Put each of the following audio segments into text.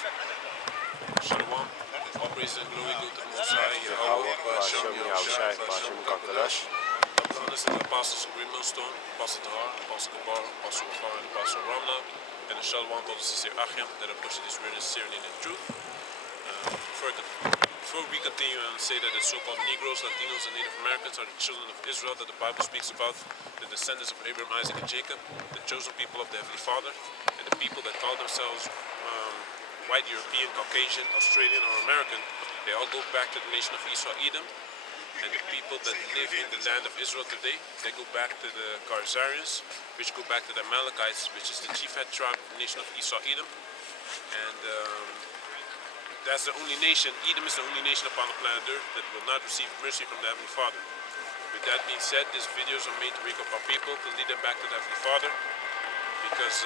Shalom. All praise and glory go to the Most High, Yahweh, Ba'ashem, Yahushai, Ba'ashem, Kakadash. This is the Apostles of Green Millstone, Apostle Tahar, Apostle Kabar, Apostle Kafar, and Apostle Ramna, and the Shalom to the sincere Achim that are pushing this word in sincerity and in truth. Before we continue and say that the so-called Negroes, Latinos, and Native Americans are the children of Israel that the Bible speaks about, the descendants of Abraham, Isaac, and Jacob, the chosen people of the Heavenly Father, and the people that call themselves white, European, Caucasian, Australian, or American, they all go back to the nation of Esau, Edom. And the people that live in the land of Israel today, they go back to the Khazarians, which go back to the Amalekites, which is the chief head tribe of the nation of Esau, Edom. And that's the only nation, Edom is the only nation upon the planet Earth that will not receive mercy from the Heavenly Father. With that being said, these videos are made to wake up our people, to lead them back to the Heavenly Father, because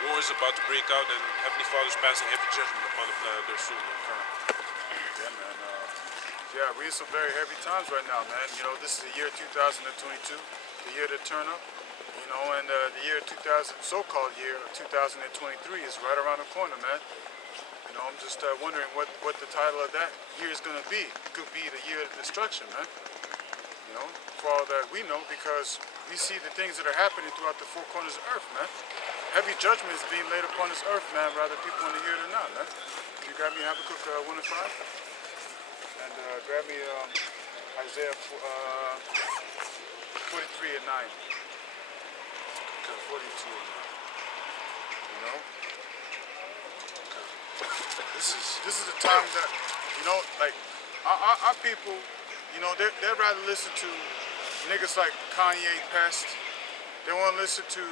war is about to break out and Heavenly Father is passing heavy judgment upon the planet Earth soon. Yeah, man. Yeah, we're in some very heavy times right now, man. You know, this is the year 2022, the year to turn up. You know, and the year 2000, so-called year 2023 is right around the corner, man. You know, I'm just wondering what the title of that year is going to be. It could be the year of destruction, man. You know, for all that we know, because we see the things that are happening throughout the four corners of earth, man. Heavy judgment is being laid upon this earth, man, whether people want to hear it or not, man. You grab me Habakkuk 1 and 5, and grab me Isaiah 43 and 9. 42 and 9. You know? This is a time that, you know, like, our people, you know, they'd rather listen to niggas like Kanye Pest. They want to listen to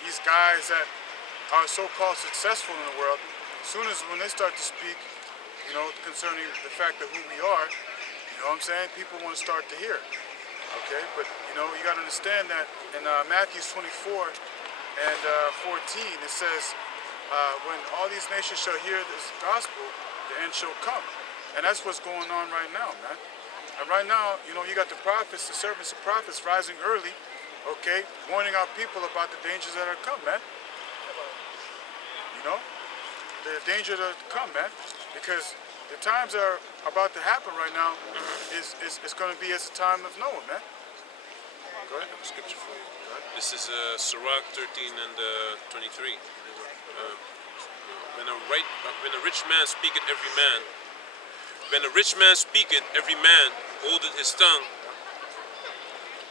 these guys that are so-called successful in the world. As soon as when they start to speak, you know, concerning the fact of who we are, you know what I'm saying, people want to start to hear. Okay, but you know, you got to understand that in Matthew 24 and 14, it says, when all these nations shall hear this gospel, the end shall come. And that's what's going on right now, man. And right now, you know, you got the prophets, the servants of prophets rising early, okay, warning our people about the dangers that are come, man. You know, the danger that come, man, because the times that are about to happen right now is going to be as the time of Noah, man. Go ahead. I have a scripture for you. This is Sirach 13 and 23. When a rich man speaketh, every man. When a rich man speaketh, every man holdeth his tongue.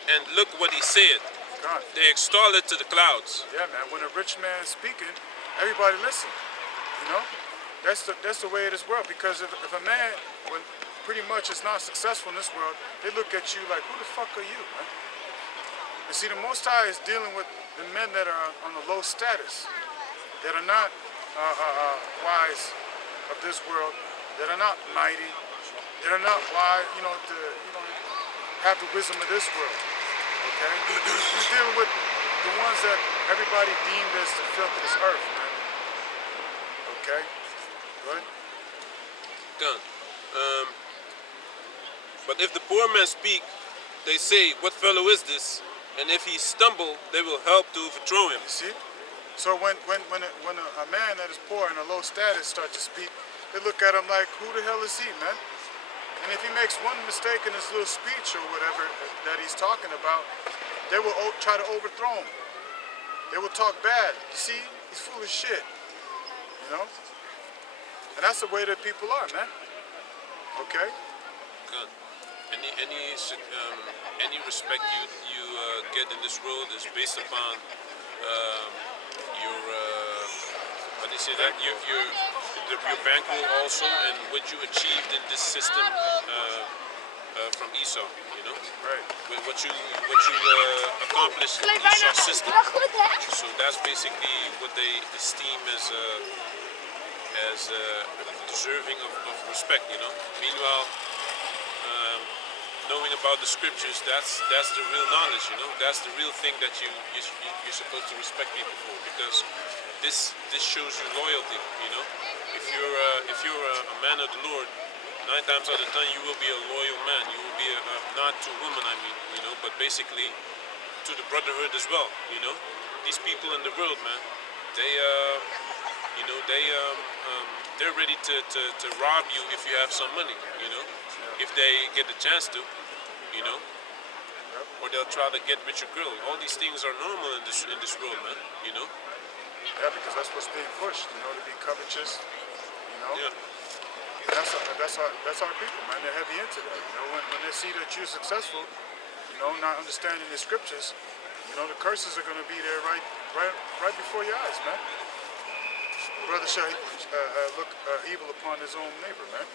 And look what he saith. God. They extol it to the clouds. Yeah, man. When a rich man is speaking, everybody listen. You know, that's the way of this world. Because if a man, when pretty much is not successful in this world, they look at you like, who the fuck are you, man? You see, the Most High is dealing with the men that are on the low status, that are not wise of this world, that are not mighty, that are not wise, you know, have the wisdom of this world. Okay, he's dealing with the ones that everybody deemed as the filth of this earth, man. Okay, good. Done. But if the poor man speak, they say, what fellow is this? And if he stumble, they will help to overthrow him. You see? So when a man that is poor and a low status start to speak, they look at him like, who the hell is he, man? And if he makes one mistake in his little speech or whatever that he's talking about, they will try to overthrow him. They will talk bad. You see? He's full of shit. You know? And that's the way that people are, man. Okay? Good. Any respect you get in this world is based upon your how do you say that? Your bankroll also, and what you achieved in this system from Esau, you know, right? What you accomplished in Esau's system. So that's basically what they esteem as deserving of respect, you know. Meanwhile, knowing about the scriptures, that's the real knowledge, you know. That's the real thing that you're supposed to respect people for, because this shows you loyalty, you know. If you're a man of the Lord, 9 times out of 10 you will be a loyal man. You will be not to women, I mean, you know, but basically to the brotherhood as well, you know. These people in the world, man, they they're ready to rob you if you have some money, you know, if they get the chance to, you know, or they'll try to get with your girl. All these things are normal in this world, man, you know. Yeah, because that's what's being pushed, you know, to be covetous, you know. Yeah. That's our people, man. They're heavy into that. You know, when they see that you're successful, you know, not understanding the scriptures, you know, the curses are going to be there right before your eyes, man. Brother shall look evil upon his own neighbor, man.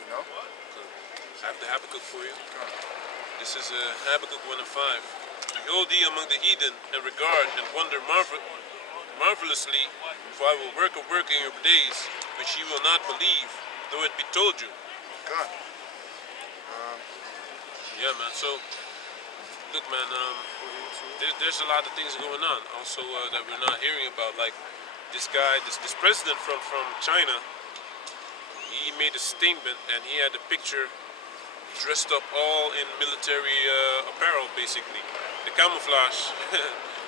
You know. I have the Habakkuk for you. This is Habakkuk 1:5. Behold thee among the heathen, and regard and wonder marvelously, for I will work a work in your days, which ye will not believe, though it be told you. God. Yeah, man. So, look, man. There's a lot of things going on, also that we're not hearing about. Like this guy, this president from China. He made a statement, and he had a picture dressed up all in military apparel, basically, the camouflage,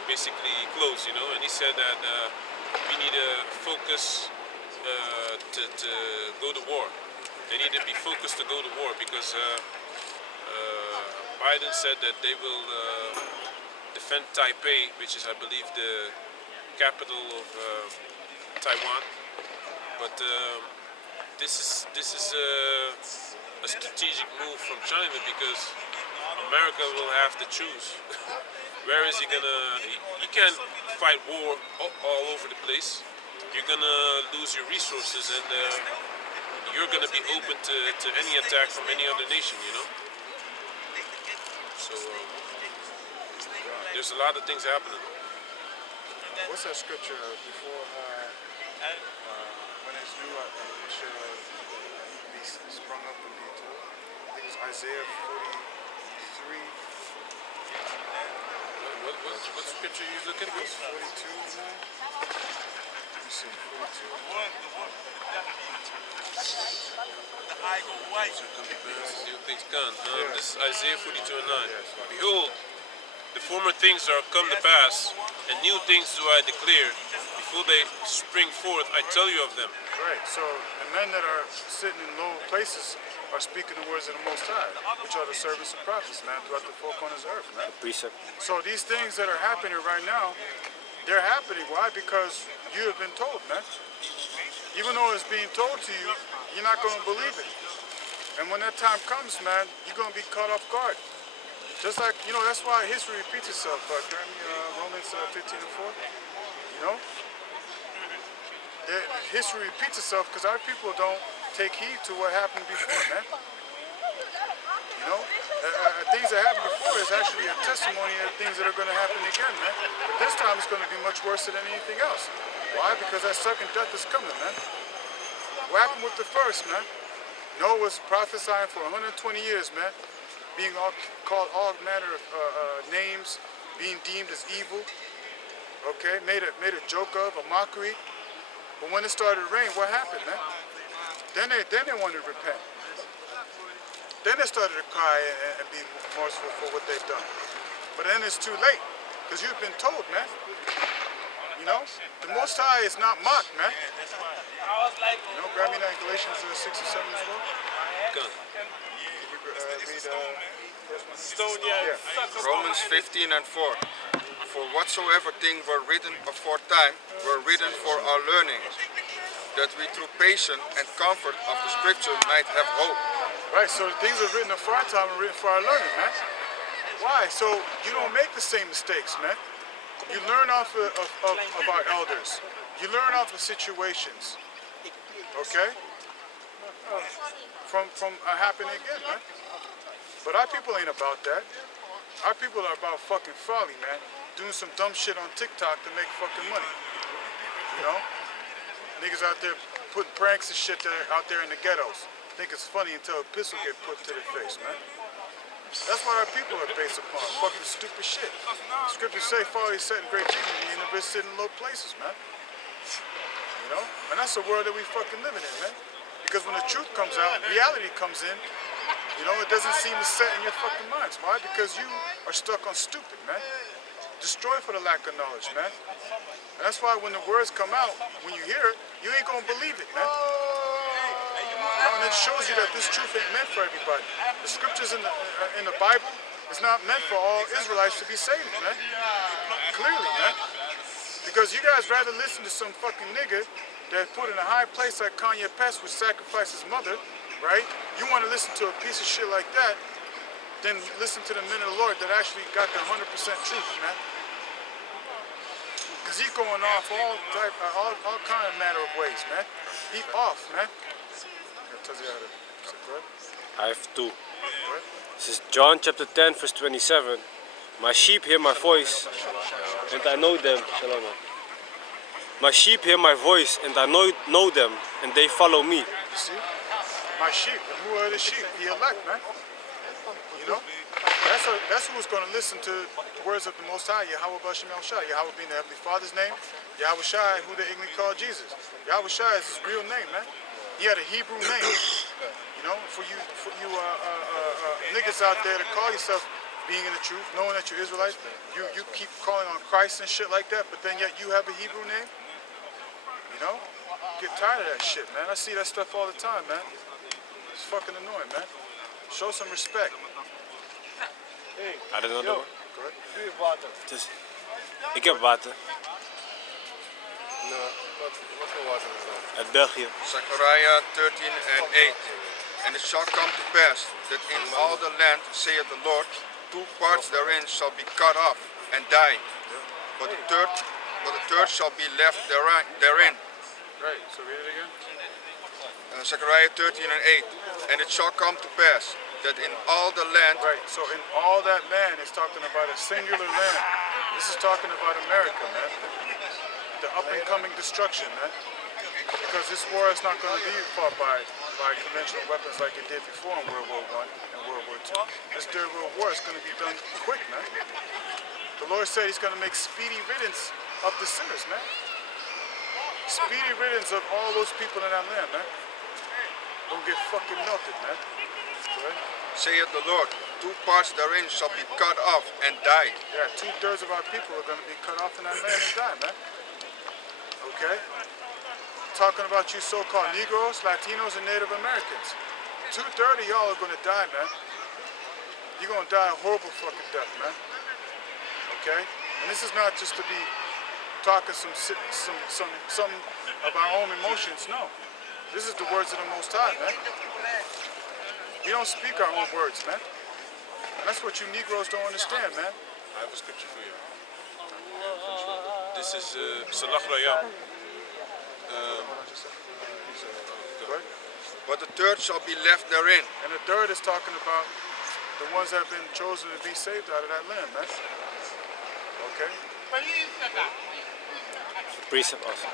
basically clothes, you know. And he said that we need to focus to go to war. They need to be focused to go to war because Biden said that they will defend Taipei, which is, I believe, the capital of Taiwan. But this is a strategic move from China because America will have to choose. Where is he gonna? You can't fight war all over the place. You're gonna lose your resources, and you're gonna be open to any attack from any other nation. You know. So there's a lot of things happening. What's that scripture before? When it's new, it should be sprung up and be told. I think it's Isaiah 43. What scripture are you looking for? 42, man. Let me see, 42. New things come. This is Isaiah 42:9. Behold, the former things are come to pass, and new things do I declare. Before they spring forth, I tell you of them. Right, so the men that are sitting in low places are speaking the words of the Most High, which are the servants of prophets, man, throughout the four corners of earth, man. Precept. So these things that are happening right now, they're happening. Why? Because you have been told, man. Even though it's being told to you, you're not going to believe it. And when that time comes, man, you're going to be caught off guard. Just like, you know, that's why history repeats itself, Romans 15:4, you know? History repeats itself because our people don't take heed to what happened before, man. You know? Things that happened before is actually a testimony of things that are going to happen again, man. But this time it's going to be much worse than anything else. Why? Because that second death is coming, man. What happened with the first, man? Noah was prophesying for 120 years, man. Being called all manner of names, being deemed as evil. Okay? Made a joke of, a mockery. But when it started to rain, what happened, man? Then they wanted to repent. Then they started to cry and be remorseful for what they've done. But then it's too late, because you've been told, man. You know, the Most High is not mocked, man. You know, grab me that Galatians 6 and 7 as well. Good. Can you read Romans 15:4. For whatsoever things were written aforetime were written for our learning, that we through patience and comfort of the Scripture might have hope. Right, so the things are written aforetime are written for our learning, man. Why? So you don't make the same mistakes, man. You learn off of our elders. You learn off of situations. Okay? From happening again, man. But our people ain't about that. Our people are about fucking folly, man. Doing some dumb shit on TikTok to make fucking money. You know? Niggas out there putting pranks and shit out there in the ghettos. Think it's funny until a pistol get put to their face, man. That's what our people are based upon. Fucking stupid shit. Scriptures say, follow your set in great dignity and never sit in low places, man. You know? And that's the world that we fucking living in, man. Because when the truth comes out, reality comes in, you know, it doesn't seem to set in your fucking minds. Why? Because you are stuck on stupid, man. Destroyed for the lack of knowledge, man. And that's why when the words come out, when you hear it, you're going to believe it, man. You know, and it shows you that this truth ain't meant for everybody. The scriptures in the Bible is not meant for all Israelites to be saved, man. Clearly, man. Because you guys rather listen to some fucking nigga that put in a high place like Kanye West, which sacrificed his mother, right? You want to listen to a piece of shit like that, then listen to the men of the Lord that actually got the 100% truth, man. Because he's going off all kind of manner of ways, man. He off, man. That tells you how to say, go ahead. I have two. Go ahead. This is John chapter 10 verse 27. My sheep hear my voice and I know them. Shalom. My sheep hear my voice and I know them and they follow me. You see? My sheep. And who are the sheep? The elect, man. You know? That's who's going to listen to the words of the Most High, Yahweh Bashem Yahushua. Yahweh being the Heavenly Father's name. Yahweh Shai, who they ignorantly call Jesus. Yahweh Shai is his real name, man. He had a Hebrew name. You know, for you niggas out there that call yourself being in the truth, knowing that you're Israelites, you keep calling on Christ and shit like that, but then yet you have a Hebrew name. You know? Get tired of that shit, man. I see that stuff all the time, man. It's fucking annoying, man. Show some respect. I don't know. Go ahead. Dus, ik heb water. Wat voor water is dat? Uit België. Zechariah 13 and 8. And it shall come to pass that in all the land, saith the Lord, 2 parts therein shall be cut off and die, but the third shall be left therein. Right, so read it again. Zechariah 13 and 8. And it shall come to pass that in all the land, Right, so in all that land is talking about a singular land. This is talking about America, man. The up and coming destruction, man. Because this war is not going to be fought by conventional weapons like it did before in World War I and World War II. This third world war is going to be done quick, man. The Lord said he's going to make speedy riddance of the sinners, man. Speedy riddance of all those people in that land, man. Don't get fucking melted, man. Right? saith the Lord, 2 parts therein shall be cut off and die. Yeah, 2/3 of our people are going to be cut off in that land and die, man. Okay? Talking about you so-called Negroes, Latinos, and Native Americans. 2/3 of y'all are going to die, man. You're going to die a horrible fucking death, man. Okay? And this is not just to be talking some of our own emotions, no. This is the words of the Most High, man. We don't speak our own words, man. And that's what you Negroes don't understand, man. I have a scripture for you. This is Salah Raya. Right? But the third shall be left therein. And the third is talking about the ones that have been chosen to be saved out of that land, man. Okay? Precept also.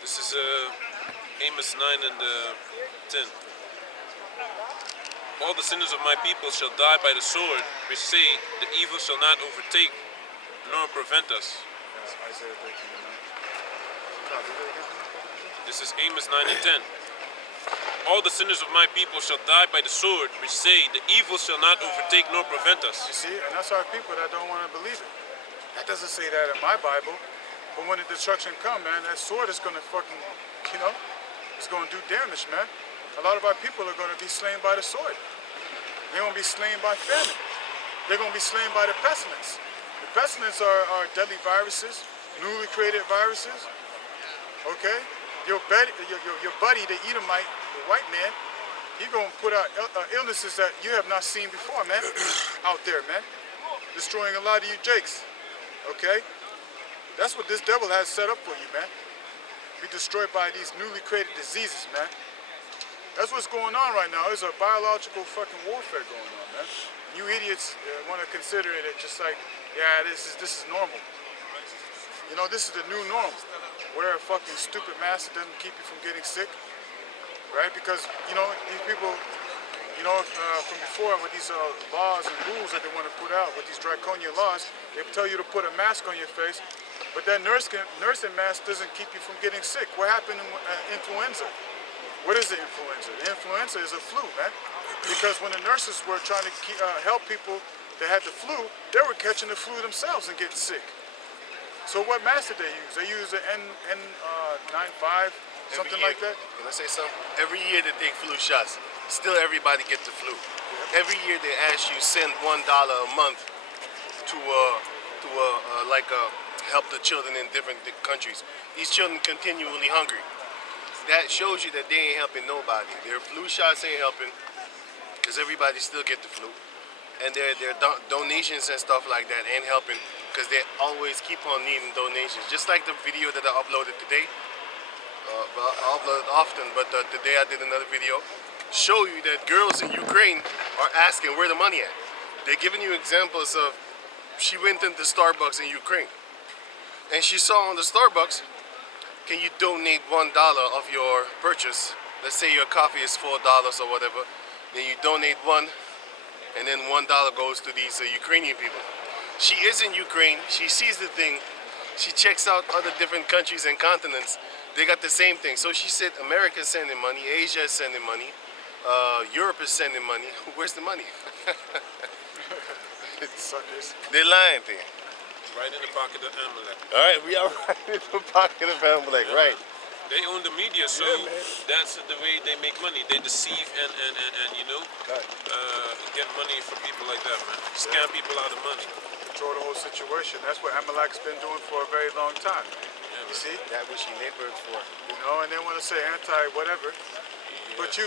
This is Amos 9 and 10. All the sinners of my people shall die by the sword, which say, the evil shall not overtake, nor prevent us. That's Isaiah 13 and 9. This is Amos 9 and 10. All the sinners of my people shall die by the sword, which say, the evil shall not overtake nor prevent us. You see? And that's our people that don't want to believe it. That doesn't say that in my Bible. But when the destruction comes, man, that sword is going to fucking, it's going to do damage, man. A lot of our people are going to be slain by the sword. They're going to be slain by famine. They're going to be slain by the pestilence. The pestilence are deadly viruses, newly created viruses. Okay? Your buddy, the Edomite, the white man, he going to put out illnesses that you have not seen before, man, out there, man. Destroying a lot of you jakes. Okay? That's what this devil has set up for you, man. Be destroyed by these newly created diseases, man. That's what's going on right now. There's a biological fucking warfare going on, man. You idiots want to consider it just like, yeah, this is normal. You know, this is the new norm. Wear a fucking stupid mask that doesn't keep you from getting sick, right? Because, these people, from before with these laws and rules that they want to put out, with these draconian laws, they tell you to put a mask on your face, but that nursing mask doesn't keep you from getting sick. What happened in influenza? What is the influenza? The influenza is a flu, man. Because when the nurses were trying to help people that had the flu, they were catching the flu themselves and getting sick. So what mask did they use? They used the N95, something like that? Can I say something? Every year they take flu shots. Still everybody gets the flu. Every year they ask you send $1 a month to help the children in different countries. These children continually hungry. That shows you that they ain't helping nobody. Their flu shots ain't helping because everybody still get the flu. And their donations and stuff like that ain't helping because they always keep on needing donations. Just like the video that I uploaded today. Well, I upload it often, but today I did another video. Show you that girls in Ukraine are asking where the money at. They're giving you examples of she went into Starbucks in Ukraine and she saw on the Starbucks, can you donate $1 of your purchase? Let's say your coffee is $4 or whatever. Then you donate one, and then $1 goes to these Ukrainian people. She is in Ukraine. She sees the thing. She checks out other different countries and continents. They got the same thing. So she said, America is sending money. Asia is sending money. Europe is sending money. Where's the money? Suckers. They're lying to you. Right in the pocket of Amalek. All right, we are right in the pocket of Amalek, right? They own the media, so that's the way they make money. They deceive and you know, get money from people like that, man. Scam people out of money. Control the whole situation. That's what Amalek's been doing for a very long time. Yeah, You see? That what she labored for. You know, and they want to say anti-whatever. But you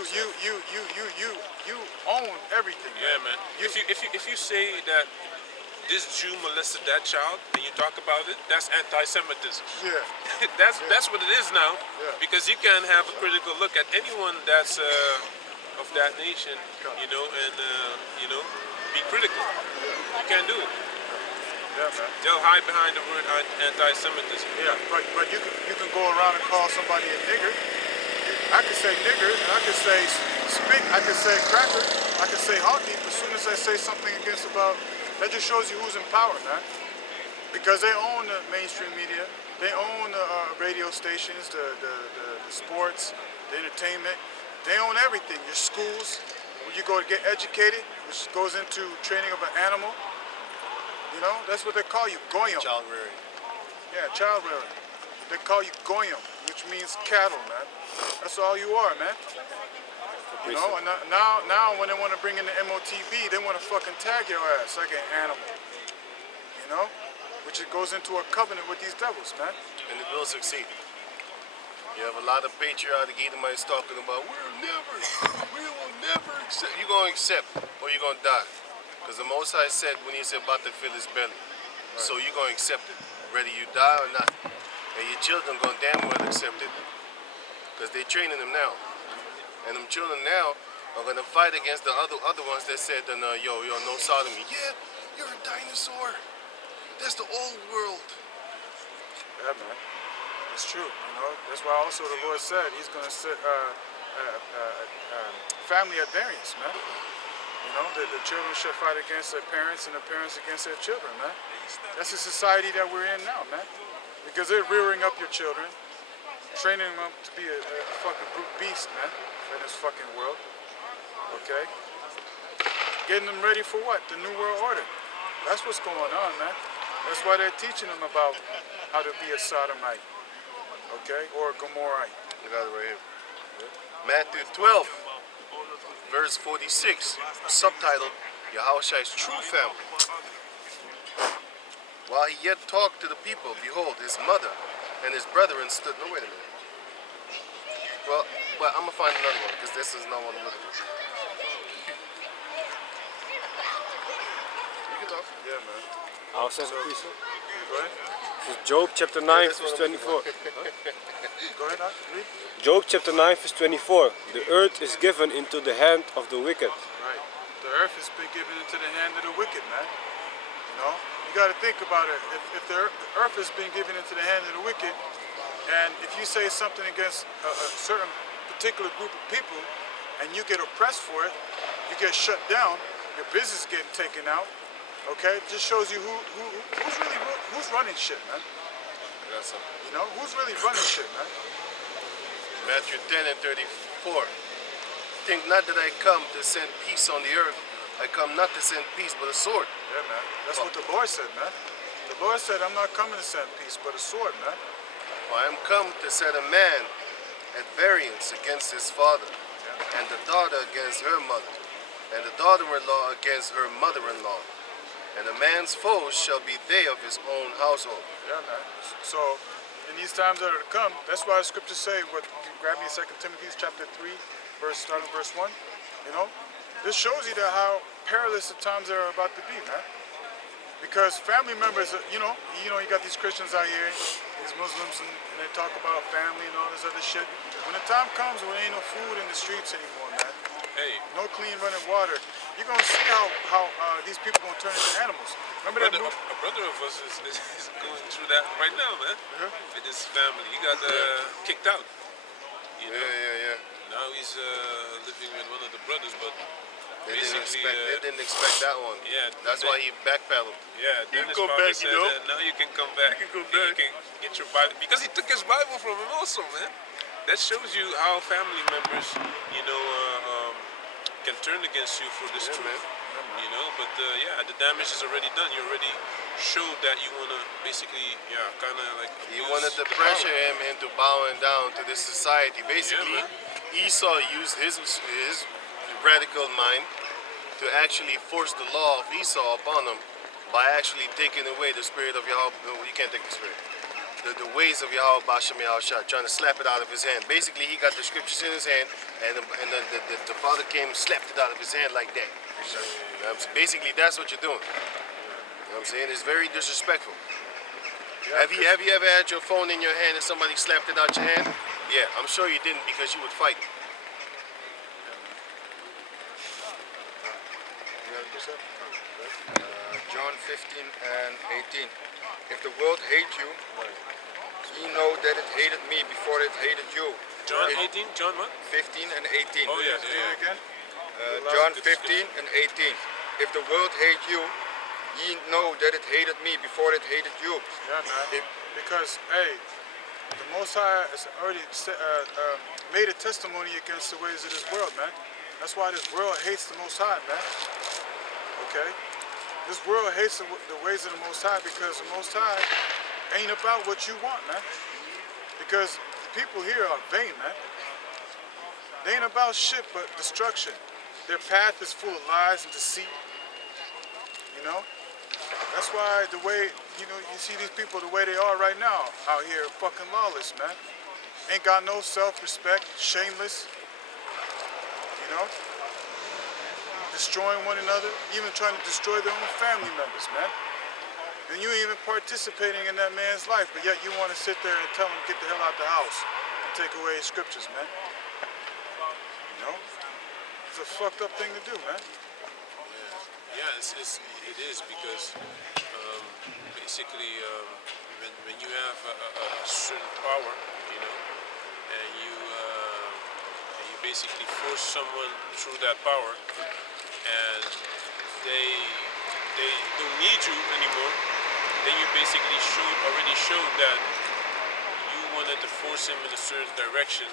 own everything. Yeah, man. If you say that this Jew molested that child and you talk about it, that's anti-Semitism. Yeah. That's what it is now. Yeah. Because you can have a critical look at anyone that's of that nation, you know, and you know, be critical. You can't do it. Yeah, man. They'll hide behind the word anti-Semitism. Yeah, but you can go around and call somebody a nigger. I could say nigger, and I could say spit, I could say cracker, I could say honky. As soon as I say something against about, that just shows you who's in power, man. Because they own the mainstream media, they own the radio stations, the sports, the entertainment. They own everything. Your schools, where you go to get educated, which goes into training of an animal. You know, that's what they call you, goyim. Child rearing. Yeah, child rearing. They call you goyim, which means cattle, man. That's all you are, man. You know, and now when they want to bring in the MOTB, they want to fucking tag your ass like an animal. You know? Which it goes into a covenant with these devils, man. And it will succeed. You have a lot of patriotic Edomites talking about, we will never accept. You're going to accept or you're going to die. Because the Most High said when he said about to fill his belly. Right. So you're going to accept it, whether you die or not. And your children going to damn well accept it. Because they're training them now. And them children now are going to fight against the other ones that said, yo, no sodomy. Yeah, you're a dinosaur. That's the old world. Yeah, man. It's true, you know. That's why also the Lord said he's going to set family at variance, man. You know, the children should fight against their parents and the parents against their children, man. That's the society that we're in now, man. Because they're rearing up your children, training them up to be a fucking brute beast, man, in this fucking world. Okay? Getting them ready for what? The New World Order. That's what's going on, man. That's why they're teaching them about how to be a Sodomite. Okay? Or a Gomorrite. You got it right here. Matthew 12, verse 46, subtitled, Yahushua's True Family. While he yet talked to the people, behold, his mother and his brethren stood. No, wait a minute. Well, but I'm going to find another one, because this is not what I'm looking for. You can talk. Yeah, man. I'll say it, please. Go ahead. This is Job chapter 9, verse 24. Go ahead, Doc. Read. Job chapter 9, verse 24. The earth is given into the hand of the wicked. Right. The earth has been given into the hand of the wicked, man. You know? You got to think about it. If the earth has been given into the hand of the wicked, and if you say something against a certain particular group of people, and you get oppressed for it, you get shut down, your business getting taken out, okay? It just shows you who's running shit, man. That's something. You know, who's really running shit, man? Matthew 10 and 34. Think not that I come to send peace on the earth. I come not to send peace, but a sword. Yeah, man. That's what the Lord said, man. The Lord said, I'm not coming to send peace, but a sword, man. For I am come to set a man at variance against his father, and the daughter against her mother, and the daughter-in-law against her mother-in-law. And a man's foes shall be they of his own household. Yeah, man. So, in these times that are to come, that's why the scriptures say, what you grab me in 2 Timothy chapter 3, starting verse 1. You know, this shows you that how perilous the times that are about to be, man. Because family members, you got these Christians out here, these Muslims, and they talk about family and all this other shit. When the time comes when there ain't no food in the streets anymore, man, Hey, no clean running water, you're gonna see how these people gonna turn into animals. Remember that movie? a brother of us is going through that right now, man. With his family. He got kicked out. You know? Yeah. Now he's living with one of the brothers, but They basically, didn't expect that one. yeah, That's why he backpedaled. yeah, You then can his go father back, said, you know? now you can come back. You can go and back. You can get your Bible because he took his Bible from him also, man. That shows you how family members, can turn against you for this truth. man. You know, but the damage is already done. You already showed that you wanna basically, kind of like. He abuse wanted to the pressure power. him into bowing down to this society. Basically, man. Esau used his radical mind to actually force the law of Esau upon him by actually taking away the spirit of Yahweh. No, you can't take the spirit. The ways of Yahweh Bashem Yahushua, trying to slap it out of his hand. Basically, he got the scriptures in his hand, and the father came and slapped it out of his hand like that. You know what I'm saying? Basically, that's what you're doing. You know what I'm saying? It's very disrespectful. Have you ever had your phone in your hand and somebody slapped it out your hand? Yeah, I'm sure you didn't because you would fight. John 15 and 18. If the world hate you, ye know that it hated me before it hated you. John If- 18, John what? 15 and 18. Oh yeah, Say it again. John 15 and 18. If the world hate you, ye know that it hated me before it hated you. Yeah, man. If- Because, hey, the Most High has already made a testimony against the ways of this world, man. That's why this world hates the Most High, man. Okay? This world hates the ways of the Most High because the Most High ain't about what you want, man. Because the people here are vain, man. They ain't about shit but destruction. Their path is full of lies and deceit. You know? That's why the way, you see these people the way they are right now out here fucking lawless, man. Ain't got no self-respect, shameless. You know? Destroying one another, even trying to destroy their own family members, man. And you ain't even participating in that man's life, but yet you want to sit there and tell him get the hell out the house and take away his scriptures, man. You know? It's a fucked up thing to do, man. Yeah, it is because basically when you have a certain power, and you basically force someone through that power, and they don't need you anymore, then you basically already showed that you wanted to force him in a certain direction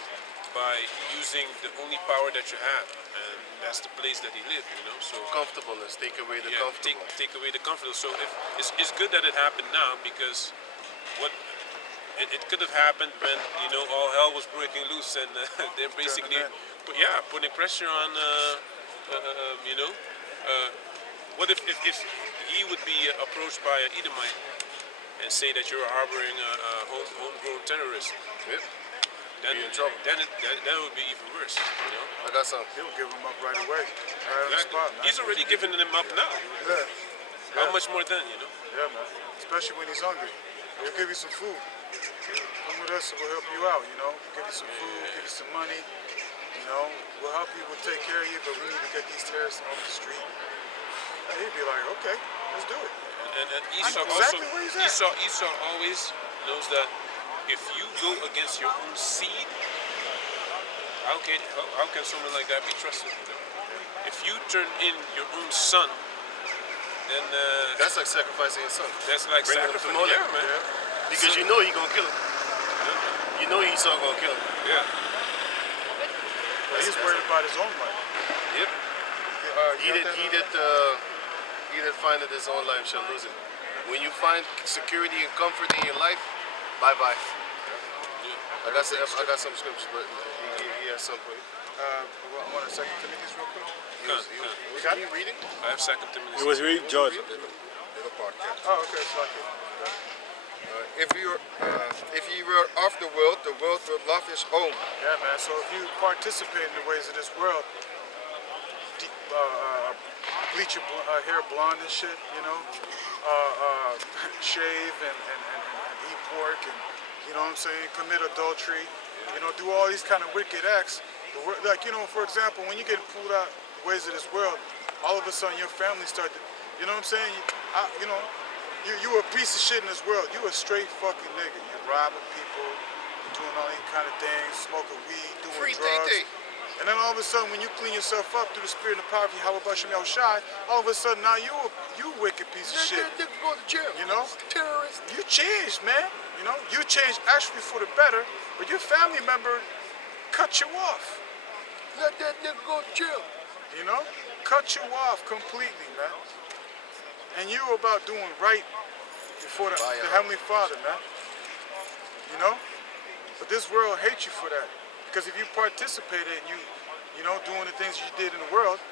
by using the only power that you have, and that's the place that he lived, So Comfortableness, take away the yeah, comfortable. take away the comfort. So if it's good that it happened now because it could have happened when all hell was breaking loose and they're basically putting pressure on what if he would be approached by an Edomite and say that you're harboring a homegrown terrorist? Yep. Then Be in trouble. That would be even worse. I got something. He'll give him up right away. Right on the Exactly. spot, man. He's already giving them up now. Yeah. How much more then? Yeah, man. Especially when he's hungry. We'll give you some food. Come with us and we'll help you out, Give you some food, give you some money, We'll help you, we'll take care of you, but we need to get these terrorists off the street. And he'd be like, okay, let's do it. And Esau know exactly where he's at. Esau always knows that if you go against your own seed, how can someone like that be trusted? If you turn in your own son, then That's like sacrificing his son. that's like Bring him to sacrifice. Molech. Yeah, man. Because you know he's gonna kill him. You know Esau gonna kill him. Yeah. He's worried about his own life. Yep. You got that? He that findeth his own life shall lose it. When you find security and comfort in your life, bye bye. I got some scriptures, but he has some for you. I want to 2 Timothy real quick. Was he reading? I have Second Timothy. He was reading John. Little part, yeah. Oh, okay, it's like it. If ye were of the world would love his own. Yeah, man. So if you participate in the ways of this world, bleach your hair blonde and shit, you know, shave and eat pork and, you know what I'm saying, commit adultery, you know, do all these kind of wicked acts. Like, you know, for example, when you get pulled out the ways of this world, all of a sudden your family start to, you know what I'm saying, you a piece of shit in this world. You a straight fucking nigga. You robbing people, doing all these kind of things, smoking weed, doing Free drugs. day. And then all of a sudden, when you clean yourself up through the spirit of poverty, how about Shem Shai, all of a sudden now you a wicked piece of shit. Nigga go to jail. You know? Terrorist. You changed, man. You know? You changed actually for the better, but your family member cut you off. Let that nigga go to jail. You know? Cut you off completely, man. And you about doing right before the Heavenly Father, man. You know? But this world hates you for that. Because if you participated and you know, doing the things you did in the world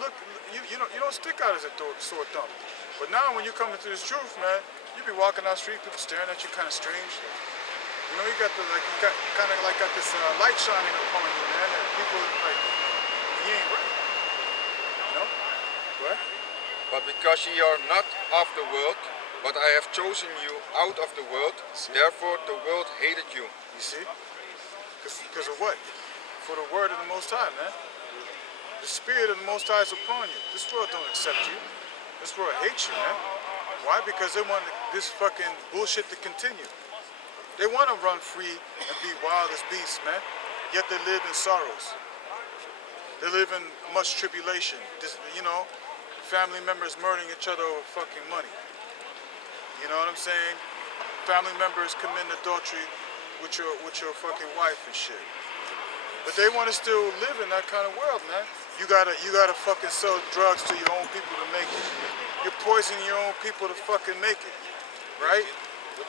look, you don't stick out as a sore thumb. But now when you come into this truth, man, you be walking down the street, people staring at you kind of strange. You know, you got this light shining upon you, man, and people like, you ain't right. You know? Go ahead. But because ye are not of the world, but I have chosen you out of the world, therefore the world hated you. You see? Because of what? For the word of the Most High, man. The spirit of the Most High is upon you. This world don't accept you. This world hates you, man. Why? Because they want this fucking bullshit to continue. They want to run free and be wild as beasts, man. Yet they live in sorrows. They live in much tribulation. You know, family members murdering each other over fucking money. You know what I'm saying? Family members committing adultery with your fucking wife and shit. But they want to still live in that kind of world, man. You gotta fucking sell drugs to your own people to make it. You're poisoning your own people to fucking make it, right?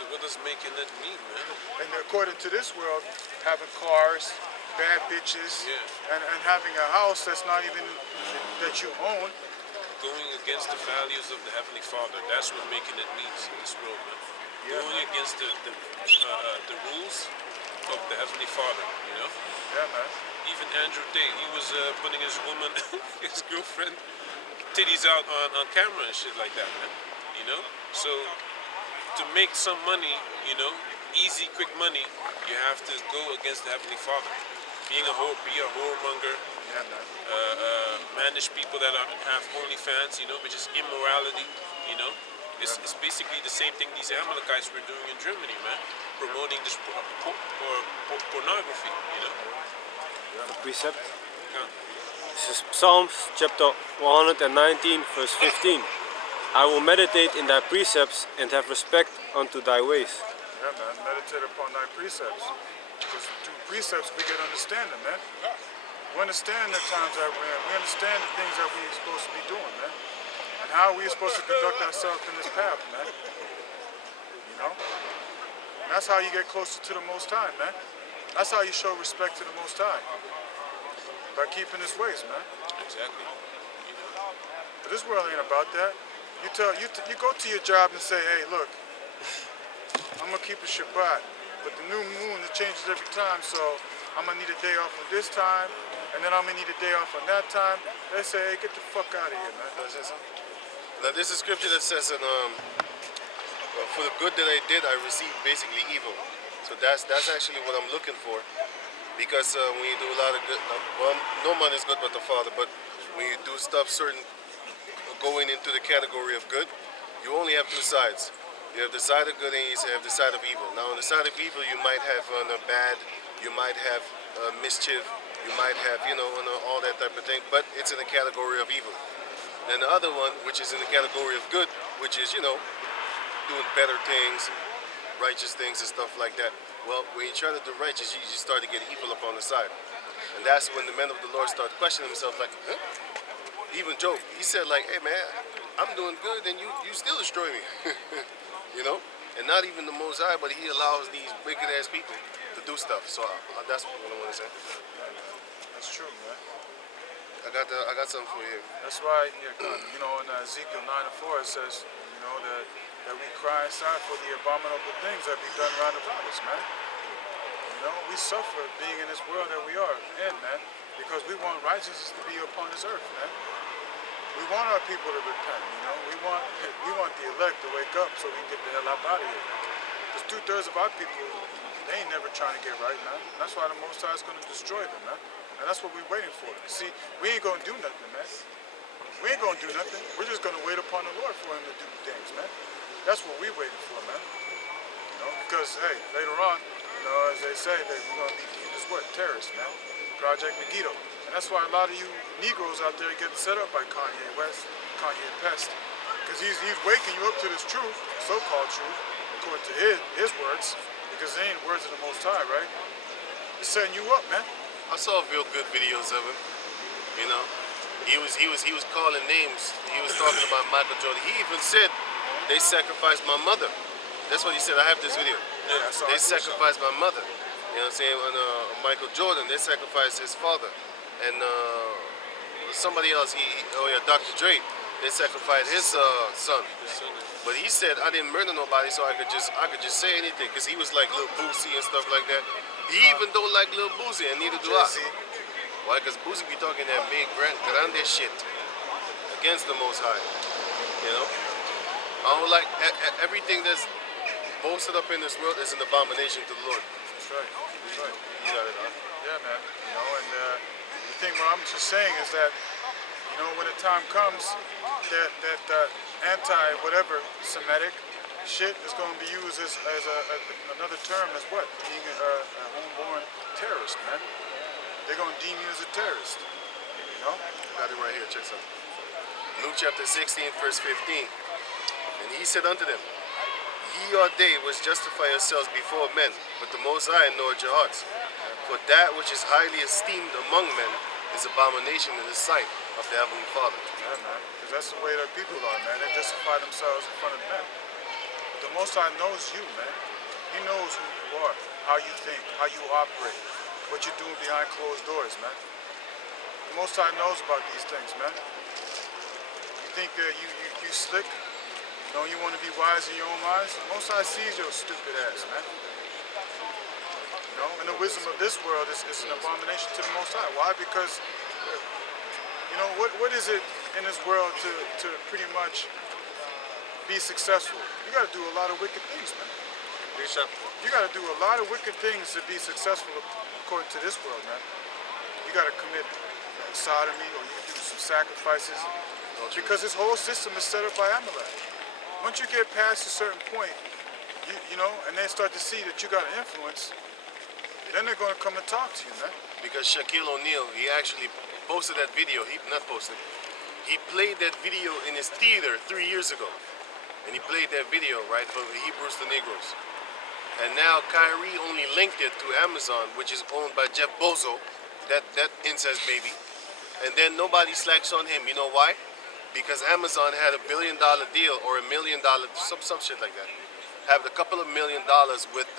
What does making it mean, man? And according to this world, having cars, bad bitches, and having a house that's not even that you own. Going against the values of the Heavenly Father. That's what making it means in this world, man. Yeah. Going against the rules of the Heavenly Father, you know? Yeah, man. Even Andrew Tate, he was putting his woman, his girlfriend, titties out on camera and shit like that, man. You know? So, to make some money, you know, easy, quick money, you have to go against the Heavenly Father. Be a whoremonger, manage people that have OnlyFans, you know, which is immorality, you know. It's basically the same thing these Amalekites were doing in Germany, man. Promoting this pornography, you know. The precept. Yeah. This is Psalms chapter 119, verse 15. I will meditate in thy precepts and have respect unto thy ways. Yeah, man. Meditate upon thy precepts. Because through precepts we get understanding, man. We understand the times that we're in. We understand the things that we're supposed to be doing, man. And how we're supposed to conduct ourselves in this path, man. You know? And that's how you get closer to the Most High, man. That's how you show respect to the Most High. By keeping His ways, man. Exactly. But this world ain't about that. You go to your job and say, hey, look, I'm gonna keep a Shabbat, but the new moon, it changes every time, so I'm gonna need a day off on this time, and then I'm gonna need a day off on that time. They say, hey, get the fuck out of here, man. Now there's a scripture that says, for the good that I did, I received basically evil. So that's actually what I'm looking for. Because when you do a lot of good, well, no man is good but the Father, but when you do stuff certain, going into the category of good, you only have two sides. You have the side of good and you have the side of evil. Now on the side of evil you might have bad, you might have mischief, you might have, you know, all that type of thing, but it's in the category of evil. Then the other one, which is in the category of good, which is, you know, doing better things, righteous things and stuff like that. Well, when you try to do righteous, you start to get evil up on the side. And that's when the men of the Lord start questioning themselves like, huh? Even Job, he said like, hey man, I'm doing good, and you still destroy me. You know, and not even the Most High, but He allows these wicked ass people to do stuff. So that's what I want to say. That's true, man. I got something for you. That's why, you know, in Ezekiel 9:4 it says, you know, that we cry inside for the abominable things that be done around about us, man. You know, we suffer being in this world that we are in, man, because we want righteousness to be upon this earth, man. We want our people to repent, you know. We want the elect to wake up so we can get the hell up out of here. Because 2/3 of our people, they ain't never trying to get right, man. And that's why the Most High is going to destroy them, man. And that's what we're waiting for. See, we ain't going to do nothing, man. We ain't going to do nothing. We're just going to wait upon the Lord for Him to do things, man. That's what we're waiting for, man. You know, because, hey, later on, you know, as they say, that we're going to be viewed as what? Terrorists, man. Project Megiddo. And that's why a lot of you Negroes out there getting set up by Kanye West, Kanye Pest. Because he's waking you up to this truth, so-called truth, according to his words, because they ain't words of the Most High, right? He's setting you up, man. I saw real good videos of him. You know, he was calling names. He was talking about Michael Jordan. He even said they sacrificed my mother. That's what he said. I have this video. Yeah, I saw They it. sacrificed my mother. You know what I'm saying? When Michael Jordan, they sacrificed his father, and somebody else. Dr. Dre, they sacrificed his son. But he said I didn't murder nobody, so I could just say anything, because he was like Lil Boosie and stuff like that. He even don't like Lil Boosie, and neither do I. Jay-Z. Why? Because Boosie be talking that big grande shit against the Most High. You know, I don't like everything that's boasted up in this world is an abomination to the Lord. That's right. That's right. You got it, huh? Yeah, man. You know, and the thing what I'm just saying is that, you know, when the time comes that anti-whatever Semitic shit is going to be used as another term as what? Being a homeborn terrorist, man. They're going to deem you as a terrorist, you know? Got it right here. Check this out. Luke chapter 16, verse 15. And he said unto them, Ye or they which justify yourselves before men, but the Most High knoweth your hearts. For that which is highly esteemed among men is abomination in the sight of the Heavenly Father. Yeah, man. Because that's the way that people are, man. They justify themselves in front of men. But the Most High knows you, man. He knows who you are, how you think, how you operate, what you're doing behind closed doors, man. The Most High knows about these things, man. You think that you slick? You know, you want to be wise in your own minds? The Most High sees your stupid ass, man. You know, and the wisdom of this world is an abomination to the Most High. Why? Because, you know, what is it in this world to pretty much be successful? You got to do a lot of wicked things, man. You got to do a lot of wicked things to be successful according to this world, man. You got to commit sodomy, or you can do some sacrifices, because this whole system is set up by Amalek. Once you get past a certain point, you know, and they start to see that you got an influence, then they're going to come and talk to you, man. Because Shaquille O'Neal, he actually posted that video. He played that video in his theater 3 years ago. And he played that video, right, for the Hebrews to Negroes. And now Kyrie only linked it to Amazon, which is owned by Jeff Bezos, that incest baby. And then nobody slacks on him. You know why? Because Amazon had $1 billion deal, or $1 million, some shit like that. Have a couple of $1 million with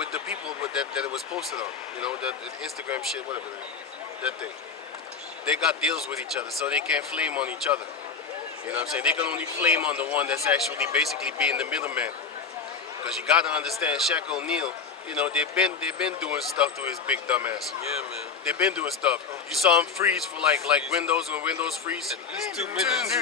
with the people that it was posted on, you know, the Instagram shit, whatever, that thing. They got deals with each other, so they can't flame on each other. You know what I'm saying? They can only flame on the one that's actually basically being the middleman. Because you got to understand, Shaq O'Neal, you know, they've been doing stuff to his big dumb ass. Yeah, man. They've been doing stuff. You saw him freeze for like Windows, when Windows freeze. At least 2 minutes.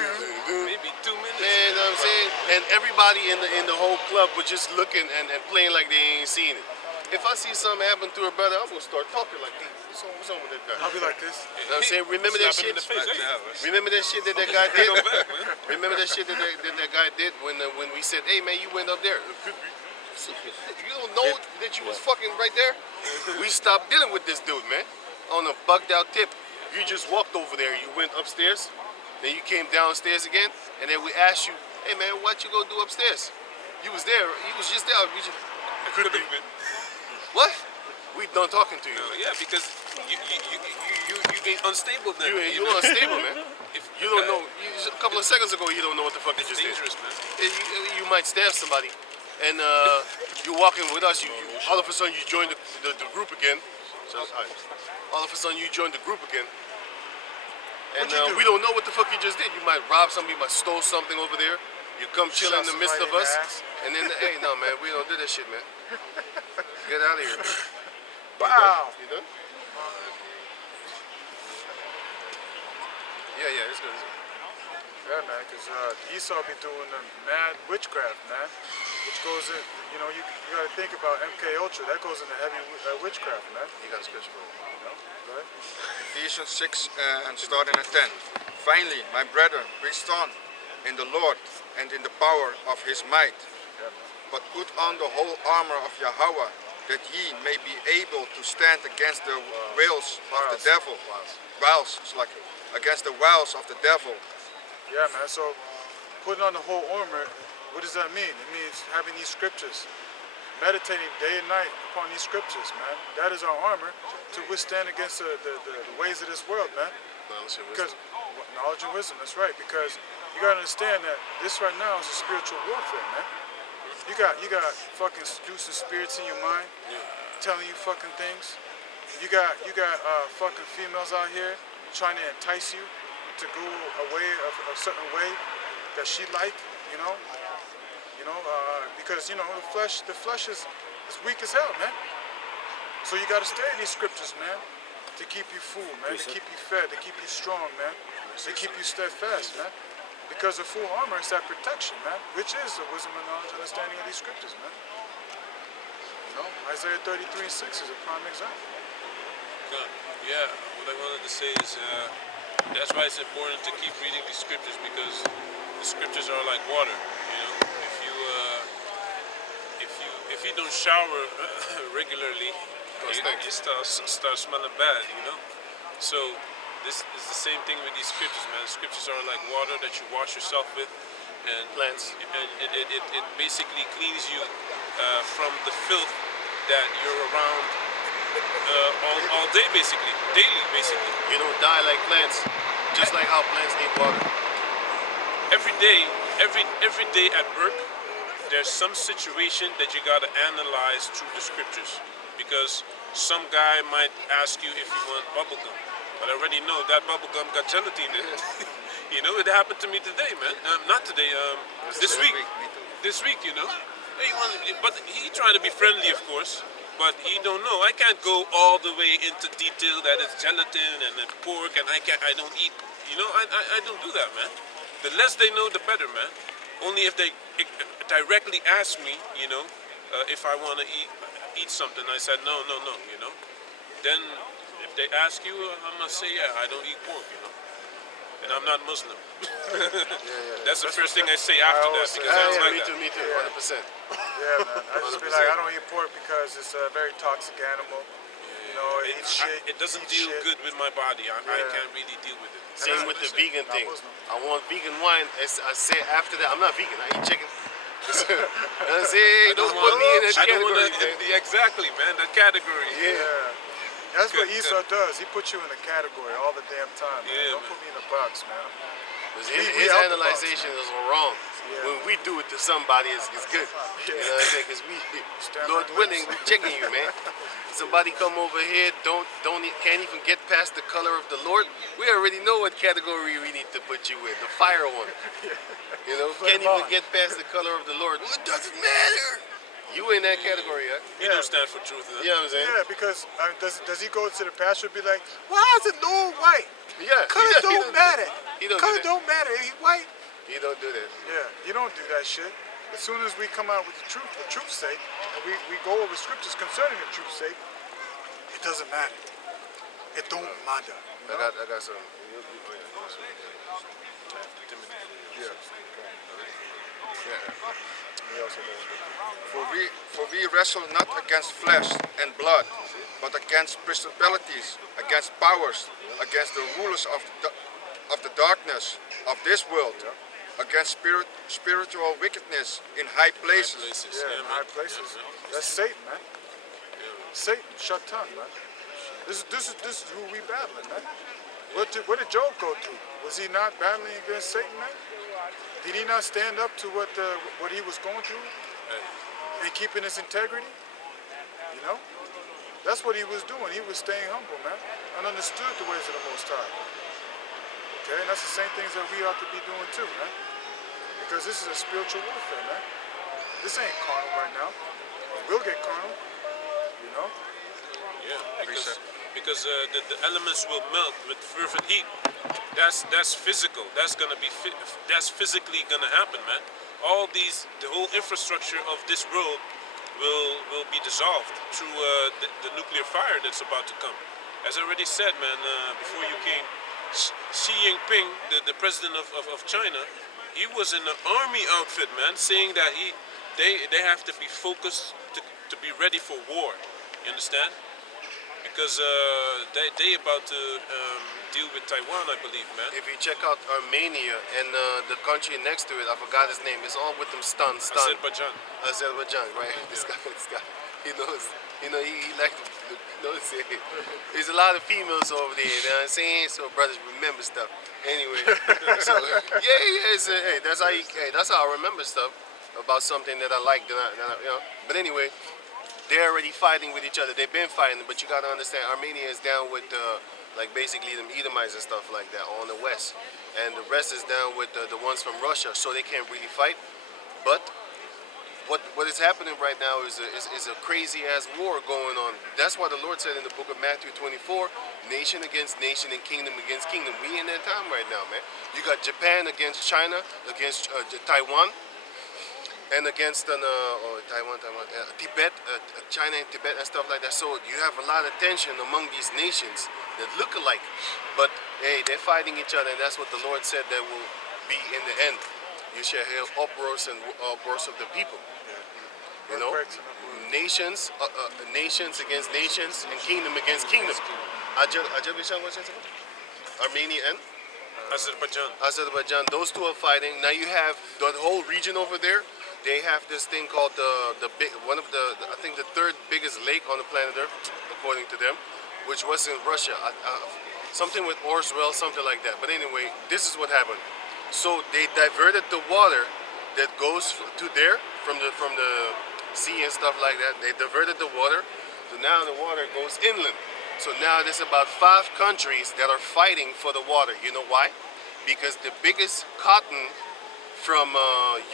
Maybe 2 minutes. Man, you know what I'm saying? And everybody in the whole club was just looking and playing like they ain't seen it. If I see something happen to her brother, I'm gonna start talking like, hey, what's wrong with that guy? I'll be like this. You know what I'm saying? Remember that Slap him shit? in the face. Hey, Remember that shit that guy did? go back, man. Remember that shit that guy did when we said, hey man, you went up there. It could be. You don't know that you was fucking right there? We stopped dealing with this dude, man. On a bugged out tip. You just walked over there, you went upstairs, then you came downstairs again, and then we asked you, hey man, what you go do upstairs? You was there, you was just there. We just, Could be. what? We done talking to you. No, yeah, because you ain't unstable then. You know? unstable, man. If You don't know. A couple of seconds ago, you don't know what the fuck you It's just did. dangerous, man. You might stab somebody, and you're walking with us. All of a sudden, you join the group again. So, all of a sudden, you join the group again, and What'd you do? we don't know what the fuck you just did. You might rob somebody, you might stole something over there. You come chill in Shot the midst of somebody in us, the ass. and then hey, no, man, we don't do that shit, man. Get out of here. Wow. You done? Yeah, it's good. Yeah, man, because Esau be doing the mad witchcraft, man. Which goes in, you know, you got to think about MK Ultra. That goes into heavy witchcraft, man. You got a scripture for it. You know, right? Ephesians 6 and starting at 10. Finally, my brethren, be strong in the Lord and in the power of his might. Yeah, man. But put on the whole armor of Yahweh, that ye may be able to stand against the wiles of the devil. Wiles, it's like against the wiles of the devil. Yeah, man. So putting on the whole armor, what does that mean? It means having these scriptures, meditating day and night upon these scriptures, man. That is our armor to withstand against the ways of this world, man. Because knowledge and wisdom, that's right. Because you gotta understand that this right now is a spiritual warfare, man. You got fucking seducing spirits in your mind, telling you fucking things. You got fucking females out here trying to entice you to go a certain way that she like, you know, because you know the flesh is weak as hell, man. So you got to stay in these scriptures, man, to keep you full, man, to keep you fed, to keep you strong, man, to keep you steadfast, man. Because the full armor is that protection, man, which is the wisdom and knowledge and understanding of these scriptures, man. You know, Isaiah 33:6 is a prime example. Good. Yeah, what I wanted to say is that's why it's important to keep reading these scriptures, because the scriptures are like water. You know, if you don't shower regularly, you start smelling bad. You know, so this is the same thing with these scriptures, man. Scriptures are like water that you wash yourself with, and Plants. and it basically cleans you from the filth that you're around all day, basically, daily, basically. You don't die like plants, just like how plants need water. Every day at work, there's some situation that you gotta analyze through the scriptures, because some guy might ask you if you want bubble gum, but I already know that bubble gum got gelatin in it. You know, it happened to me today, man. Not today. This week. This week, you know. Hey, but he trying to be friendly, of course. But he don't know. I can't go all the way into detail that it's gelatin and it's pork, and I don't eat. You know, I don't do that, man. The less they know, the better, man. Only if they directly ask me, you know, if I want to eat something. I said no, you know. Then if they ask you, I'm gonna say yeah, I don't eat pork, you know. And I'm not Muslim. That's the first thing I say after that, because I don't like that. Me too, 100%. Yeah, man. I just be like, I don't eat pork because it's a very toxic animal. You know, it eats shit. It doesn't eats deal shit. good with my body. I can't really deal with it. Same with the vegan thing. Muslim. I want vegan wine. I said after that, I'm not vegan. I eat chicken. I say, don't put me in that I don't category. want to. Exactly, man. That category. Yeah. That's what Good, Esau does. He puts you in a category all the damn time, man. Yeah, Don't man. put me in a box, man. His out the box, analyzation is wrong. Yeah. When we do it to somebody, it's good. You know what I'm saying? Because Stand Lord on willing, lips. we checking you, man. Somebody come over here, can't even get past the color of the Lord. We already know what category we need to put you in, the fire one. You know, can't even get past the color of the Lord. Well, it doesn't matter. You in that category, huh? You don't stand for truth, huh? You know what I'm saying? Yeah, because does he go to the pastor and be like, why is it no white? Yeah. Color don't matter. He don't Color do that. don't matter. He's white. He don't do that. Yeah, you don't do that shit. As soon as we come out with the truth's sake, and we go over scriptures concerning the truth's sake, it doesn't matter. It don't matter. You know? I got some. For we wrestle not against flesh and blood, but against principalities, against powers, against the rulers of the darkness of this world, against spiritual wickedness in high places. Yeah, in high places. That's Satan, man. Satan, Shaitan, man. This is who we battling, man. What did Job go through? Was he not battling against Satan, man? Did he not stand up to what he was going through and keeping his integrity? You know, that's what he was doing. He was staying humble, man, and understood the ways of the Most High. Okay, and that's the same things that we ought to be doing too, man. Because this is a spiritual warfare, man. This ain't carnal right now. We'll get carnal, you know. Yeah, because the elements will melt with fervent heat. That's physical. That's gonna be that's physically gonna happen, man. All these, the whole infrastructure of this world will be dissolved through the nuclear fire that's about to come. As I already said, man, before you came, Xi Jinping, the president of China, he was in an army outfit, man, saying that they have to be focused to be ready for war. You understand? Because they about to deal with Taiwan, I believe, man. If you check out Armenia and the country next to it, I forgot his name. It's all with them stun. Azerbaijan. Azerbaijan, right? This guy, he knows. He likes to say it. There's a lot of females over there. You know what I'm saying? So brothers remember stuff. Anyway, so hey, that's how I remember stuff about something that I like. That I, you know. But anyway. They're already fighting with each other. They've been fighting, but you gotta understand, Armenia is down with like basically them Edomites and stuff like that on the west, and the rest is down with the ones from Russia. So they can't really fight. But what is happening right now is a crazy ass war going on. That's why the Lord said in the book of Matthew 24, nation against nation and kingdom against kingdom. We in that time right now, man. You got Japan against China, against Taiwan. And against Tibet, China and Tibet and stuff like that. So you have a lot of tension among these nations that look alike. But hey, they're fighting each other, and that's what the Lord said that will be in the end. You shall hear uproars and uproars of the people. You know, nations against nations, and kingdom against kingdom. Azerbaijan, what's it? Armenia and Azerbaijan. Those two are fighting. Now you have the whole region over there. They have this thing called I think the third biggest lake on the planet Earth, according to them, which was in Russia. Something with Orswell, something like that. But anyway, this is what happened. So they diverted the water that goes to there from the sea and stuff like that. They diverted the water, so now the water goes inland. So now there's about 5 countries that are fighting for the water. You know why? Because the biggest cotton from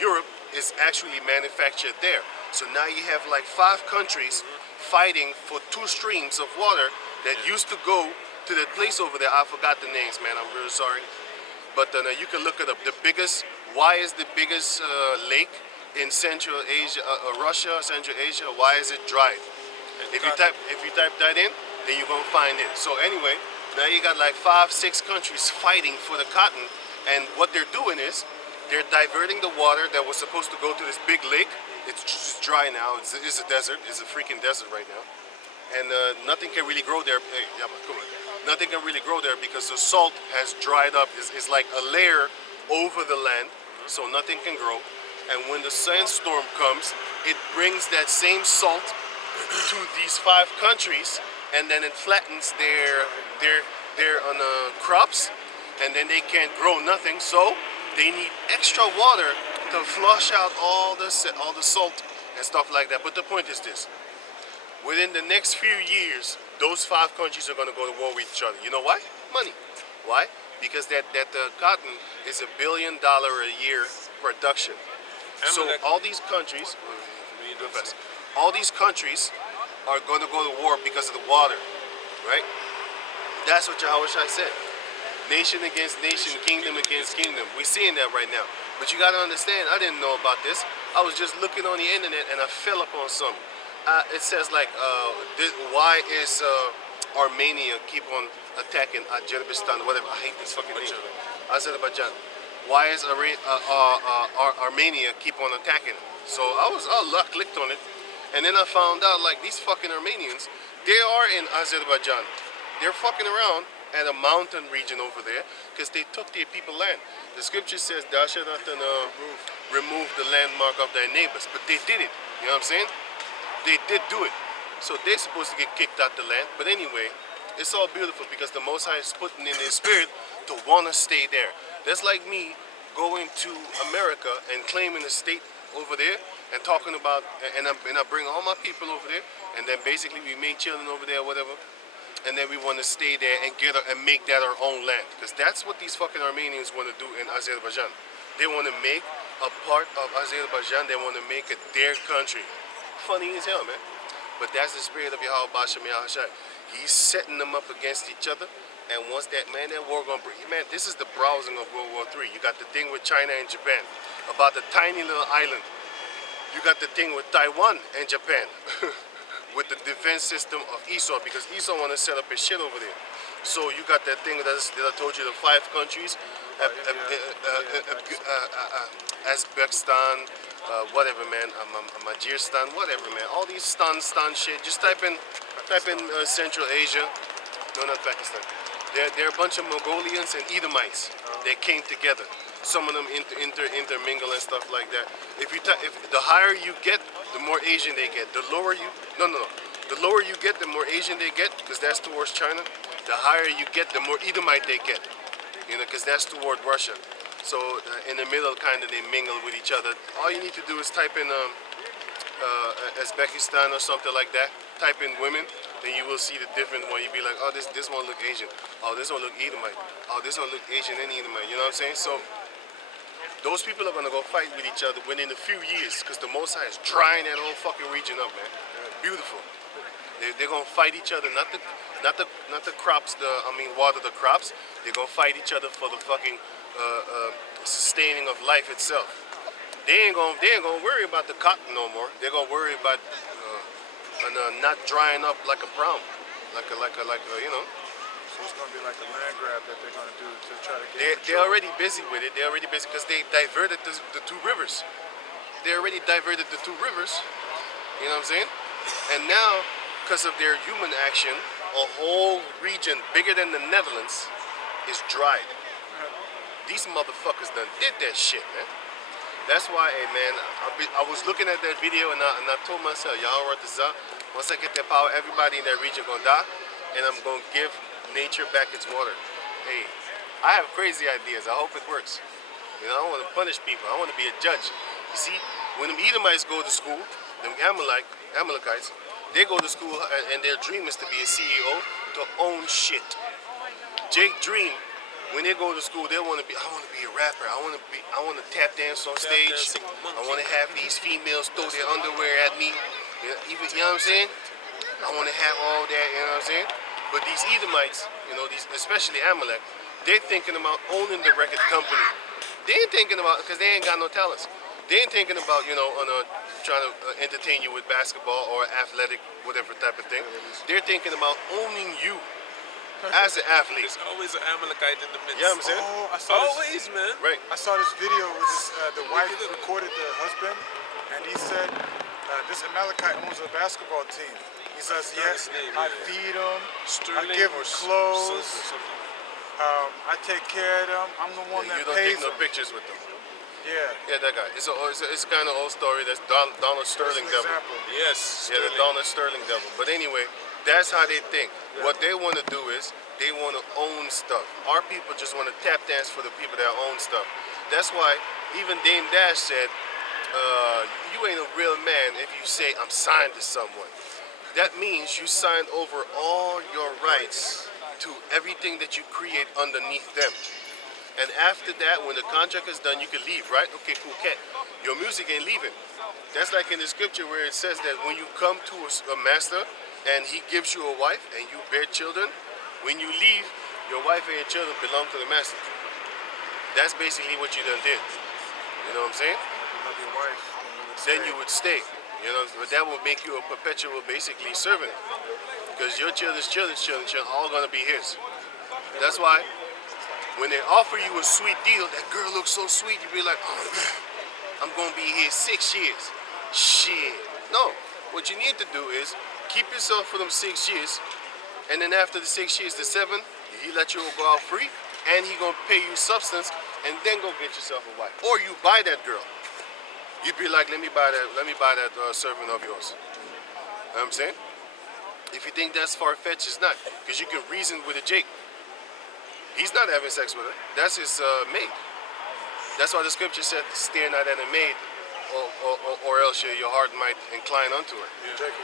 Europe is actually manufactured there. So now you have like 5 countries fighting for 2 streams of water that used to go to that place over there. I forgot the names, man. I'm really sorry. But you can look it up. Why is the biggest lake in Central Asia, Russia, Central Asia, why is it dry? If you type that in, then you're gonna find it. So anyway, now you got like 5, 6 countries fighting for the cotton, and what they're doing is they're diverting the water that was supposed to go to this big lake. It's just dry now. It's a desert. It's a freaking desert right now, and nothing can really grow there. Hey, yeah, come on. Nothing can really grow there because the salt has dried up. It's like a layer over the land, so nothing can grow. And when the sandstorm comes, it brings that same salt to these 5 countries, and then it flattens their crops, and then they can't grow nothing. So they need extra water to flush out all the salt and stuff like that. But the point is this: within the next few years, those 5 countries are going to go to war with each other. You know why? Money. Why? Because that cotton is $1 billion a year production. So all these countries, are going to go to war because of the water, right? That's what Yahushua said. Nation against nation, kingdom against kingdom. We're seeing that right now. But you got to understand, I didn't know about this. I was just looking on the internet and I fell upon something. It says like, why is Armenia keep on attacking Azerbaijan, whatever. I hate this fucking name. Azerbaijan. Why is Armenia keep on attacking? So I clicked on it, and then I found out like these fucking Armenians, they are in Azerbaijan. They're fucking around at a mountain region over there because they took their people land. The scripture says, "Thou shalt not remove the landmark of thy neighbors," but they did it. You know what I'm saying? They did do it. So they're supposed to get kicked out the land. But anyway, it's all beautiful because the Most High is putting in His spirit to want to stay there. That's like me going to America and claiming a state over there and talking about, and I bring all my people over there, and then basically we make children over there, whatever, and then we want to stay there and and make that our own land, because that's what these fucking Armenians want to do in Azerbaijan. They want to make a part of Azerbaijan. They want to make it their country. Funny as hell, man. But that's the spirit of Yahweh Bashem Yahushai. He's setting them up against each other. And once that war gonna bring, man, this is the browsing of World War III. You got the thing with China and Japan about the tiny little island. You got the thing with Taiwan and Japan with the defense system of Esau, because Esau want to set up his shit over there. So you got that thing that I told you, the 5 countries, Uzbekistan, whatever, man, Majirstan, whatever, man. All these stan shit. Just type in Central Asia. No, not Pakistan. They're a bunch of Mongolians and Edomites that came together. Some of them intermingle and stuff like that. If the higher you get, the more Asian they get. The lower you the lower you get, the more Asian they get, because that's towards China. The higher you get, the more Edomite they get, because that's toward Russia. So in the middle, kind of, they mingle with each other. All you need to do is type in Uzbekistan or something like that. Type in women, then you will see the different one. You'll be like, oh, this one look Asian. Oh, this one look Edomite. Oh, this one look Asian and Edomite. You know what I'm saying? So those people are gonna go fight with each other within a few years, because the Most High is drying that whole fucking region up, man. Beautiful. They're gonna fight each other, not the crops. Water the crops. They're gonna fight each other for the fucking sustaining of life itself. They ain't gonna worry about the cotton no more. They're gonna worry about not drying up like a prom, like a you know. So it's going to be like a land grab that they're going to do to try to get. They're already busy with it. They're already busy because they diverted the 2 rivers. They already diverted the 2 rivers. You know what I'm saying? And now, because of their human action, a whole region bigger than the Netherlands is dried. These motherfuckers done did that shit, man. That's why, hey man, I was looking at that video and I told myself, y'all, once I get that power, everybody in that region gonna die, and I'm gonna give nature back its water. Hey, I have crazy ideas. I hope it works. I don't want to punish people. I want to be a judge. You see, when the Edomites go to school, the Amalekites, they go to school and their dream is to be a CEO, to own shit. Jake Dream, when they go to school, I want to be a rapper. I want to tap dance on stage. I want to have these females throw their underwear at me. You know what I'm saying? I want to have all that, you know what I'm saying? But these Edomites, especially Amalek, they're thinking about owning the record company. They ain't thinking about, because they ain't got no talents. They ain't thinking about, trying to entertain you with basketball or athletic, whatever type of thing. They're thinking about owning you as an athlete. There's always an Amalekite in the midst. You know what I'm saying? Oh, I saw Always, man. Right. I saw this video with the wife recorded the husband, and he said, this Amalekite owns a basketball team. He says, yes, I feed them, I give them clothes, I take care of them, I'm the one that You don't pays take no them. pictures with them. Yeah. Yeah, that guy. It's kind of old story. That's Donald Sterling That's an devil. example. Yes. Yeah, the Donald Sterling devil. But anyway, that's how they think. Yeah. What they want to do is they want to own stuff. Our people just want to tap dance for the people that own stuff. That's why even Dame Dash said, you ain't a real man if you say I'm signed to someone. That means you signed over all your rights to everything that you create underneath them. And after that, when the contract is done, you can leave, right? Okay, cool, cat. Your music ain't leaving. That's like in the scripture where it says that when you come to a master and he gives you a wife and you bear children, when you leave, your wife and your children belong to the master. That's basically what you done did. You know what I'm saying? Love your wife. Then you would stay. But that would make you a perpetual, basically, servant. Because your children's all going to be his. That's why when they offer you a sweet deal, that girl looks so sweet, you be like, oh man, I'm going to be here 6 years. Shit. No. What you need to do is keep yourself for them 6 years, and then after the 6 years, the 7, he let you go out free, and he going to pay you substance, and then go get yourself a wife. Or you buy that girl. You'd be like, let me buy that servant of yours. You know what I'm saying? If you think that's far-fetched, it's not. Because you can reason with a Jake. He's not having sex with her. That's his maid. That's why the scripture said, stare not at a maid, or else your heart might incline unto her.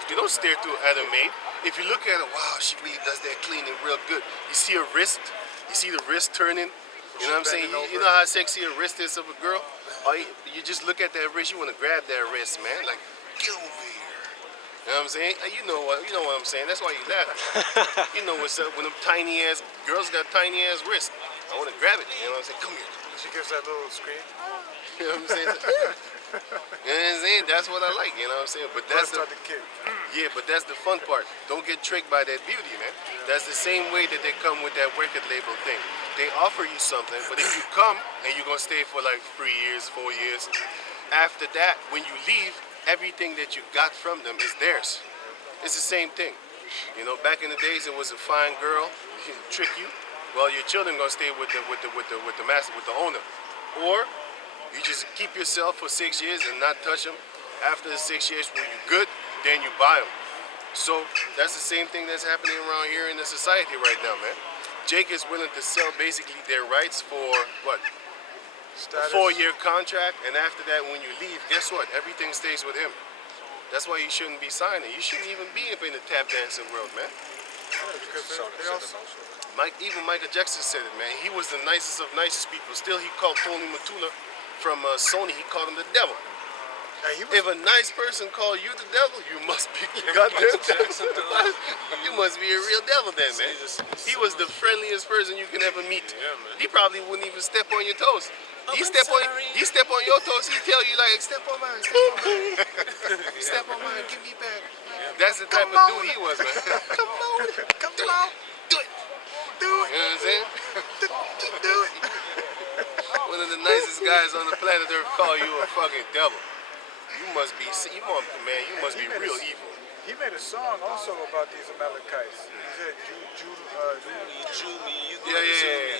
You don't stare at a maid. If you look at her, wow, she really does that cleaning real good. You see her wrist? You see the wrist turning? You know what I'm saying? You know how sexy a wrist is of a girl? Or you just look at that wrist, you want to grab that wrist, man. Like, get over here. You know what I'm saying? You know what I'm saying. That's why you laugh. You know what's up when them tiny ass girls got tiny ass wrists. I want to grab it. You know what I'm saying? Come here. She gives that little scream. You know what I'm saying? You know what I'm saying? That's what I like. You know what I'm saying? But that's the kid. yeah. But that's the fun part. Don't get tricked by that beauty, man. That's the same way that they come with that record label thing. They offer you something, but if you come and you're gonna stay for like 3 years, 4 years, after that, when you leave, everything that you got from them is theirs. It's the same thing. You know, back in the days, it was a fine girl trick you. Well, your children gonna stay with the master, with the owner, or you just keep yourself for 6 years and not touch them. After the 6 years, when you're good, then you buy them. So that's the same thing that's happening around here in the society right now, man. Jake is willing to sell basically their rights for what? Status. A 4-year contract, and after that, when you leave, guess what? Everything stays with him. That's why you shouldn't be signing. You shouldn't even be up in the tap dancing world, man. Because they also, Even Michael Jackson said it, man. He was the nicest of nicest people. Still, he called Tony Matula from Sony. He called him the devil. If a nice person called you the devil, you must be goddamn Jackson. You must be a real devil then, man. He was the friendliest person you can ever meet. He probably wouldn't even step on your toes. He step on your toes. He tell you like, step on mine, step on mine, give me back. That's the type of dude he was, man. Come on, do it. You know what I'm saying? Do it. One of the nicest guys on the planet Earth call you a fucking devil. You must be real evil. He made a song also about these Amalekites. He said,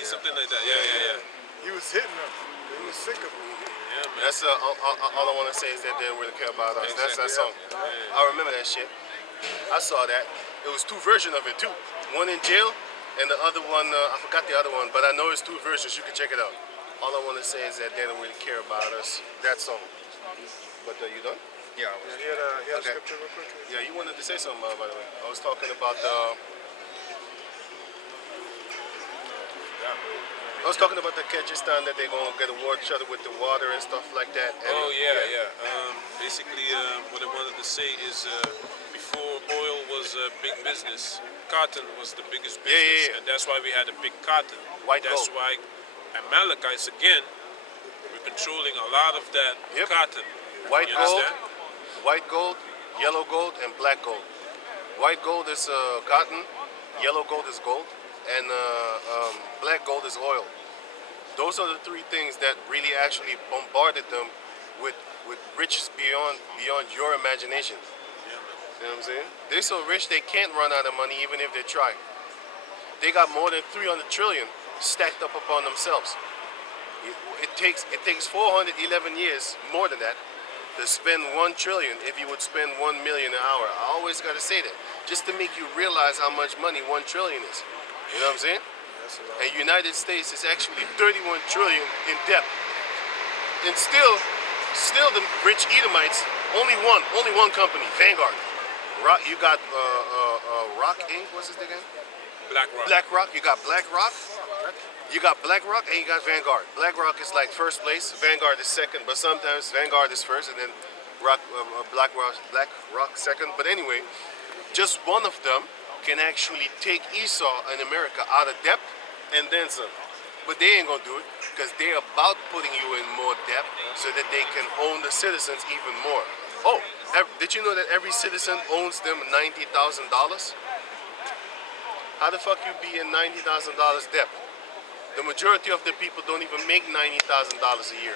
something like that. Yeah. He was hitting them. He was sick of them. Yeah, man. That's all I want to say is that they don't really care about us. That's that song. I remember that shit. I saw that. It was 2 versions of it too. One in jail, and the other one, I forgot the other one, but I know it's 2 versions. You can check it out. All I want to say is that they don't really care about us. That song. But you done? Yeah. He had a scripture real quick. Yeah, you wanted to say something, by the way. I was talking about the Kyrgyzstan that they're gonna get a war shuttle with the water and stuff like that. And Basically, what I wanted to say is before oil was big business, cotton was the biggest business, and that's why we had a big cotton. That's why Amalekites again were controlling a lot of that cotton. White gold, yellow gold, and black gold. White gold is cotton, yellow gold is gold, and black gold is oil. Those are the 3 things that really actually bombarded them with riches beyond your imagination. You know what I'm saying? They're so rich they can't run out of money even if they try. They got more than 300 trillion stacked up upon themselves. It takes 411 years, more than that, to spend 1 trillion if you would spend 1 million an hour. I always got to say that, just to make you realize how much money 1 trillion is. You know what I'm saying? And United States is actually 31 trillion in debt. And still the rich Edomites, only one company, Vanguard. You got Rock Inc. What's his name again? BlackRock. You got BlackRock. You got BlackRock and you got Vanguard. BlackRock is like first place, Vanguard is second, but sometimes Vanguard is first and then BlackRock second. But anyway, just one of them can actually take Esau and America out of debt and then some. But they ain't gonna do it because they're about putting you in more debt so that they can own the citizens even more. Oh, did you know that every citizen owes them $90,000? How the fuck you be in $90,000 debt? The majority of the people don't even make $90,000 a year.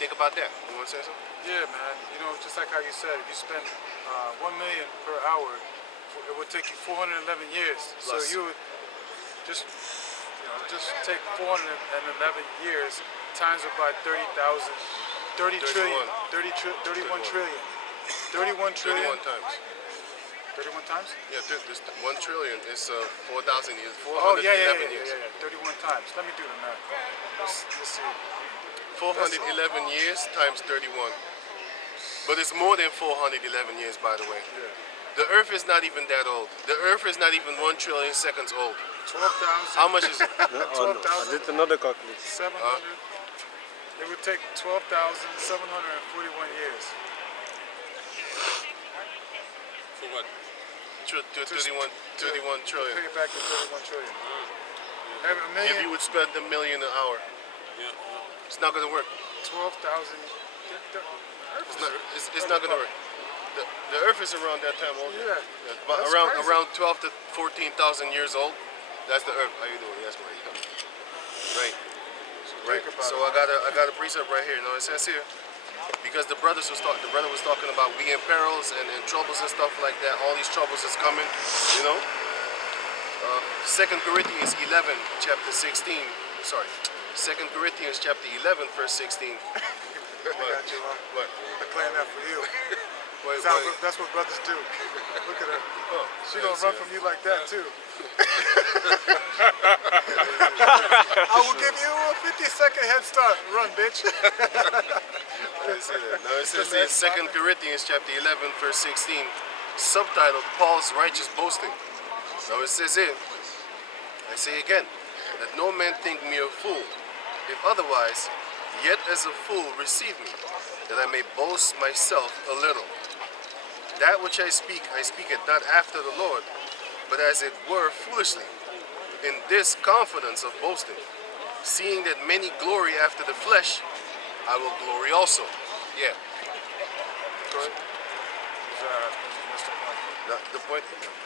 Think about that. You want to say something? Yeah, man. You know, just like how you said, if you spend 1 million per hour, it would take you 411 years. Plus. So you would just take 411 years times it by 30 trillion. 31 trillion. 31 times. 31 times? Yeah, this 1 trillion is 4,000 years. Oh, 411 yeah. years. 31 times. Let me do the math. Let's see. 411 years times 31. But it's more than 411 years, by the way. Yeah. The Earth is not even that old. The Earth is not even 1 trillion seconds old. 12,000. How much is it? Oh, no. I did another calculation. 700. It would take 12,741 years. For what? 31 trillion. Pay it back to 31 trillion. Every If million, you would spend $1 million an hour, Yeah. it's not going to work. 12,000. It's not going to work. The Earth is around that time old. Yeah. But That's around crazy. 12 to 14,000 years old. That's the Earth. How you doing? That's where you come. Right. Right. Think about So it. I got a precept right here. You know, it says here, because the brother was talking about we in perils and troubles and stuff like that. All these troubles is coming. You know. 2 Corinthians 11, chapter 16. Sorry. 2 Corinthians chapter 11, verse 16. I got you, huh? What? They're playing that for you. Wait, That's what brothers do. Look at her. Oh, She yeah, gonna run see, from you like that too. I will give you a 50-second head start. Run, bitch. I didn't say that. No, it says in 2 Corinthians chapter 11, verse 16, subtitled Paul's Righteous Boasting. Now it says here, I say again, that no man think me a fool. If otherwise, yet as a fool receive me, that I may boast myself a little. That which I speak it not after the Lord, but as it were foolishly, in this confidence of boasting, seeing that many glory after the flesh, I will glory also. Yeah. Go ahead. That's the point. The point.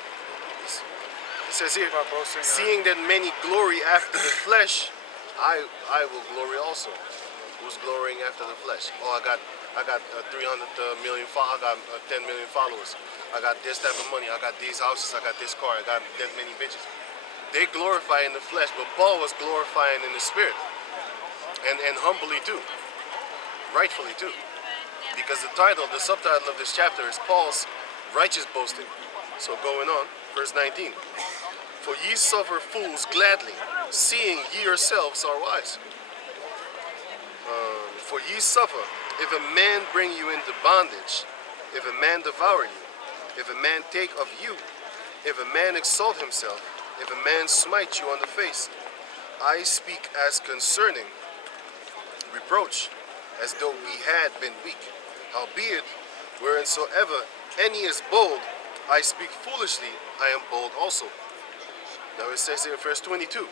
It says here, About boasting, seeing that many glory after the flesh, I will glory also. Who's glorying after the flesh? Oh, I got 300 million. I got 10 million followers. I got this type of money. I got these houses. I got this car. I got that many bitches. They glorify in the flesh, but Paul was glorifying in the spirit, and humbly too, rightfully too, because the subtitle of this chapter is Paul's righteous boasting. So going on, verse 19. For ye suffer fools gladly, seeing ye yourselves are wise. For ye suffer, if a man bring you into bondage, if a man devour you, if a man take of you, if a man exalt himself, if a man smite you on the face. I speak as concerning reproach, as though we had been weak. Howbeit, whereinsoever any is bold, I speak foolishly, I am bold also. Now it says here in verse 22,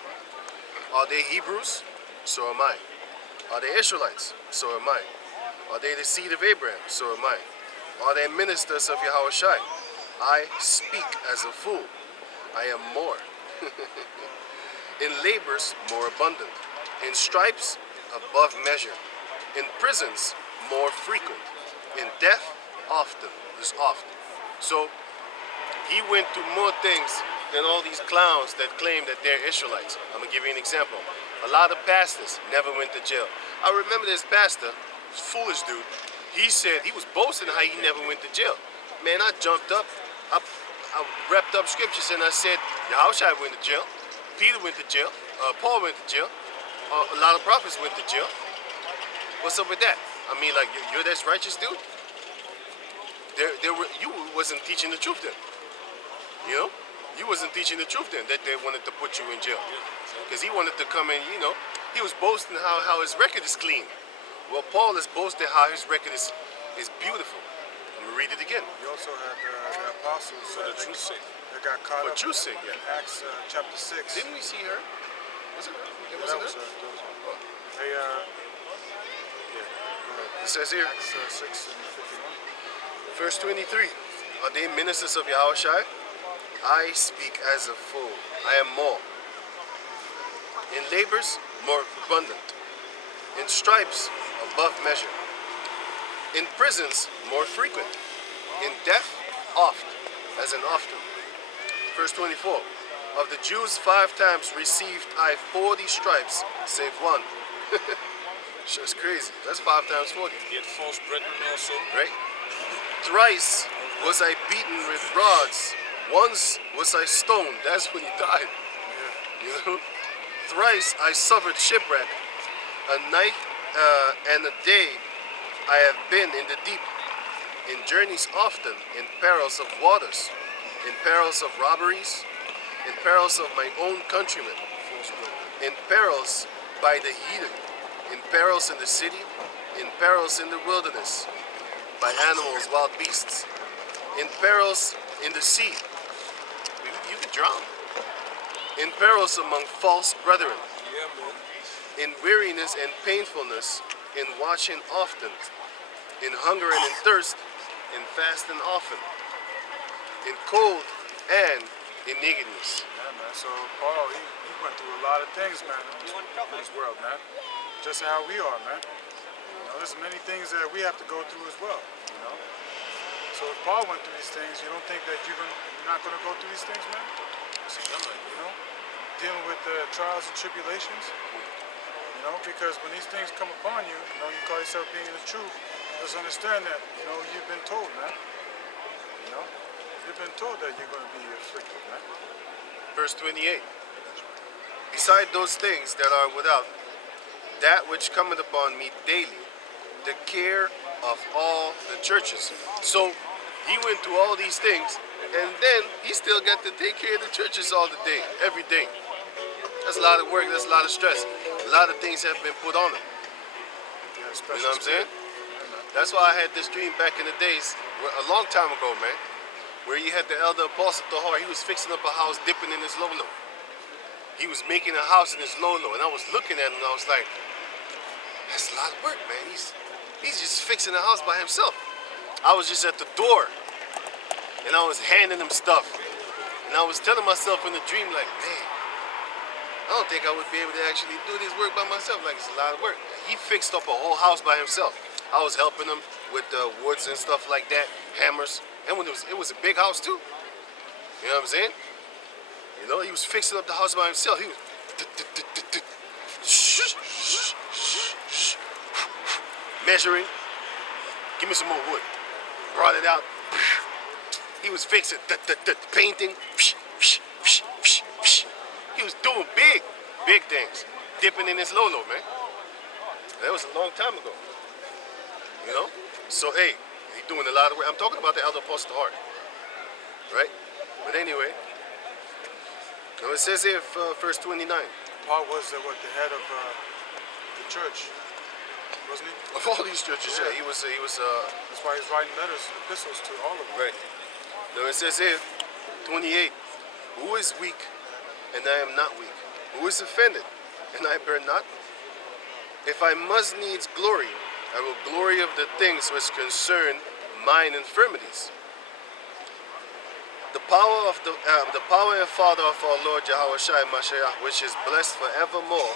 are they Hebrews? So am I. Are they Israelites? So am I. Are they the seed of Abraham? So am I. Are they ministers of Yahushua? I speak as a fool. I am more. In labors, more abundant. In stripes, above measure. In prisons, more frequent. In death, often. This often. So, he went through more things than all these clowns that claim that they're Israelites. I'm going to give you an example. A lot of pastors never went to jail. I remember this pastor, this foolish dude, he said he was boasting how he never went to jail. Man, I jumped up, I wrapped up scriptures and I said, Yahushua went to jail, Peter went to jail, Paul went to jail, a lot of prophets went to jail. What's up with that? I mean, like, you're this righteous dude? You wasn't teaching the truth then. You know? You wasn't teaching the truth then, that they wanted to put you in jail. Because he wanted to come in, you know, he was boasting how his record is clean. Well, Paul is boasting how his record is beautiful. I'm going to read it again. You also had the apostles For the truth's sake. that got caught For up truth's sake, yeah. in Acts chapter 6. Didn't we see her? Was it? It that wasn't was her? her. They, yeah, go ahead. It says here, Acts 6 and 51. verse 23. Are they ministers of Yahushua? I speak as a fool. I am more. In labors, more abundant. In stripes, above measure. In prisons, more frequent. In death, oft, as in often. Verse 24. Of the Jews 5 times received I 40 stripes, save one. That's crazy. That's 5 times 40. Yet false brethren also. Right? Thrice was I beaten with rods. Once was I stoned. That's when he died. You know? Thrice I suffered shipwreck. A night and a day I have been in the deep. In journeys often, in perils of waters, in perils of robberies, in perils of my own countrymen, in perils by the heathen, in perils in the city, in perils in the wilderness, by animals, wild beasts, in perils in the sea. You could drown. In perils among false brethren, in weariness and painfulness, in watching often, in hunger and in thirst, in fasting often, in cold and in nakedness. Yeah, man. So Paul, he went through a lot of things, man, in this world, man. Just how we are, man. You know, there's many things that we have to go through as well, you know. So if Paul went through these things, you don't think that you're not going to go through these things, man? You know, dealing with the trials and tribulations, you know, because when these things come upon you, you know, you call yourself being in the truth, just understand that, you know, you've been told, man. You know, you've been told that you're going to be afflicted, man. Verse 28. Beside those things that are without, that which cometh upon me daily, the care of all the churches. So he went through all these things, and then he still got to take care of the churches all the day, every day. That's a lot of work, that's a lot of stress. A lot of things have been put on him. Yeah, You know what I'm saying? That's why I had this dream back in the days, a long time ago, man, where you had the elder apostle Tahar. He was fixing up a house, dipping in his lolo. He was making a house in his lolo, and I was looking at him, and I was like, that's a lot of work, man. He's just fixing a house by himself. I was just at the door, and I was handing him stuff, and I was telling myself in the dream, like, man, I don't think I would be able to actually do this work by myself. Like, it's a lot of work. He fixed up a whole house by himself. I was helping him with the woods and stuff like that, hammers. And when it was a big house too. You know what I'm saying? You know, he was fixing up the house by himself. He was measuring. Give me some more wood. Brought it out. He was fixing, painting. He was doing big things. Dipping in his lolo, man. That was a long time ago. You know? So, hey, he's doing a lot of work. I'm talking about the elder apostle Hart. Right? But anyway, now it says here, verse 29. Paul was the head of the church, wasn't he? Of all these churches, yeah, he was. That's why he's writing letters, epistles to all of them. Right. Now it says here, 28. Who is weak, and I am not weak? Who is offended, and I bear not? If I must needs glory, I will glory of the things which concern mine infirmities. The power and Father of our Lord Yahushua Mashiach, which is blessed forevermore,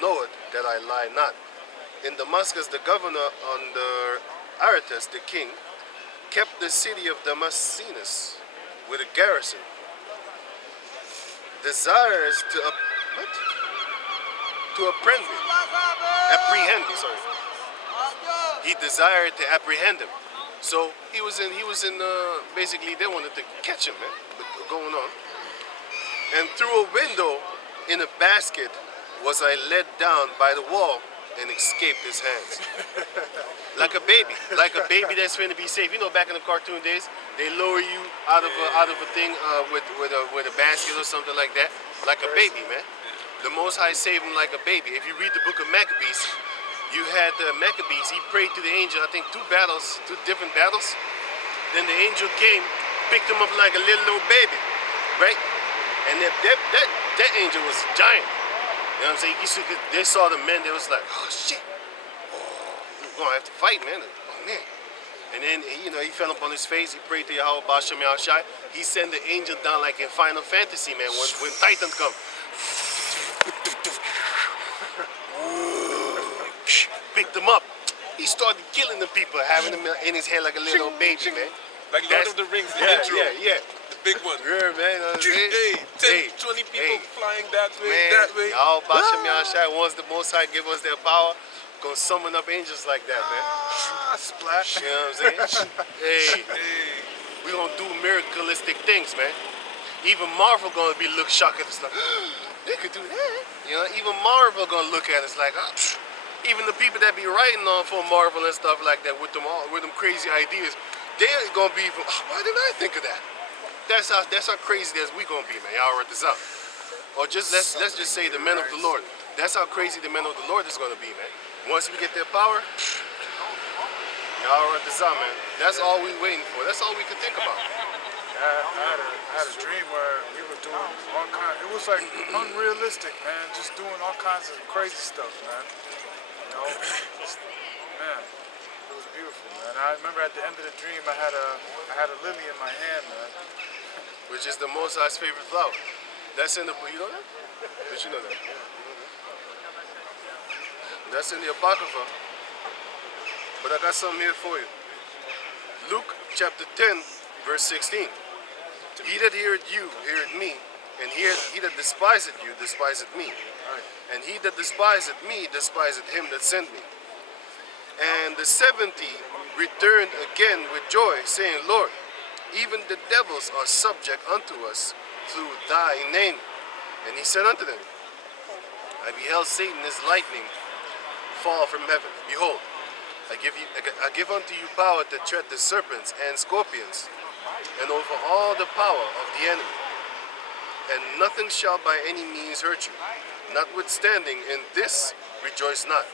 knoweth that I lie not. In Damascus, the governor under Aretas the king kept the city of Damascus with a garrison, desires to apprehend me. Sorry. He desired to apprehend him. So he was in basically they wanted to catch him, man, going on. And through a window in a basket was I led down by the wall and escaped his hands. like a baby that's going to be safe. You know, back in the cartoon days, they lower you out of a thing with a basket or something like that, like a baby, man. The Most High saved him like a baby. If you read the book of Maccabees, you had the Maccabees. He prayed to the angel, I think two different battles. Then the angel came, picked him up like a little baby, right? And that angel was a giant. You know what I'm saying? They saw the men, they was like, oh shit, we're gonna have to fight, man. Oh man. And then he fell up on his face, he prayed to Yahweh Bashem Yahushai. He sent the angel down like in Final Fantasy, man, when Titan come. Picked him up. He started killing the people, having them in his head like a little baby, man. Like Lord of the Rings, the intro. Yeah. The big one. Yeah, man. Hey, 10, 20 people flying that way, man, that way. Yahweh Bashem Yahushai, once the Most High give us their power, gonna summon up angels like that, man. Splash. You know what I'm saying? Hey. we're gonna do miraclistic things, man. Even Marvel gonna look shocked at us like, they could do that. You know, even Marvel gonna look at us like, even the people that be writing on for Marvel and stuff like that with them crazy ideas, they're gonna be, why didn't I think of that? That's how crazy as we gonna be, man. Y'all write this out. Or just let's just say the men of the Lord. That's how crazy the men of the Lord is gonna be, man. Once we get their power, y'all write this out, man. That's all we waiting for. That's all we could think about. I had a dream where we were doing all kinds. It was like unrealistic, man. Just doing all kinds of crazy stuff, man. You know, man, it was beautiful, man. I remember at the end of the dream, I had a lily in my hand, man. Which is the Most High's favorite flower. That's in the, you know that? Did you know that? That's in the Apocrypha. But I got something here for you. Luke chapter 10, verse 16. He that heareth you, heareth me, and he that despiseth you, despiseth me. And he that despiseth me, despiseth him that sent me. And the 70 returned again with joy, saying, Lord, even the devils are subject unto us through thy name. And he said unto them, I beheld Satan as lightning fall from heaven. Behold, I give unto you power to tread the serpents and scorpions, and over all the power of the enemy. And nothing shall by any means hurt you. Notwithstanding, in this rejoice not,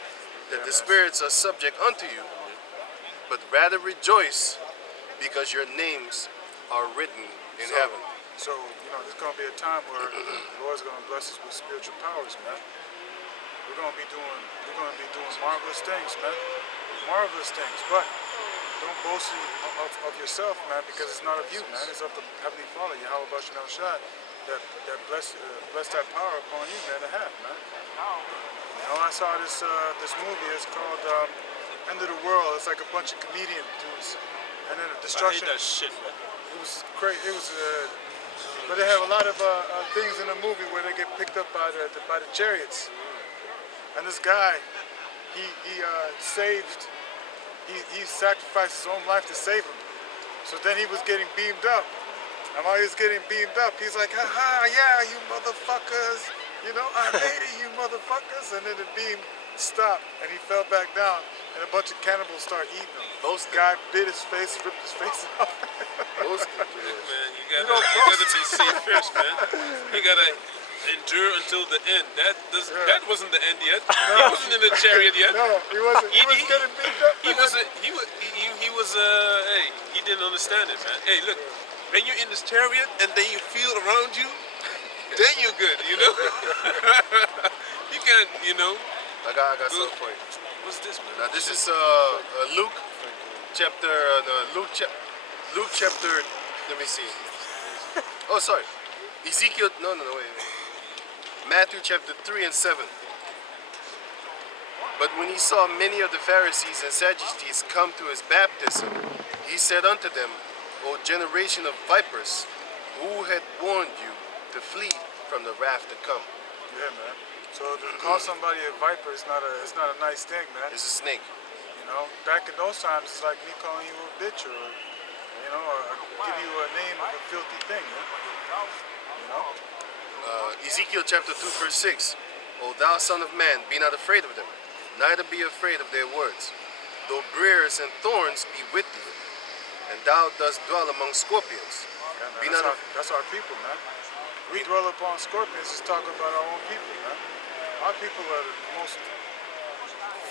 that the spirits are subject unto you, but rather rejoice, because your names are written in heaven. So, you know, there's gonna be a time where the Lord's gonna bless us with spiritual powers, man. We're gonna be doing marvelous things, man. Marvelous things. But don't boast of yourself, man, because it's not of you, man. It's of the Heavenly Father, Yahweh Bashan El Shad, that bless that power upon you, man, to have, man. You know, I saw this movie. It's called End of the World. It's like a bunch of comedian dudes, and then the destruction. I hate that shit, man. It was great. It was, but they have a lot of things in the movie where they get picked up by the chariots. And this guy, he sacrificed his own life to save him. So then he was getting beamed up. And while he was getting beamed up, he's like, haha, yeah, you motherfuckers. You know, I made it, you motherfuckers. And then the beam stopped, and he fell back down, and a bunch of cannibals started eating him. The guy bit his face, ripped his face off. Man, you gotta be safe first, man. You gotta endure until the end. That wasn't the end yet. He wasn't in the chariot yet. No, he wasn't. He was getting beat up. Hey, he didn't understand it, man. Hey, look, when you're in this chariot and then you feel around you, then you're good, you know? You can't, you know. I got something for you. What's this, man? Now this is Luke chapter, let me see. Oh, sorry. Ezekiel, wait. Matthew chapter 3 and 7. But when he saw many of the Pharisees and Sadducees come to his baptism, he said unto them, O generation of vipers, who had warned you to flee from the wrath to come? Yeah, man. So to call somebody a viper is not a nice thing, man. It's a snake. You know, back in those times, it's like me calling you a bitch or, you know, or give you a name of a filthy thing, man. You know? Ezekiel chapter 2 verse 6. O thou son of man, be not afraid of them, neither be afraid of their words. Though briars and thorns be with thee, and thou dost dwell among scorpions. Yeah, man, that's our people, man. We dwell upon scorpions, just talking about our own people, man. Our people are the most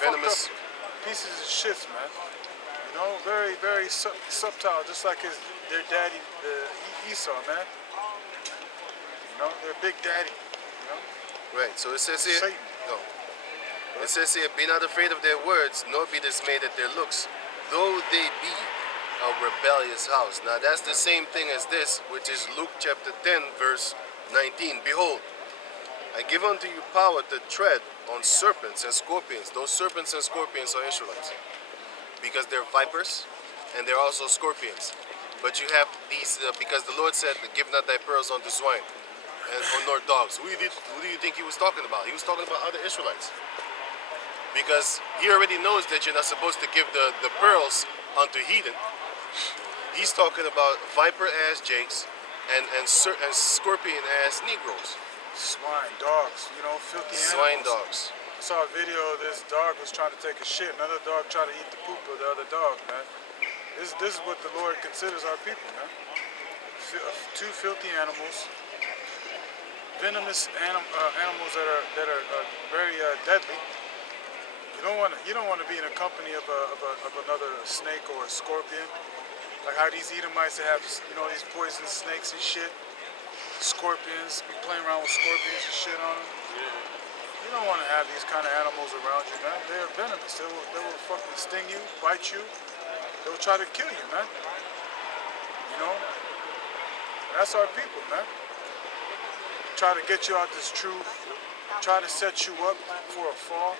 Venomous pieces of shit, man. You know, very, very subtle, just like their daddy, Esau, man. You know, their big daddy. You know. Right. So it says here. Satan. No. It says here, be not afraid of their words, nor be dismayed at their looks, though they be a rebellious house. Now that's the same thing as this, which is Luke chapter 10, verse 19. Behold, I give unto you power to tread on serpents and scorpions. Those serpents and scorpions are Israelites, because they're vipers and they're also scorpions. But you have these, because the Lord said, give not thy pearls unto swine or nor dogs. Who do you think he was talking about? He was talking about other Israelites. Because he already knows that you're not supposed to give the pearls unto heathen. He's talking about viper-ass jakes and scorpion-ass Negroes. Swine, dogs, you know, filthy Swine animals. dogs. I saw a video of this dog was trying to take a shit. Another dog tried to eat the poop of the other dog, man. This is what the Lord considers our people, man. Two filthy animals, venomous animals that are very deadly. You don't want to be in a company of another snake or a scorpion. Like how these Edomites they have, you know, these poison snakes and shit. Scorpions, be playing around with scorpions and shit on them. You don't want to have these kind of animals around you, man. They're venomous. They will fucking sting you, bite you. They'll try to kill you, man. You know? That's our people, man. Try to get you out this truth. Try to set you up for a fall.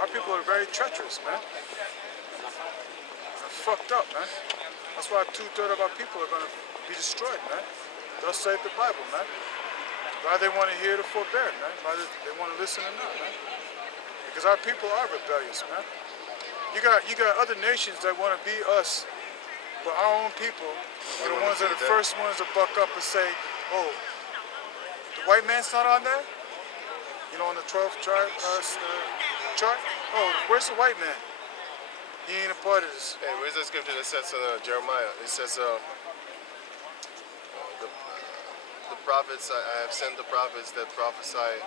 Our people are very treacherous, man. They're fucked up, man. That's why 2/3 of our people are gonna be destroyed, man. Thus saith the Bible, man. Why they want to hear to forbear, man. Why they want to listen or not, man. Because our people are rebellious, man. You got other nations that want to be us, but our own people are the ones that are the first ones to buck up and say, oh, the white man's not on there? You know, on the 12th chart? Oh, where's the white man? He ain't a part of this. Hey, where's that scripture that says in Jeremiah? It says, the prophets, I have sent the prophets that prophesy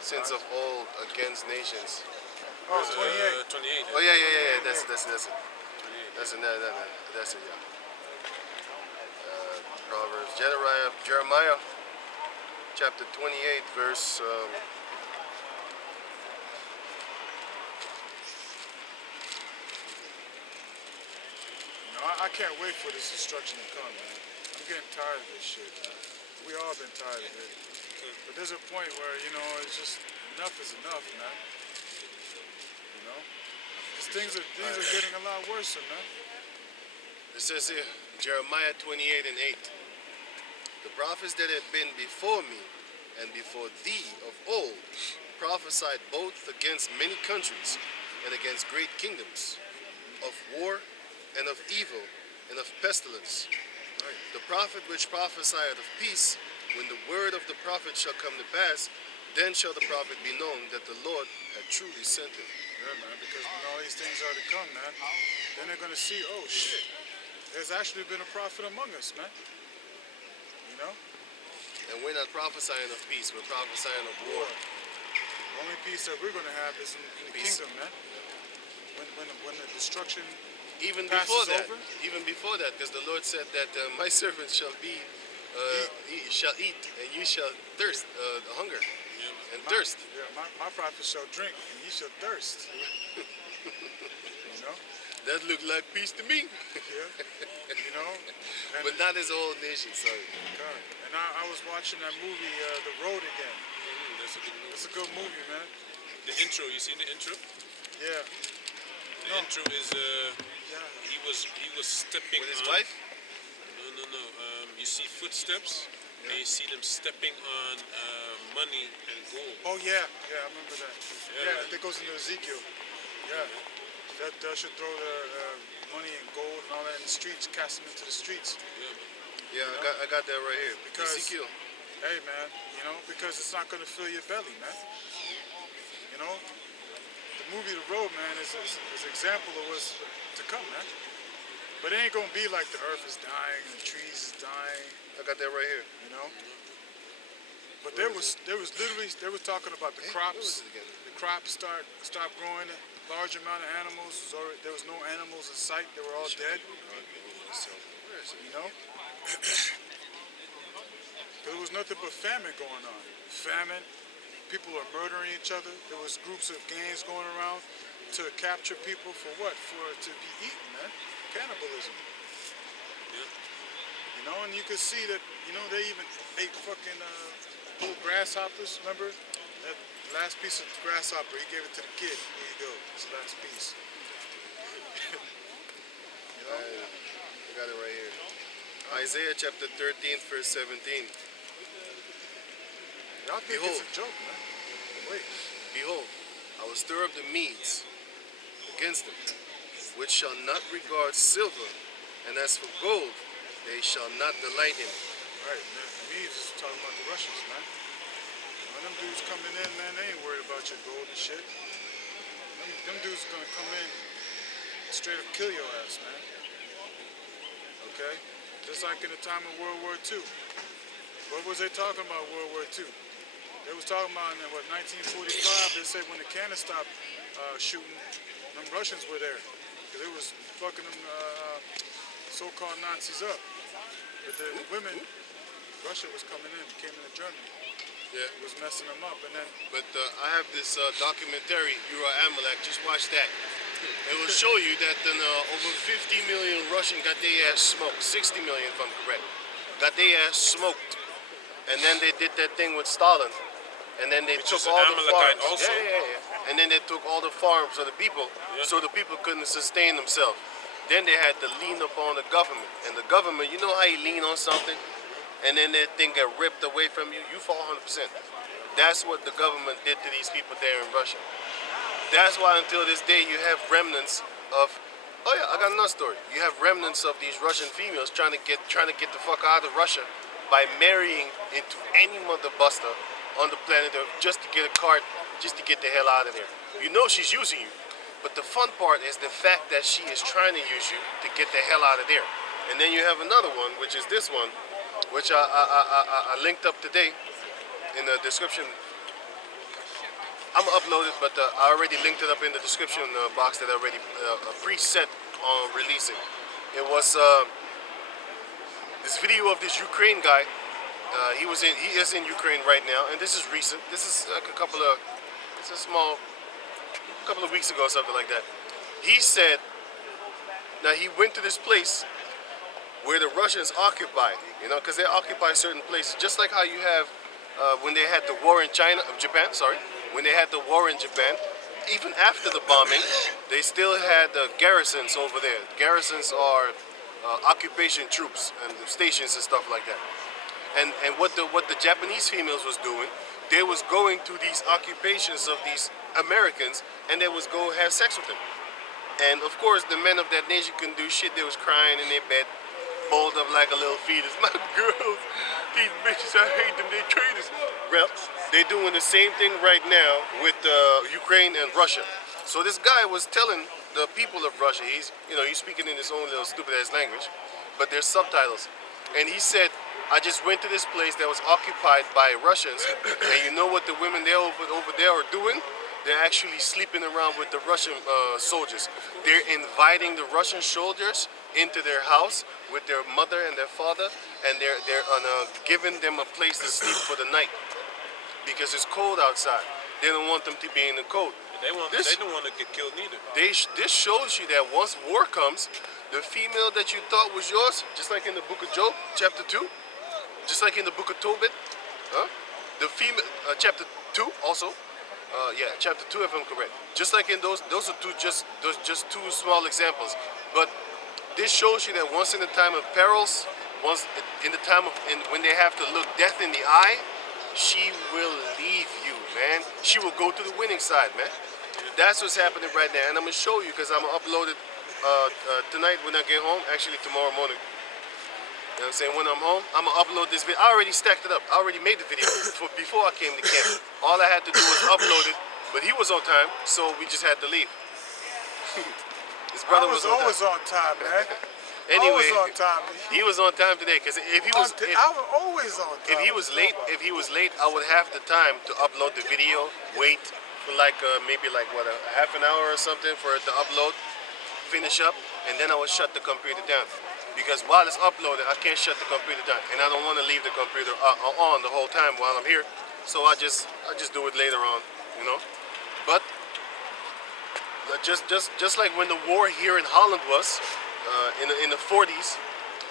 since of old against nations. Oh, 28. 28. Oh yeah. That's it. That's it. That's it. Yeah. Proverbs, Jeremiah, chapter 28, verse. I can't wait for this destruction to come, man. I'm getting tired of this shit, man. We all been tired of it. But there's a point where, you know, it's just enough is enough, man. You know? 'Cause things are getting a lot worse, man. It says here, Jeremiah 28 and 8. The prophets that had been before me and before thee of old prophesied both against many countries and against great kingdoms, of war and of evil and of pestilence. Right. The prophet which prophesied of peace, when the word of the prophet shall come to pass, then shall the prophet be known that the Lord had truly sent him. Yeah, man, because when all these things are to come, man, then they're going to see, oh, shit, there's actually been a prophet among us, man. You know? And we're not prophesying of peace, we're prophesying of war. The only peace that we're going to have is in the kingdom, man. When the destruction even passes before that, because the Lord said that my servants shall shall eat, and you shall thirst, hunger, and thirst. Yeah, my prophet shall drink, and ye shall thirst. You know? That looked like peace to me. Yeah. You know? And but not as a whole nation, sorry. God. And I was watching that movie, The Road Again. That's a good movie. It's a good movie, man. The intro, you seen the intro? Yeah. The intro is he was stepping With his on, wife? No. You see footsteps, and you see them stepping on money and gold. Oh yeah, I remember that. Yeah. That goes into Ezekiel. Yeah. That should throw the money and gold and all that in the streets, cast them into the streets. Yeah, I got that right here. Because, Ezekiel. hey man, you know, because it's not gonna fill your belly, man. You know? The movie The Road, man, is an example of what's to come, man. But it ain't gonna be like the earth is dying and the trees is dying. I got that right here. You know? But there was literally they were talking about the crops. The crops stop growing, a large amount of animals. There was no animals in sight, they were all dead. You know? There was nothing but famine going on. Famine, people are murdering each other. There was groups of gangs going around to capture people for what? For to be eaten, man. Cannibalism. You know, and you could see that, you know, they even ate fucking little grasshoppers, remember? That last piece of grasshopper, he gave it to the kid. Here you go, it's the last piece. You know? I got it right here. Isaiah chapter 13, verse 17. Y'all think Behold. it's a joke, man. Wait. Behold, I will stir up the Medes against them, which shall not regard silver, and as for gold, they shall not delight in it. Right, man. Me just talking about the Russians, man. When them dudes coming in, man, they ain't worried about your gold and shit. Them dudes gonna come in, straight up kill your ass, man. Okay? Just like in the time of World War II. What was they talking about World War II? They was talking about in, what, 1945, they said when the cannons stopped shooting, them Russians were there. Because they was fucking them so-called Nazis up. But the women, Russia was coming in, came into Germany. Yeah. It was messing them up. And then, But I have this documentary, Euro Amalek. Just watch that. It will show you that over 50 million Russian got their ass smoked. 60 million, if I'm correct. Got their ass smoked. And then they did that thing with Stalin. And then they Which took is all the Amalekite farms. also. Yeah. And then they took all the farms of the people, so the people couldn't sustain themselves. Then they had to lean upon the government. And the government, you know how you lean on something, and then that thing get ripped away from you, you fall 100%. That's what the government did to these people there in Russia. That's why until this day you have remnants of, oh yeah, I got another story. You have remnants of these Russian females trying to get the fuck out of Russia by marrying into any mother buster on the planet Earth just to get a card, just to get the hell out of there. You know she's using you. But the fun part is the fact that she is trying to use you to get the hell out of there. And then you have another one, which is this one, which I linked up today in the description. I'm gonna upload it, but I already linked it up in the description box that I already preset on releasing. It was this video of this Ukraine guy. He is in Ukraine right now, and this is recent. This is like it's a couple of weeks ago or something like that. He said, now he went to this place where the Russians occupy, because they occupy certain places, just like how you have when they had the war in Japan, when they had the war in Japan, even after the bombing, they still had garrisons over there. Garrisons are occupation troops and stations and stuff like that. And what the Japanese females was doing, they was going to these occupations of these Americans, and they was go have sex with them. And of course, the men of that nation couldn't do shit. They was crying in their bed, balled up like a little fetus. My girls, these bitches, I hate them. They traitors. Well, they doing the same thing right now with Ukraine and Russia. So this guy was telling the people of Russia, he's speaking in his own little stupid ass language, but there's subtitles. And he said, I just went to this place that was occupied by Russians, and you know what the women there over there are doing? They're actually sleeping around with the Russian soldiers. They're inviting the Russian soldiers into their house with their mother and their father, and they're giving them a place to sleep for the night because it's cold outside. They don't want them to be in the cold. They don't want to get killed neither. This shows you that once war comes, the female that you thought was yours, just like in the book of Job, chapter 2, just like in the book of Tobit, the female, chapter 2 also, chapter 2 if I'm correct. Just like in those are just two small examples. But this shows you that once in the time of perils, once in the time of when they have to look death in the eye, she will leave you, man. She will go to the winning side, man. That's what's happening right now, and I'm gonna show you because I'm gonna upload it tonight when I get home. Actually, tomorrow morning. You know what I'm saying? When I'm home, I'm gonna upload this video. I already stacked it up. I already made the video before I came to camp. All I had to do was upload it, but he was on time, so we just had to leave. His brother was always on time, man. Anyway, always on time. he was on time today because if he was, I was always on time. if he was late, I would have the time to upload the video. Wait for maybe a half an hour or something for it to upload, finish up, and then I would shut the computer down. Because while it's uploaded, I can't shut the computer down, and I don't want to leave the computer on the whole time while I'm here. So I just do it later on, But just like when the war here in Holland was in the 40s,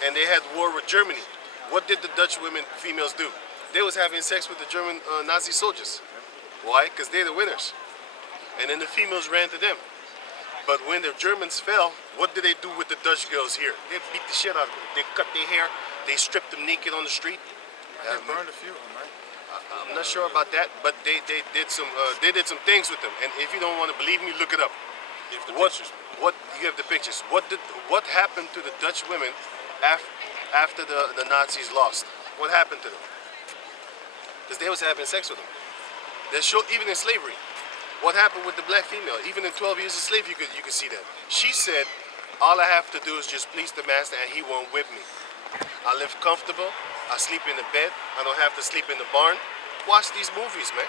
and they had war with Germany, what did the Dutch females do? They was having sex with the German Nazi soldiers. Why? Because they're the winners. And then the females ran to them. But when the Germans fell, what did they do with the Dutch girls here? They beat the shit out of them. They cut their hair. They stripped them naked on the street. They burned a few of them, right? I'm not sure about that, but they did some things with them. And if you don't want to believe me, look it up. You have the What pictures. what you have the pictures? What happened to the Dutch women after the Nazis lost? What happened to them? Because they was having sex with them. They show even in slavery. What happened with the black female? Even in 12 years of slavery, you could see that. She said, "All I have to do is just please the master, and he won't whip me. I live comfortable. I sleep in the bed. I don't have to sleep in the barn." Watch these movies, man.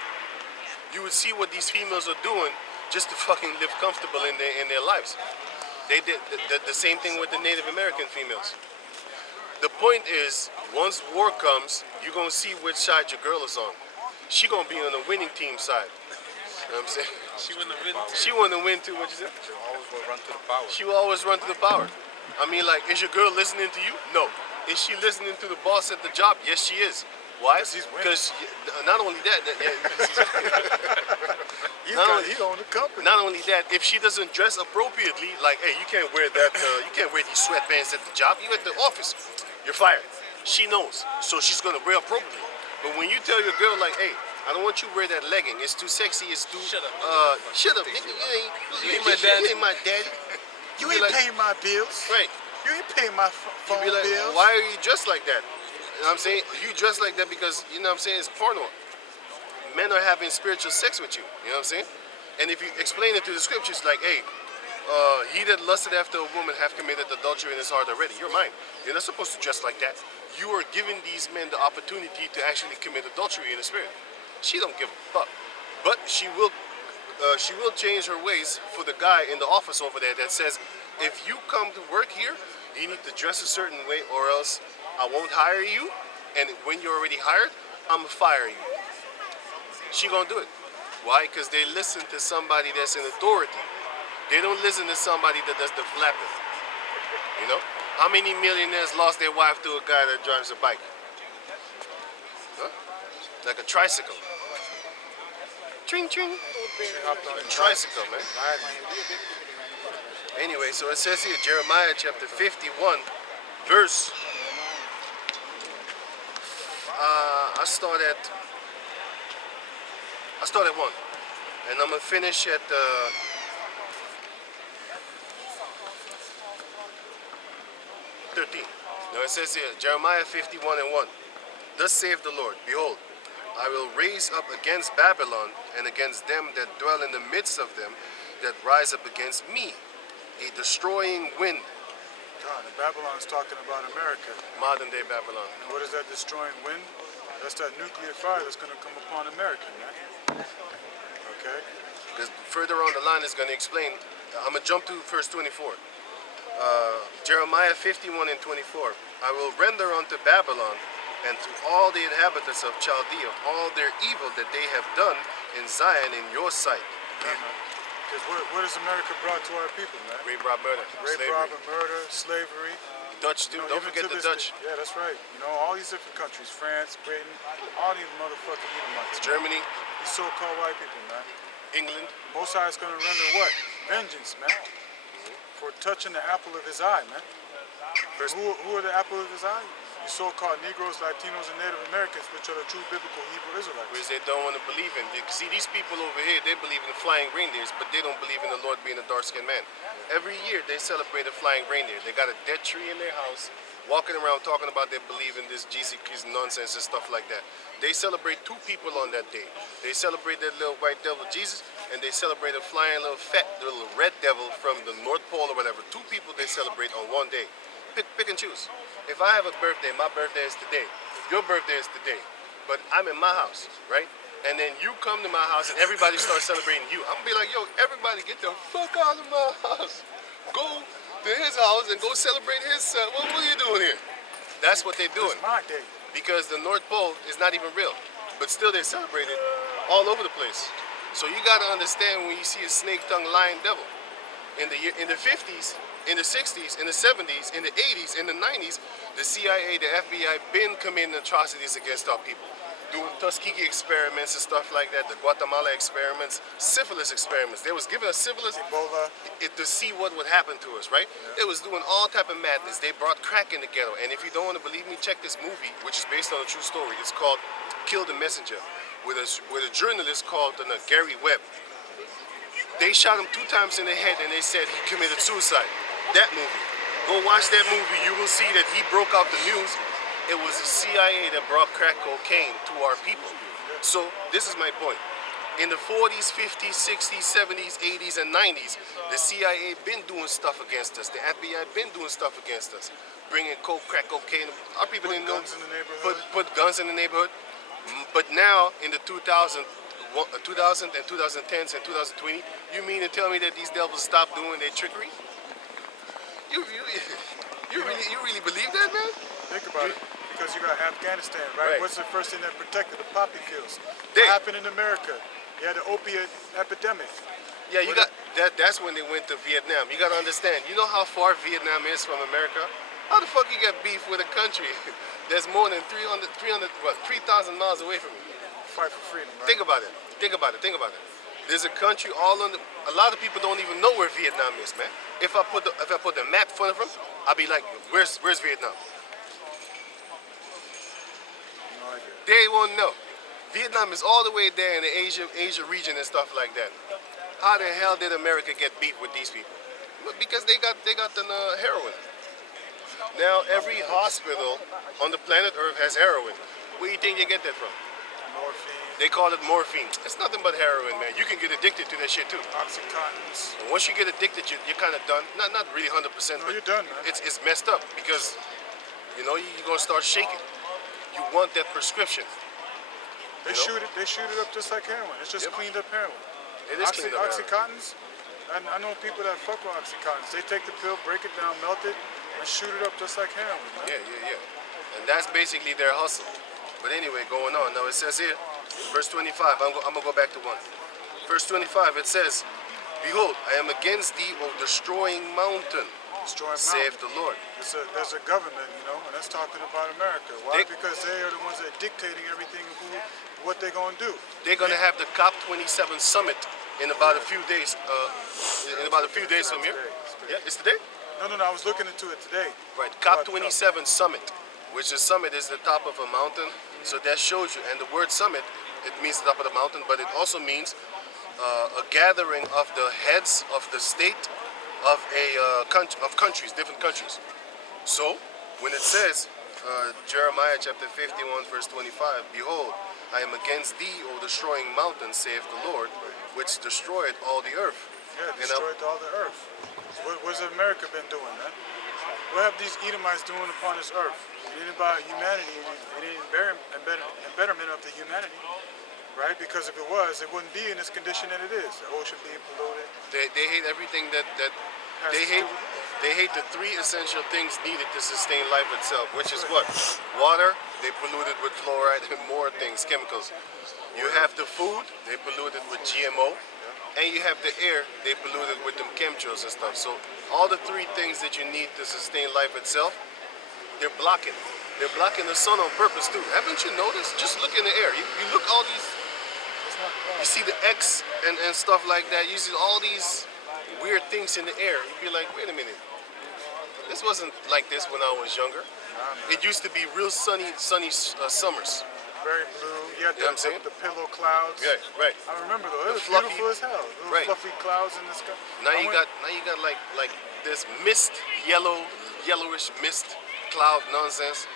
You would see what these females are doing just to fucking live comfortable in their lives. They did the same thing with the Native American females. The point is, once war comes, you're gonna see which side your girl is on. She gonna be on the winning team side. You know what I'm saying? She wouldn't win. She wanna win too. What you say? She always will run to the power. She will always run to the power. I mean, like, is your girl listening to you? No. Is she listening to the boss at the job? Yes, she is. Why? Because he's winning. Because not only that, He own the company. not only that, if she doesn't dress appropriately, like, hey, you can't wear that, you can't wear these sweatpants at the job. You at the office, you're fired. She knows, so she's gonna wear appropriately. But when you tell your girl, like, hey, I don't want you to wear that legging. It's too sexy. It's too. Shut up. Shut up, nigga. You ain't my daddy. You ain't my daddy. You be ain't like- paying my bills. Right. You ain't paying my You phone be like, bills. why are you dressed like that? You know what I'm saying? You dress like that because, you know what I'm saying, it's porno. Men are having spiritual sex with you. You know what I'm saying? And if you explain it to the scriptures, like, hey, he that lusted after a woman have committed adultery in his heart already. You're mine. You're not supposed to dress like that. You are giving these men the opportunity to actually commit adultery in the spirit. She don't give a fuck. But she will change her ways for the guy in the office over there that says, if you come to work here, you need to dress a certain way or else I won't hire you. And when you're already hired, I'm gonna fire you. She gonna do it. Why? Because they listen to somebody that's in authority. They don't listen to somebody that does the flapping. You know? How many millionaires lost their wife to a guy that drives a bike? Huh? Like a tricycle. Tring, tring. Tricycle, man. Anyway, so it says here, Jeremiah chapter 51, verse. I start at 1, and I'm gonna finish at 13. Now it says here, Jeremiah 51 and 1. Thus saith the Lord, behold, I will raise up against Babylon and against them that dwell in the midst of them that rise up against me, a destroying wind. God, and Babylon's talking about America. Modern day Babylon. And what is that destroying wind? That's that nuclear fire that's going to come upon America, man. Okay? Because further on the line is going to explain. I'm going to jump to verse 24. Jeremiah 51 and 24. I will render unto Babylon and to all the inhabitants of Chaldea all their evil that they have done in Zion in your sight. Because what has America brought to our people, man? Rape, rob, murder, Rape, slavery. rob, and murder, slavery. Dutch too. You know, Don't even forget to the this Dutch. day- yeah, that's right. You know, all these different countries, France, Britain, all these motherfucking Edomites. Germany, These so-called white people, man. England. Most High is going to render what? Vengeance, man. For touching the apple of his eye, man. Who are the apple of his eye? You so-called Negroes, Latinos, and Native Americans, which are the true biblical Hebrew Israelites. Which they don't want to believe in. See, these people over here, they believe in flying reindeers, but they don't believe in the Lord being a dark-skinned man. Every year, they celebrate a flying reindeer. They got a dead tree in their house, walking around talking about they believe in this Jesus nonsense and stuff like that. They celebrate two people on that day. They celebrate that little white devil Jesus, and they celebrate a flying little fat little red devil from the North Pole or whatever. Two people they celebrate on one day. Pick and choose. If I have a birthday, my birthday is today. Your birthday is today. But I'm in my house, right? And then you come to my house and everybody starts celebrating you. I'm gonna be like, yo, everybody get the fuck out of my house. Go to his house and go celebrate his son. What are you doing here? That's what they're doing. It's my day. Because the North Pole is not even real. But still they celebrate it all over the place. So you gotta understand when you see a snake-tongued lion devil. In the 50s, in the 60s, in the 70s, in the 80s, in the 90s, the CIA, the FBI been committing atrocities against our people. Doing Tuskegee experiments and stuff like that, the Guatemala experiments, syphilis experiments. They was giving us syphilis Ebola. to see what would happen to us, right? They was doing all type of madness. They brought crack in the ghetto. And if you don't want to believe me, check this movie, which is based on a true story. It's called Kill the Messenger, with a journalist called Gary Webb. They shot him 2 times in the head and they said he committed suicide. That movie. Go watch that movie. You will see that he broke out the news. It was the CIA that brought crack cocaine to our people. So this is my point. In the 40s, 50s, 60s, 70s, 80s, and 90s, the CIA been doing stuff against us. The FBI been doing stuff against us. Bringing coke, crack cocaine. Our people didn't know. Guns in the neighborhood. Put guns in the neighborhood. But now, in the 2000 and 2010s and 2020, you mean to tell me that these devils stopped doing their trickery? You really believe that, man? Think about it. Because you got Afghanistan, right? Right. What's the first thing that protected? The poppy fields. They- What happened in America? You had the opiate epidemic. Yeah, you got that. That's when they went to Vietnam. You got to understand. You know how far Vietnam is from America? How the fuck you got beef with a country that's more than 3,000 miles away from you? Fight for freedom, right? Think about it. Think about it. Think about it. There's a country all under. A lot of people don't even know where Vietnam is, man. If I put the map in front of them, I'll be like, where's Vietnam? No idea. They won't know. Vietnam is all the way there in the Asia region and stuff like that. How the hell did America get beef with these people? Well, because they got the heroin. Now every hospital on the planet Earth has heroin. Where do you think they get that from? Morphine, They call it morphine. It's nothing but heroin, man. You can get addicted to that shit too. Oxycontins. And once you get addicted, you're kind of done. Not really 100%. No, but you're done, man. It's messed up because you're gonna start shaking. You want that prescription. They You know? shoot it up just like heroin. It's just Yep. cleaned up heroin. It is cleaned up heroin. Oxycontins. I know people that fuck with Oxycontins. They take the pill, break it down, melt it, and shoot it up just like heroin. Man. Yeah. And that's basically their hustle. But anyway, going on. Now it says here, verse 25. I'm gonna go back to 1. Verse 25. It says, "Behold, I am against thee, O destroying mountain, Destroying saith mountains. the Lord." There's a government, and that's talking about America. Why? They- Because they are the ones that are dictating everything, what they're gonna do. They're gonna have the COP27 summit in about a few days. In about a few days from here. Yeah, it's today. No. I was looking into it today. Right, COP27 summit, which the summit is the top of a mountain. So that shows you, and the word summit, it means the top of the mountain, but it also means a gathering of the heads of the state of of countries, different countries. So when it says Jeremiah chapter 51 verse 25, "Behold, I am against thee, O destroying mountain, saith the Lord, which destroyed all the earth." Yeah, And destroyed all the earth. What's America been doing, man? What have these Edomites doing upon this earth? It ain't about humanity. It ain't betterment of the humanity, right? Because if it was, it wouldn't be in this condition that it is. The ocean being polluted. They hate everything that Has they to hate. do- They hate the 3 essential things needed to sustain life itself, which is what? Water, they polluted with fluoride and more things, chemicals. You have the food, they polluted with GMO. And you have the air, they polluted with them chemtrails and stuff. So all the 3 things that you need to sustain life itself, they're blocking. They're blocking the sun on purpose too. Haven't you noticed? Just look in the air. You look all these, you see the X and stuff like that. You see all these weird things in the air. You'd be like, wait a minute. This wasn't like this when I was younger. It used to be real sunny summers. Very blue. You had You know what I'm saying? the pillow clouds. Right. I remember though. It The was fluffy- beautiful as hell. Little right. fluffy clouds in the sky. Now I you went- got like this mist, yellowish mist cloud nonsense.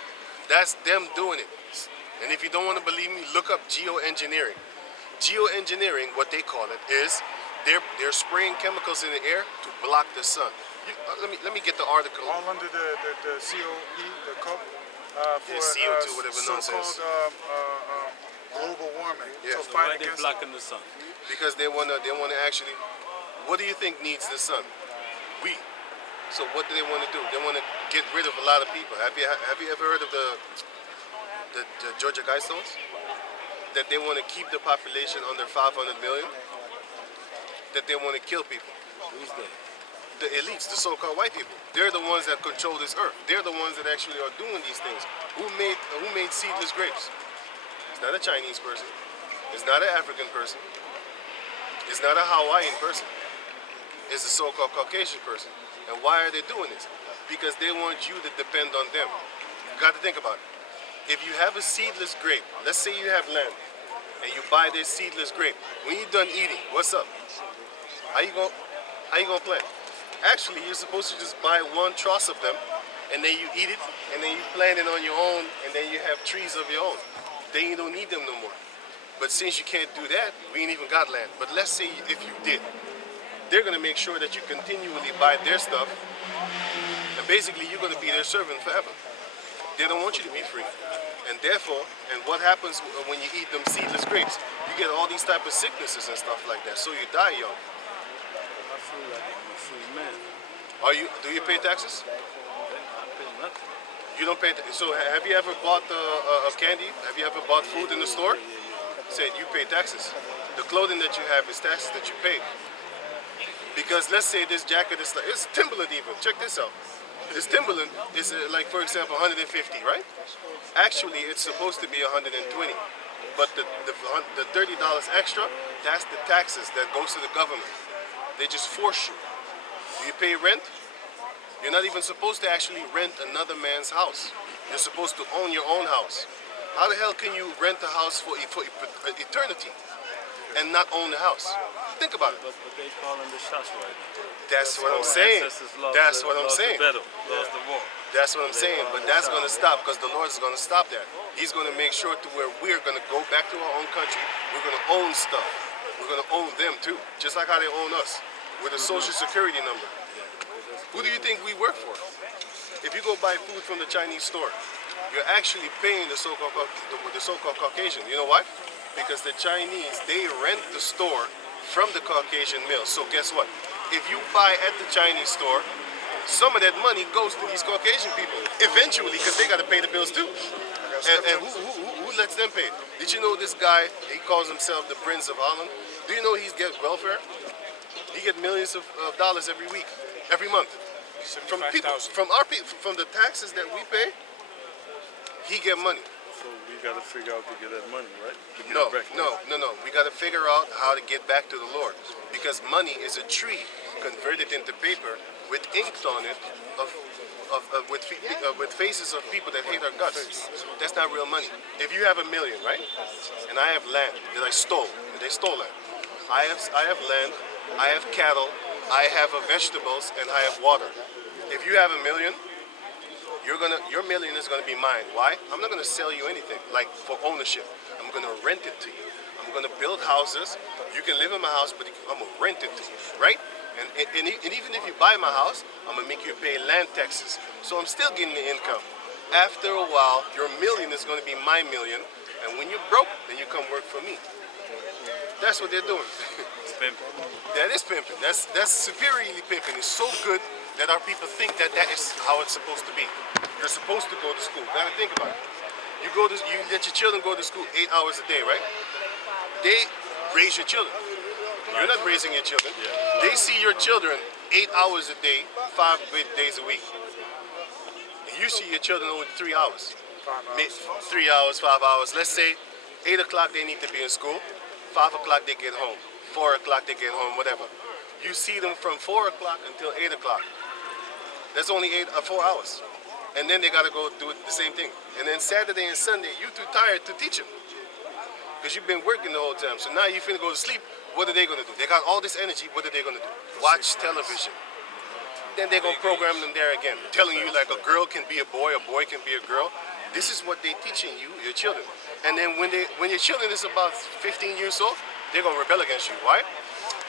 That's them doing it. And if you don't want to believe me, look up geoengineering. Geoengineering, what they call it, is they're spraying chemicals in the air to block the sun. Let me get the article. all under the COP, the COP, for CO2, whatever nonsense. so-called global warming. Yeah. So So fight Why they against blocking the sun? Because they wanna actually. What do you think needs the sun? We. So what do they want to do? They want to get rid of a lot of people. Have you ever heard of the Georgia Guidestones? That they want to keep the population under 500 million. That they want to kill people. Who's that? The elites, the so-called white people. They're the ones that control this earth. They're the ones that actually are doing these things. Who made seedless grapes? It's not a Chinese person. It's not an African person. It's not a Hawaiian person. It's a so-called Caucasian person. And why are they doing this? Because they want you to depend on them. You got to think about it. If you have a seedless grape, let's say you have land, and you buy this seedless grape. When you're done eating, what's up? How you gonna plant? Actually, you're supposed to just buy one truss of them, and then you eat it, and then you plant it on your own, and then you have trees of your own. Then you don't need them no more. But since you can't do that, we ain't even got land. But let's say if you did, they're gonna make sure that you continually buy their stuff, and basically you're gonna be their servant forever. They don't want you to be free. And therefore, and what happens when you eat them seedless grapes? You get all these type of sicknesses and stuff like that. So you die young. I feel like I'm a free man. Do you pay taxes? I pay nothing. You don't pay. So have you ever bought a candy? Have you ever bought food in the store? Said you pay taxes. The clothing that you have is taxes that you pay. Because let's say this jacket is like, it's Timberland even. Check this out. This Timberland is like, for example, 150, right? Actually, it's supposed to be 120. But the $30 extra, that's the taxes that goes to the government. They just force you. Do you pay rent? You're not even supposed to actually rent another man's house. You're supposed to own your own house. How the hell can you rent a house for eternity and not own the house? Think about it. But they calling the shots right now. That's what I'm Our saying. ancestors lost That's the- what I'm lost saying. The battle, lost the war. That's what I'm saying. But that's going to stop because the Lord is going to stop that. He's going to make sure to where we're going to go back to our own country. We're going to own stuff. We're going to own them too, just like how they own us with a social security number. Who do you think we work for? If you go buy food from the Chinese store, you're actually paying the so-called Caucasian. You know why? Because the Chinese, they rent the store from the Caucasian mill. So guess what? If you buy at the Chinese store, some of that money goes to these Caucasian people eventually, because they got to pay the bills too. And who lets them pay? Did you know this guy? He calls himself the Prince of Holland. Do you know he gets welfare? He gets millions of dollars every week, every month, from people, 75,000. from our people, from the taxes that we pay. He get money. So we got to figure out to get that money, right? To get No, it back. no. We got to figure out how to get back to the Lord, because money is a tree converted into paper with ink on it with faces of people that hate our guts. That's not real money. If you have $1 million, right, and I have land that I stole, and they stole land. I have land, I have cattle, I have vegetables, and I have water. If you have $1 million, your million is gonna be mine. Why? I'm not gonna sell you anything like for ownership. I'm gonna rent it to you. I'm gonna build houses. You can live in my house, but I'm gonna rent it to you, right? And even if you buy my house, I'm gonna make you pay land taxes. So I'm still getting the income. After a while, your million is gonna be my million, and when you're broke, then you come work for me. That's what they're doing. Pimping. That is pimping. That's superiorly pimping. It's so good that our people think that that is how it's supposed to be. You're supposed to go to school. Gotta think about it. You let your children go to school 8 hours a day, right? They raise your children. You're not raising your children. They see your children 8 hours a day, 5 days a week. And you see your children only 3 hours. 3 hours, 5 hours. Let's say 8 o'clock they need to be in school. 5 o'clock they get home. 4 o'clock they get home, whatever. You see them from 4 o'clock until 8 o'clock. That's only 4 hours. And then they gotta go do it the same thing. And then Saturday and Sunday, you too tired to teach them. Because you've been working the whole time. So now you finna go to sleep. What are they gonna do? They got all this energy, what are they gonna do? Watch television. Then they're gonna program them there again. Telling you like a girl can be a boy can be a girl. This is what they're teaching you, your children. And then when your children is about 15 years old, they're gonna rebel against you. Why?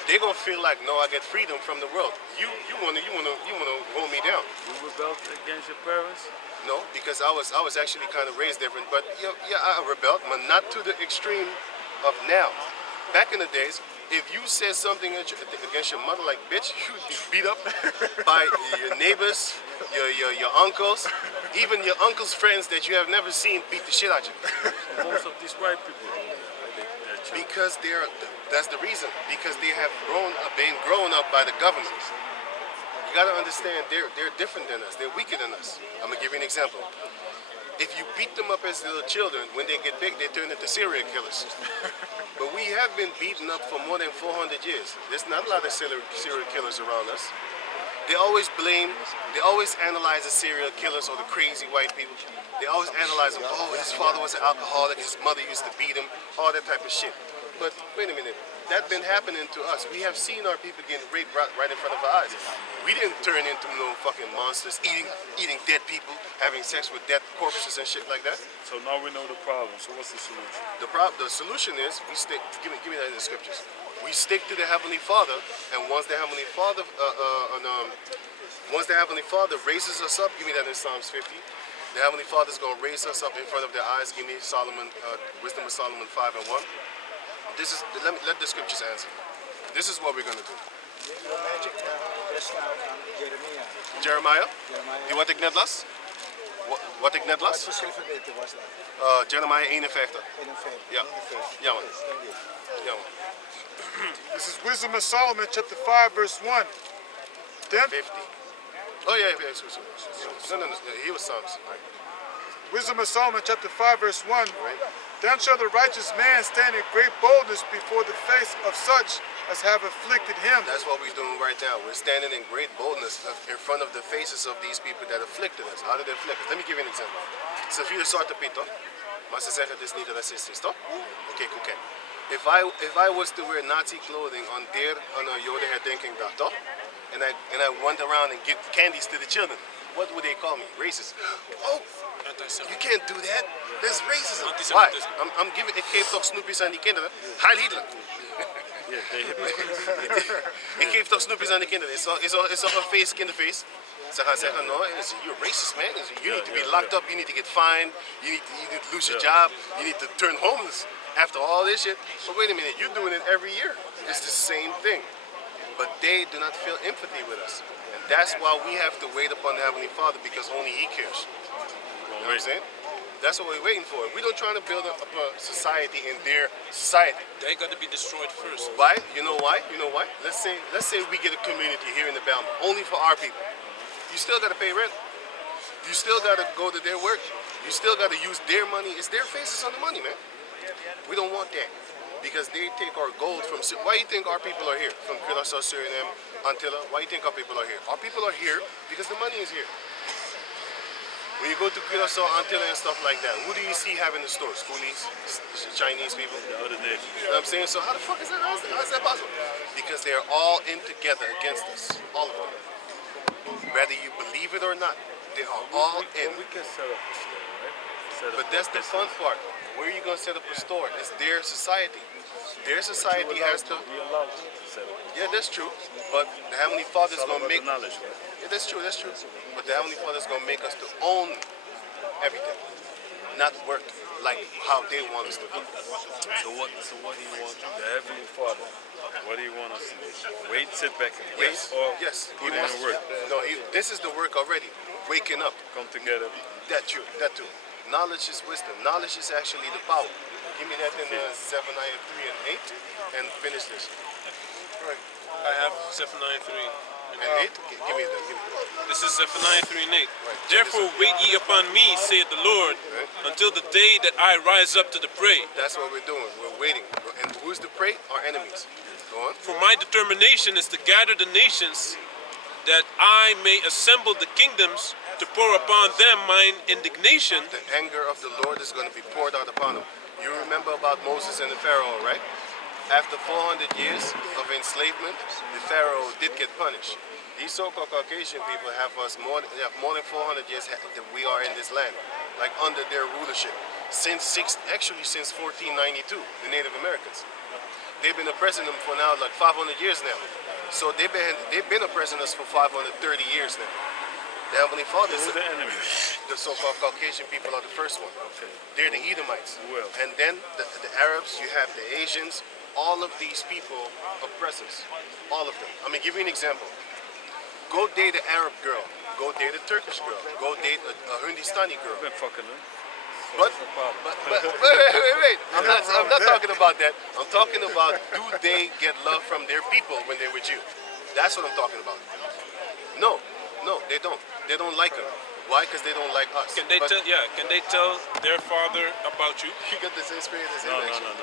They're gonna feel like, no, I get freedom from the world. You wanna hold me down. You rebelled against your parents? No, because I was actually kind of raised different. But yeah, I rebelled, but not to the extreme of now. Back in the days, if you said something against your mother, like bitch, you'd be beat up by your neighbors, your uncles, even your uncle's friends that you have never seen beat the shit out of you. Most of these white people do that. They're children. Because that's the reason. Because they have been grown up by the government. You gotta understand, they're different than us. They're weaker than us. I'm gonna give you an example. If you beat them up as little children, when they get big, they turn into serial killers. But we have been beaten up for more than 400 years. There's not a lot of serial killers around us. They always analyze the serial killers or the crazy white people. They always analyze them. Oh, his father was an alcoholic, his mother used to beat him, all that type of shit. But wait a minute. That's been happening to us. We have seen our people getting raped right in front of our eyes. We didn't turn into no fucking monsters, eating dead people, having sex with dead corpses and shit like that. So now we know the problem. So what's the solution? The solution is we stick. Give me that in the scriptures. We stick to the Heavenly Father, and once the Heavenly Father raises us up, give me that in Psalms 50. The Heavenly Father is going to raise us up in front of their eyes. Give me Solomon, Wisdom of Solomon 5 and 1. This is let the scriptures answer. This is what we're going to do. Jeremiah. Die wat ik net las? Wat ik net las? Jeremiah 51. Ja. Ja man. Ja man. This is Wisdom of Solomon, chapter 5, verse 1. Then 50. Oh yeah. No. He was Psalms. Wisdom of Solomon, chapter 5, verse 1. Then shall the righteous man stand in great boldness before the face of such as have afflicted him. That's what we're doing right now. We're standing in great boldness in front of the faces of these people that afflicted us. How did they afflict us? Let me give you an example. Ze vielen zwarte piet, toch? Maar ze zeggen het is niet racistisch, toch? Oké, oké. If I was to wear Nazi clothing on a Joden herdenkingdag, toch? And I went around and give candies to the children, what would they call me? Racist. Oh, you can't do that. That's racism. Why? Ik geef toch snoepjes aan die kinderen. Heil Hitler. Ik geef toch snoepjes aan de kinderen. Is toch een feest, kinderfeest? Ze gaan zeggen, no, you're racist, man. You need to be locked up. You need to get fined. You need to lose your job. You need to turn homeless after all this shit. But wait a minute, you're doing it every year. It's the same thing. But they do not feel empathy with us. And that's why we have to wait upon the Heavenly Father, because only He cares. You know what I'm saying? That's what we're waiting for. We don't try to build up a society in their society. They got to be destroyed first. Why? You know why? Let's say we get a community here in the Belma, only for our people. You still got to pay rent. You still got to go to their work. You still got to use their money. It's their faces on the money, man. We don't want that, because they take our gold from. Why do you think our people are here? From Curaçao, Suriname, Antilla. Why do you think our people are here? Our people are here because the money is here. When you go to Curaçao, Antilla and stuff like that, who do you see having the stores? Coolies, Chinese people. The other nation. You know what I'm saying? So how the fuck is that? How is that possible? Because they're all in together against us, all of them. Whether you believe it or not, they are all in. We can set up a store, right? But that's the fun part. Where are you going to set up a store? It's their society. Their society has to. We allowed to set up. Yeah, that's true. But the Heavenly Father is It's all going to about make. the knowledge, right? Yeah, that's true. But the Heavenly Father is going to make us to own everything, not work like how they want us to do. So what do you want? The Heavenly Father. What do you want us to do? Wait, sit back and wait, or Yes. put in the work? No, this is the work already. Waking up. Come together. That too. Knowledge is wisdom. Knowledge is actually the power. Give me that in Zephaniah 3 and 8, and finish this. right. I have Zephaniah 3 And 8? Give me that. This is Zephaniah 3 and 8. Right. Therefore wait ye upon me, saith the Lord, until the day that I rise up to the prey. That's what we're doing. We're waiting. And who's the prey? Our enemies. Go on. For my determination is to gather the nations, that I may assemble the kingdoms, to pour upon them mine indignation. The anger of the Lord is going to be poured out upon them. You remember about Moses and the Pharaoh, right? After 400 years of enslavement, the Pharaoh did get punished. These so-called Caucasian people have more than 400 years that we are in this land, like under their rulership. Since 1492, the Native Americans. They've been oppressing them for now like 500 years now. So they've been oppressing us for 530 years now. The Heavenly Father is Who are the enemies? the so-called Caucasian people are the first one. Okay. They're the Edomites. Who else? And then the Arabs, you have the Asians. All of these people oppress us. All of them. I'm going to give you an example. Go date an Arab girl. Go date a Turkish girl. Go date a Hindustani girl. I've been fucking them. But wait. I'm not talking about that. I'm talking about, do they get love from their people when they're with you? That's what I'm talking about. No, they don't. They don't like them. Why? Because they don't like us. Can they tell their father about you? You got the same spirit as him, No. actually.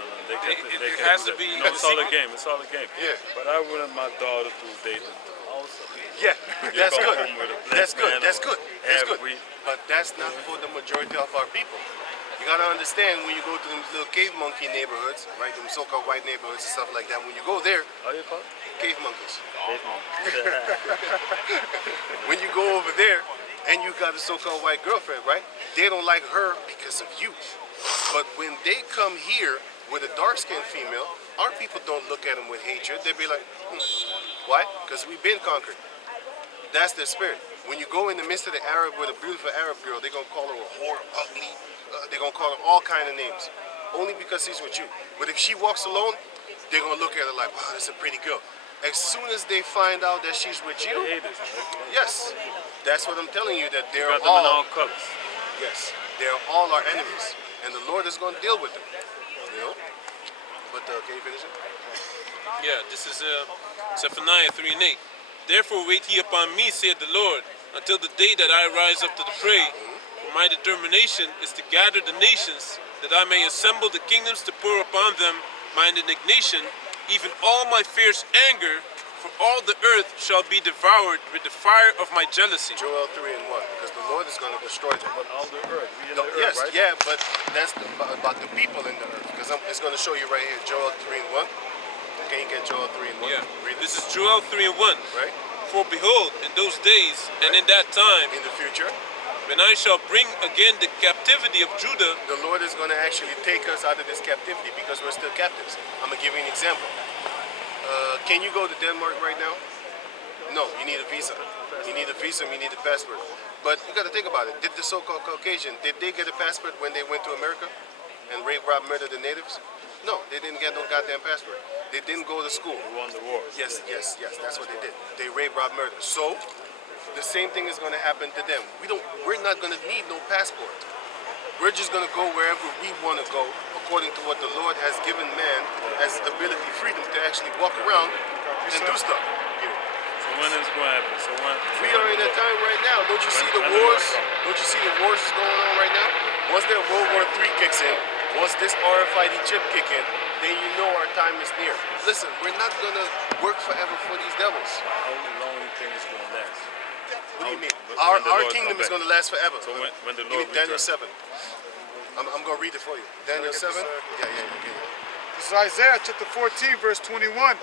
It has to be No, a it's all a secret. game. It's all a game. Yeah. But I wouldn't my daughter to date also. Yeah, that's come good. home with a black That's good. man That's or good. That's good. every- But that that's not for the majority of our people. You gotta understand when you go to them little cave monkey neighborhoods, right? Them so-called white neighborhoods and stuff like that. When you go there, How you call it? cave monkeys. Caveman. When you go over there and you got a so-called white girlfriend, right? They don't like her because of you. But when they come here with a dark-skinned female, our people don't look at them with hatred. They be like, why? Because we've been conquered. That's their spirit. When you go in the midst of the Arab with a beautiful Arab girl, they're going to call her a whore, ugly. They're going to call her all kind of names. Only because she's with you. But if she walks alone, they're going to look at her like, wow, that's a pretty girl. As soon as they find out that she's with you, They hate us. yes, that's what I'm telling you, that they're Got them in all, all colors. yes, they're all our enemies. And the Lord is going to deal with them. You know? But can you finish it? Yeah, this is Zephaniah 3 and 8. Therefore wait ye upon me, saith the Lord, until the day that I rise up to the prey. For my determination is to gather the nations, that I may assemble the kingdoms to pour upon them mine indignation, even all my fierce anger, for all the earth shall be devoured with the fire of my jealousy. Joel 3 and 1, because the Lord is going to destroy them. But all the earth. We in No, the yes, earth, right? yeah, but that's about the people in the earth. Because it's going to show you right here, Joel 3 and 1. Can you get Joel 3 and 1? Yeah, Read this this, is Joel 3 and 1. right? For behold, in those days and in that time, In the future, when I shall bring again the captivity of Judah, the Lord is going to actually take us out of this captivity because we're still captives. I'm going to give you an example. Can you go to Denmark right now? No, you need a visa. You need a visa, you need a passport. But you got to think about it. Did the so-called Caucasian, did they get a passport when they went to America and rape, rob, murder the natives? No, they didn't get no goddamn passport. They didn't go to school. We won the war. Yes, that's what they did. They rape, rob, murder. So, the same thing is going to happen to them. We're not going to need no passport. We're just going to go wherever we want to go according to what the Lord has given man as ability, freedom to actually walk around and do stuff. So when is it going to happen? So when? We are in a time right now. Don't you see the When the wars? Lord comes. Don't you see the wars is going on right now? Once that World War III kicks in, once this RFID chip kick in, then you know our time is near. Listen, we're not going to work forever for these devils. How long do you think it's going to last? What do you mean? When the Our Lord kingdom come is back. going to last forever. So when the Give Lord me Daniel returns. 7. I'm going to read it for you. Daniel 7? Yeah. This is Isaiah chapter 14, verse 21.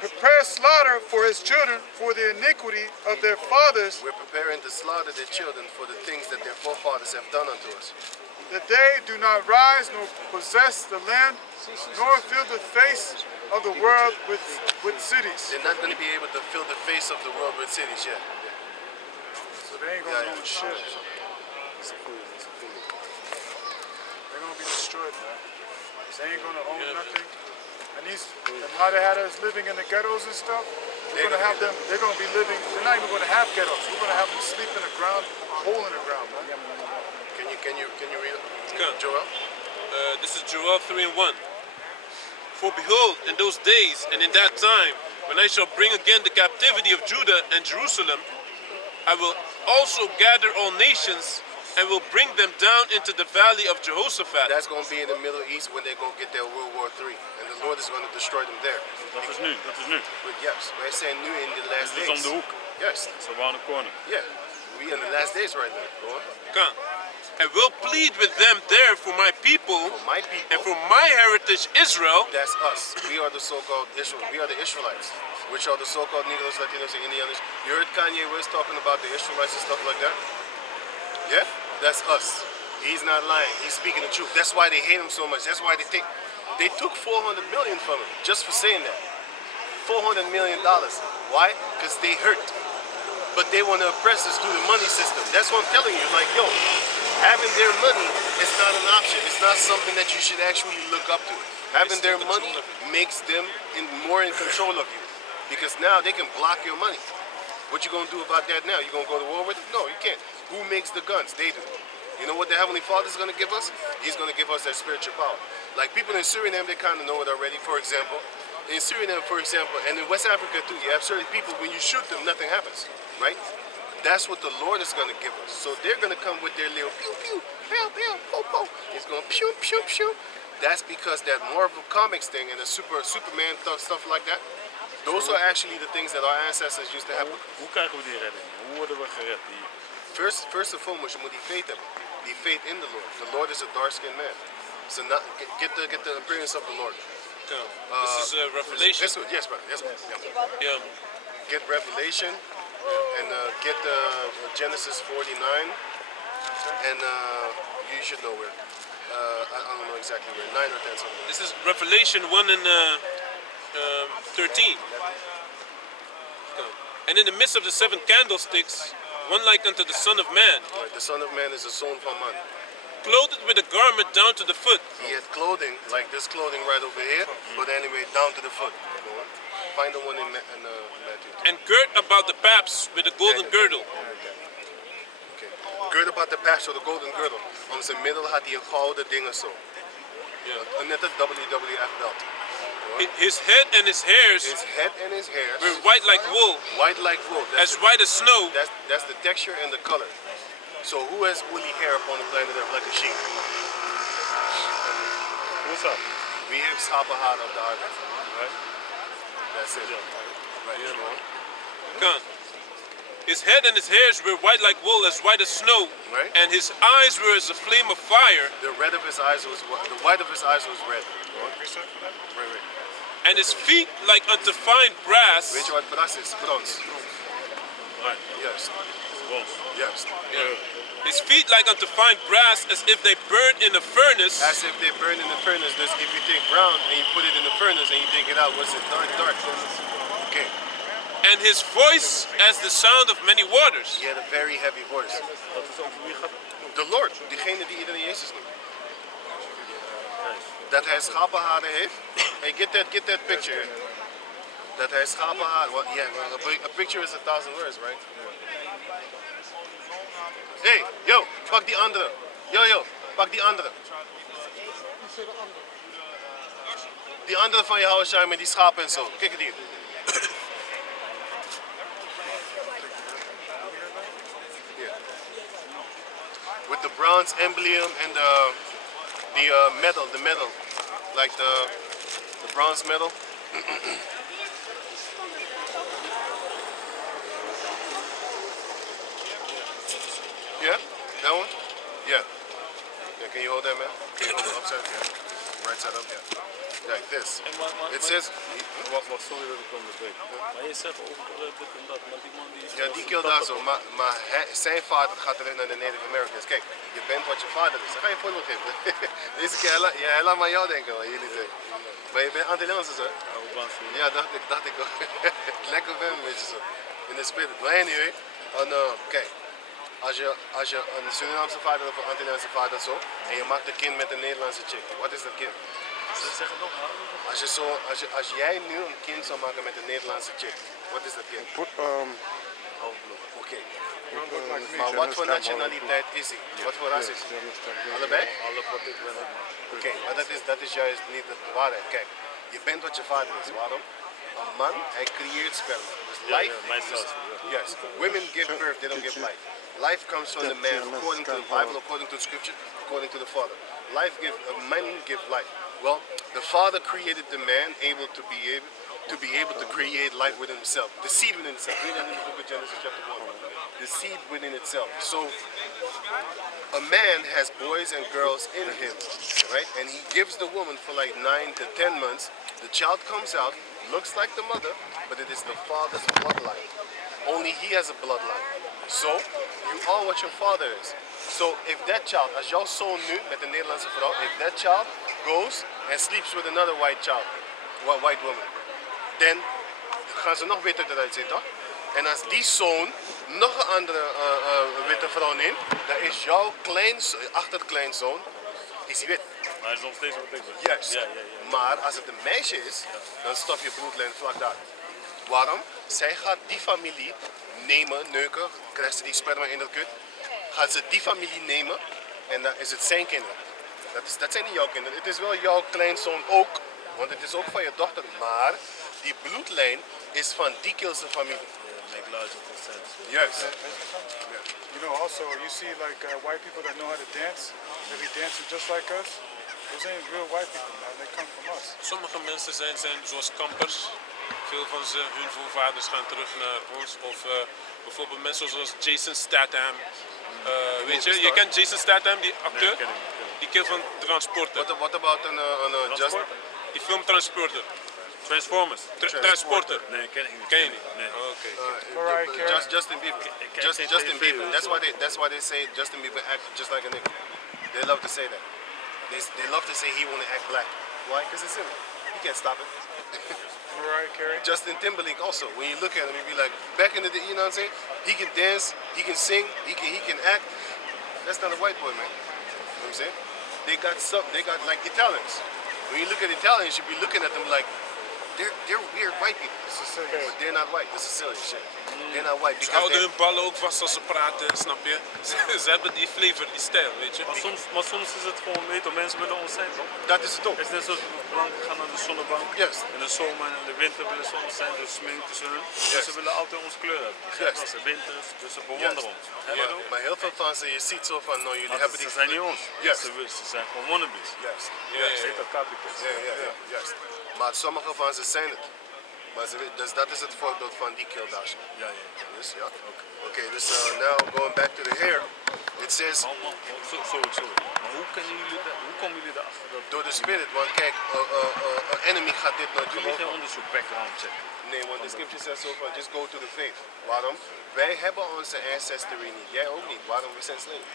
Prepare slaughter for his children for the iniquity of their fathers, We're preparing to slaughter their children for the things that their forefathers have done unto us. that they do not rise nor possess the land, nor fill the face of the world with cities. They're not going to be able to fill the face of the world with cities yet. So they ain't gonna own shit. They're gonna be destroyed, man. They ain't gonna own nothing. And how they had us living in the ghettos and stuff, we're gonna have them. They're gonna be living. They're not even gonna have ghettos. We're gonna have them sleep in the ground, a hole in the ground, man. Can you read it? Come. Joel? this is Joel 3 and 1. For behold, in those days and in that time, when I shall bring again the captivity of Judah and Jerusalem, I will also gather all nations and will bring them down into the valley of Jehoshaphat. That's going to be in the Middle East when they're going to get their World War III. And the Lord is going to destroy them there. Dat is nu, dat is nu. But yes, wij zijn nu in the last Dit is om days. de hoek. Yes, So around the corner. yeah. We in the last days right now. Go on. Come. And will plead with them there for my people For my people, and for my heritage Israel. that's us. We are the so-called Israel. We are the Israelites, which are the so-called Negroes, Latinos, and Indians. You heard Kanye West talking about the Israelites and stuff like that? Yeah, that's us. He's not lying. He's speaking the truth. That's why they hate him so much. That's why they took 400 million from him just for saying that. $400 million. Why? Because they hurt. But they want to oppress us through the money system. That's what I'm telling you. Like, yo, having their money is not an option. It's not something that you should actually look up to. Having their money makes them more in control of you. Because now they can block your money. What you gonna do about that now? You gonna go to war with it? No, you can't. Who makes the guns? They do. You know what the Heavenly Father is gonna give us? He's gonna give us that spiritual power. Like people in Suriname, they kind of know it already. For example, in Suriname, for example, and in West Africa too, you have certain people, when you shoot them, nothing happens, right? That's what the Lord is going to give us. So they're going to come with their little pew, pew, pew, pew, po, po. It's going to pew, pew, pew. That's because that Marvel Comics thing and the Superman stuff like that, those are actually the things that our ancestors used to have. Hoe krijgen we die redding? Hoe worden we gered hier? First and foremost, je moet die faith hebben. Die faith in the Lord. The Lord is a dark-skinned man. So not, get the appearance of the Lord. This is Revelation. Yes, brother. Yes, brother. Yeah. Yeah. Get Revelation and get Genesis 49, and you should know where. I don't know exactly where. 9 or 10 something. This is Revelation 1 and 13. And in the midst of the 7 candlesticks, one like unto the Son of Man, Right, the Son of Man is the zoon van man. clothed with a garment down to the foot, He had clothing, like this clothing right over here, but anyway, down to the foot. Go on. Find the one in Matthew. and girt about the paps with a golden girdle. Okay. Girt about the paps of the golden girdle. Om zijn middel had hij een gouden dingen zo. Yeah. Net een WWF belt. His head and his hairs His head and his hair, were white like wool, white like wool. as white as snow, That's the texture and the color. So who has woolly hair upon the planet Earth like a sheep? What's up? We have schapenhaar op de aarde. Right? That's it. Right. Yeah, man. Come. His head and his hairs were white like wool, as white as snow, Right. and his eyes were as a flame of fire, The red of his eyes was the white of his eyes was red. Right. and his feet like unto fine brass. Weet je wat bras is? Brons. Right. Juist. Well, Juist. Yeah. His feet like unto fine brass, as if they burned in a furnace, As if they burn in the furnace. Dus if you take brown and you put it in the furnace and you take it out, what's it? Dark. Okay. and his voice as the sound of many waters. He had a very heavy voice. dat is over wie gaat. The Lord, diegene die iedereen Jezus noemt. Dat hij schapenharen heeft. Hey, get that picture. Dat hij schapenharen. Well, yeah, a picture is 1,000 words, right? Hey, yo, pak die andere. Yo, pak die andere. Die andere van je house met die schapen en zo. Kijk het hier. Hier. With the bronze emblem and the medal, like the bronze medal. Yeah, that one. Yeah. Can you hold that, man? Can you hold it upside? Yeah. Right side up. Yeah. Like this. It says. Wat sorry dat ik onderbreek. Maar je zegt over dit en dat, maar die man die is. Ja, die kill daar zo, maar zijn vader gaat terug naar de Native Americans. Kijk, je bent wat je vader is. Dan ga je een voorbeeld geven. Deze keer, hij laat maar jou denken, wat jullie zeggen. Maar je bent Antilliaans, hè? Ja, dacht ik ook. Lekker ben een beetje zo. In de spirit. Maar anyway, kijk. Als je een Surinaamse vader of een Antilliaanse vader zo, en je maakt een kind met een Nederlandse chick, wat is dat kind? Zeg het nog, Als jij nu een kind zou maken met een Nederlandse chick, wat is dat kind? Oké. Maar wat voor nationaliteit is hij? Wat voor ras is hij? Allebei? Oké, maar dat is juist niet de waarheid. Kijk, je bent wat je vader is. Waarom? Een man, hij creëert sperma. Dus life. Yes. Women give birth, they don't give life. Life comes from the man, according to the Bible, according to the scripture, according to the father. Men give life. Well, the father created the man able to be able to create life within himself. The seed within himself. Read that in the book of Genesis chapter 1. The seed within itself. So a man has boys and girls in him, right? And he gives the woman for like 9 to 10 months. The child comes out, looks like the mother, but it is the father's bloodline. Only he has a bloodline. So you are what your father is. So if that child, als jouw zoon nu met een Nederlandse vrouw, if that child goes and sleeps with another white woman, then gaan ze nog witter eruit zien, toch? En als die zoon nog een andere witte vrouw neemt, dan is jouw achterkleinzoon, is hij wit. Maar hij is nog steeds wat ik ben. Juist. Ja. Maar als het een meisje is, dan stop je bloedlijn vlak daar. Waarom? Zij gaat die familie nemen, neuken, krijgt ze die sperma in de kut. Gaat ze die familie nemen en dan is het zijn kinderen. Dat zijn niet jouw kinderen. Het is wel jouw kleinzoon ook, want het is ook van je dochter. Maar die bloedlijn is van die Kielse familie. Make logical sense. Juist. You know, also, you see like white people that know how to dance, they be dancing just like us. Those ain't real white people, man. They come from us. Sommige mensen zijn zoals kampers. Veel van hun voorvaders gaan terug naar ons. Of bijvoorbeeld mensen zoals Jason Statham. Weet je kent Jason Statham, die acteur? Nee, ken ik niet. Die kill van Transporter. What about just... Die film Transporter. Transformers. Transporter. Nee, ken ik niet. Ken je niet? Nee. Oh, oké. Mariah Carey. Justin Bieber. Kijk, Justin Bieber. TV, That's why they say Justin Bieber act just like a nigga. They love to say that. They love to say he wanna act black. Why? Because it's him. He can't stop it. Mariah Carey. Justin Timberlake also. When you look at him, you be like, back in the day, you know what I'm saying? He can dance, he can sing, he can act. That's not a white boy, man. You know what I'm saying? They got like Italians. When you look at Italians, you be looking at them like they're weird white people. But they're not white. This is silly shit. They're not white Ze because houden they, hun ballen ook vast als ze praten, snap je? Ze hebben die flavor, die stijl, weet je? Maar soms is het gewoon, weet je, mensen willen ons zijn, toch? dat is het ook. Het is net zoals blanken gaan naar de zonnebank. Juist. In de zomer en in de winter willen ze ons zijn, dus sminken ze hun. Dus ze willen altijd ons kleur hebben. Juist. Als de winters, dus ze bewonderen ons. Hebben we ook? Maar heel veel van ze, je ziet zo van, nou jullie Maar hebben die... ze zijn niet ons. Juist. Ze zijn gewoon wannabes. Juist. Ze heet dat copycats. Ja, juist. Maar sommige van ze zijn het. Maar dus dat is het voorbeeld van die kill daar. Ja. Dus ja. Oké, dus now going back to the hair. It says Sorry. Maar hoe komen jullie erachter dat... door de spirit. Want kijk, een enemy gaat dit nooit Jullie geloven. geen onderzoek, background check. Nee, want de scripture zegt zo van just go to the faith. Waarom? Wij hebben onze ancestry niet. Jij ook niet. Waarom? We zijn slave.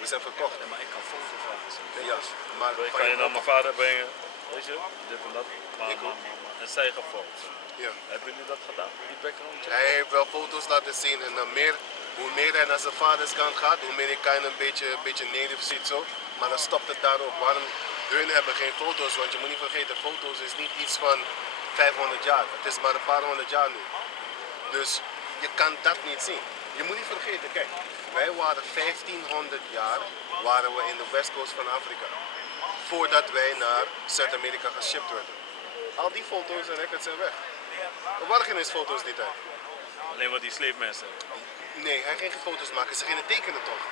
We zijn verkocht. Ja, maar ik kan foto's van zien. Ja, maar Ik van kan je je naar mijn vader brengen, weet je, dit en dat. Ik ook. En zij gefilmd. Ja. Hebben jullie dat gedaan? Die background check? Hij heeft wel foto's laten zien en dan hoe meer hij naar zijn vaders kant gaat, hoe meer ik kan een beetje native ziet zo. Maar dan stopt het daarop. Waarom? Hun hebben geen foto's, want je moet niet vergeten, foto's is niet iets van 500 jaar. Het is maar een paar honderd jaar nu. Dus je kan dat niet zien. Je moet niet vergeten, kijk, wij waren 1500 jaar waren we in de west coast van Afrika. Voordat wij naar Zuid-Amerika geshipped werden. Al die foto's en records zijn weg. Er waren geen eens foto's die tijd. Alleen maar die slave mensen. Nee, hij ging geen foto's maken. Ze gingen tekenen toch?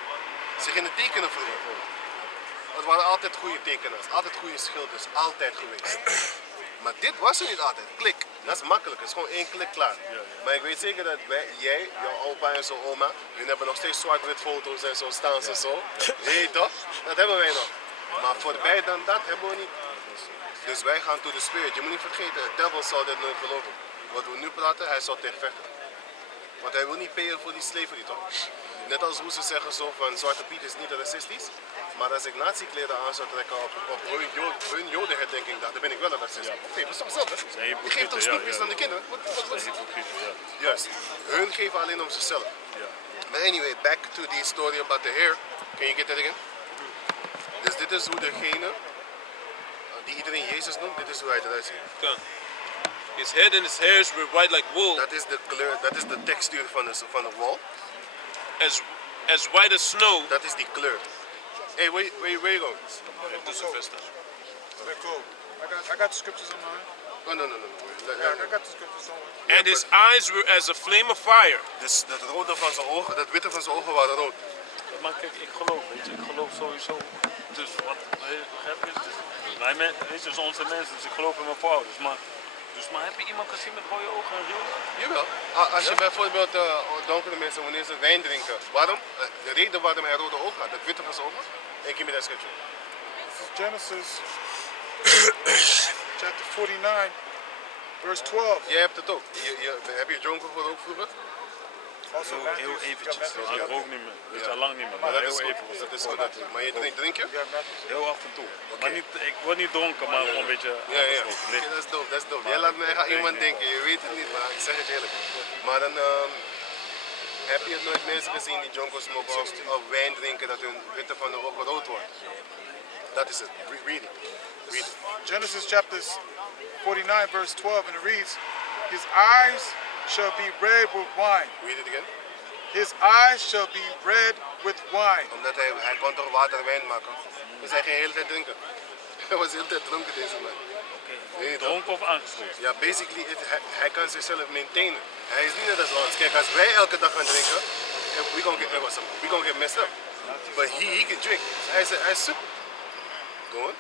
Ze gingen tekenen voor hem. Het waren altijd goede tekenaars, altijd goede schilders, altijd geweest. Maar dit was er niet altijd. Klik, dat is makkelijk. Het is gewoon één klik klaar. Maar ik weet zeker dat jij, jouw opa en zo'n oma, hun hebben nog steeds zwart-wit foto's en zo staan ze zo. Nee toch? Dat hebben wij nog. Maar voorbij dan dat hebben we niet. Dus wij gaan to the spirit. Je moet niet vergeten, de devil zal dit nooit geloven. Wat we nu praten, hij zal tegen vechten. Want hij wil niet payen voor die slavery toch? Net als hoe ze zeggen zo van Zwarte Piet is niet racistisch. Maar als ik nazi-kleren aan zou trekken op hun jodenherdenking, dan ben ik wel een racist. Nee, dat is toch hetzelfde? Je geeft toch snoepjes aan de kinderen? Juist. Hun geven alleen om zichzelf. Maar anyway, back to the story about the hair. Can you get that again? Dus dit is hoe degene die iedereen Jezus noemt, dit is hoe hij eruit ziet. Kan. His head and his hairs were white like wool, Dat is de kleur, dat is de textuur van de wall. as white as snow. Dat is die kleur. Hey, where you going? Dus een vest. They're cool. I got the scriptures on mine. Oh, no. Yeah, I got the scriptures on. And his eyes were as a flame of fire. Dus dat rode van zijn ogen, dat witte van zijn ogen waren rood. Maar kijk, ik geloof, weet je, ik geloof sowieso. Dus wat, begrijp je? Dus wij weet je, dus onze mensen, dus ik geloof in mijn voorouders. Maar heb je iemand gezien met rode ogen en riel? Jawel. Als je bijvoorbeeld donkere mensen, wanneer ze wijn drinken, waarom? De reden waarom hij rode ogen had, dat witte van zijn ogen. En give me that scripture. This is Genesis chapter 49, verse 12. Jij hebt het ook. Heb je dronken gehoord ook vroeger? Also Heel Matthew. eventjes. Matthew. Ik rook niet meer. Weet je, al lang niet meer. Maar Maar dat is heel goed. even. Dat is goed. Maar je drink je? Yeah, Matthew. Heel af en toe. Maar niet, ik word niet dronken, maar gewoon een beetje Ja. aangesloten. Licht. Okay, dat is dope. Jij laat mij iemand denken, je weet het niet, maar ik zeg het eerlijk. Maar dan heb je nooit mensen gezien die jonko smoken of wijn drinken dat hun witte van de ogen rood wordt. Dat is het. Read it. Genesis chapter 49, verse 12, and it reads, his eyes shall be red with wine. Read it again. His eyes shall be red with wine. Omdat hij kon toch water en wijn maken. Dus hij ging de hele tijd drinken. Hij was de hele tijd dronken deze man. Nee, toch? Dronken of aangesloten? Ja, basically, hij kan zichzelf maintainen. Hij is niet net als ons. Kijk, als wij elke dag gaan drinken, we gonna get messed up. But he can drink. Hij is super. Go on.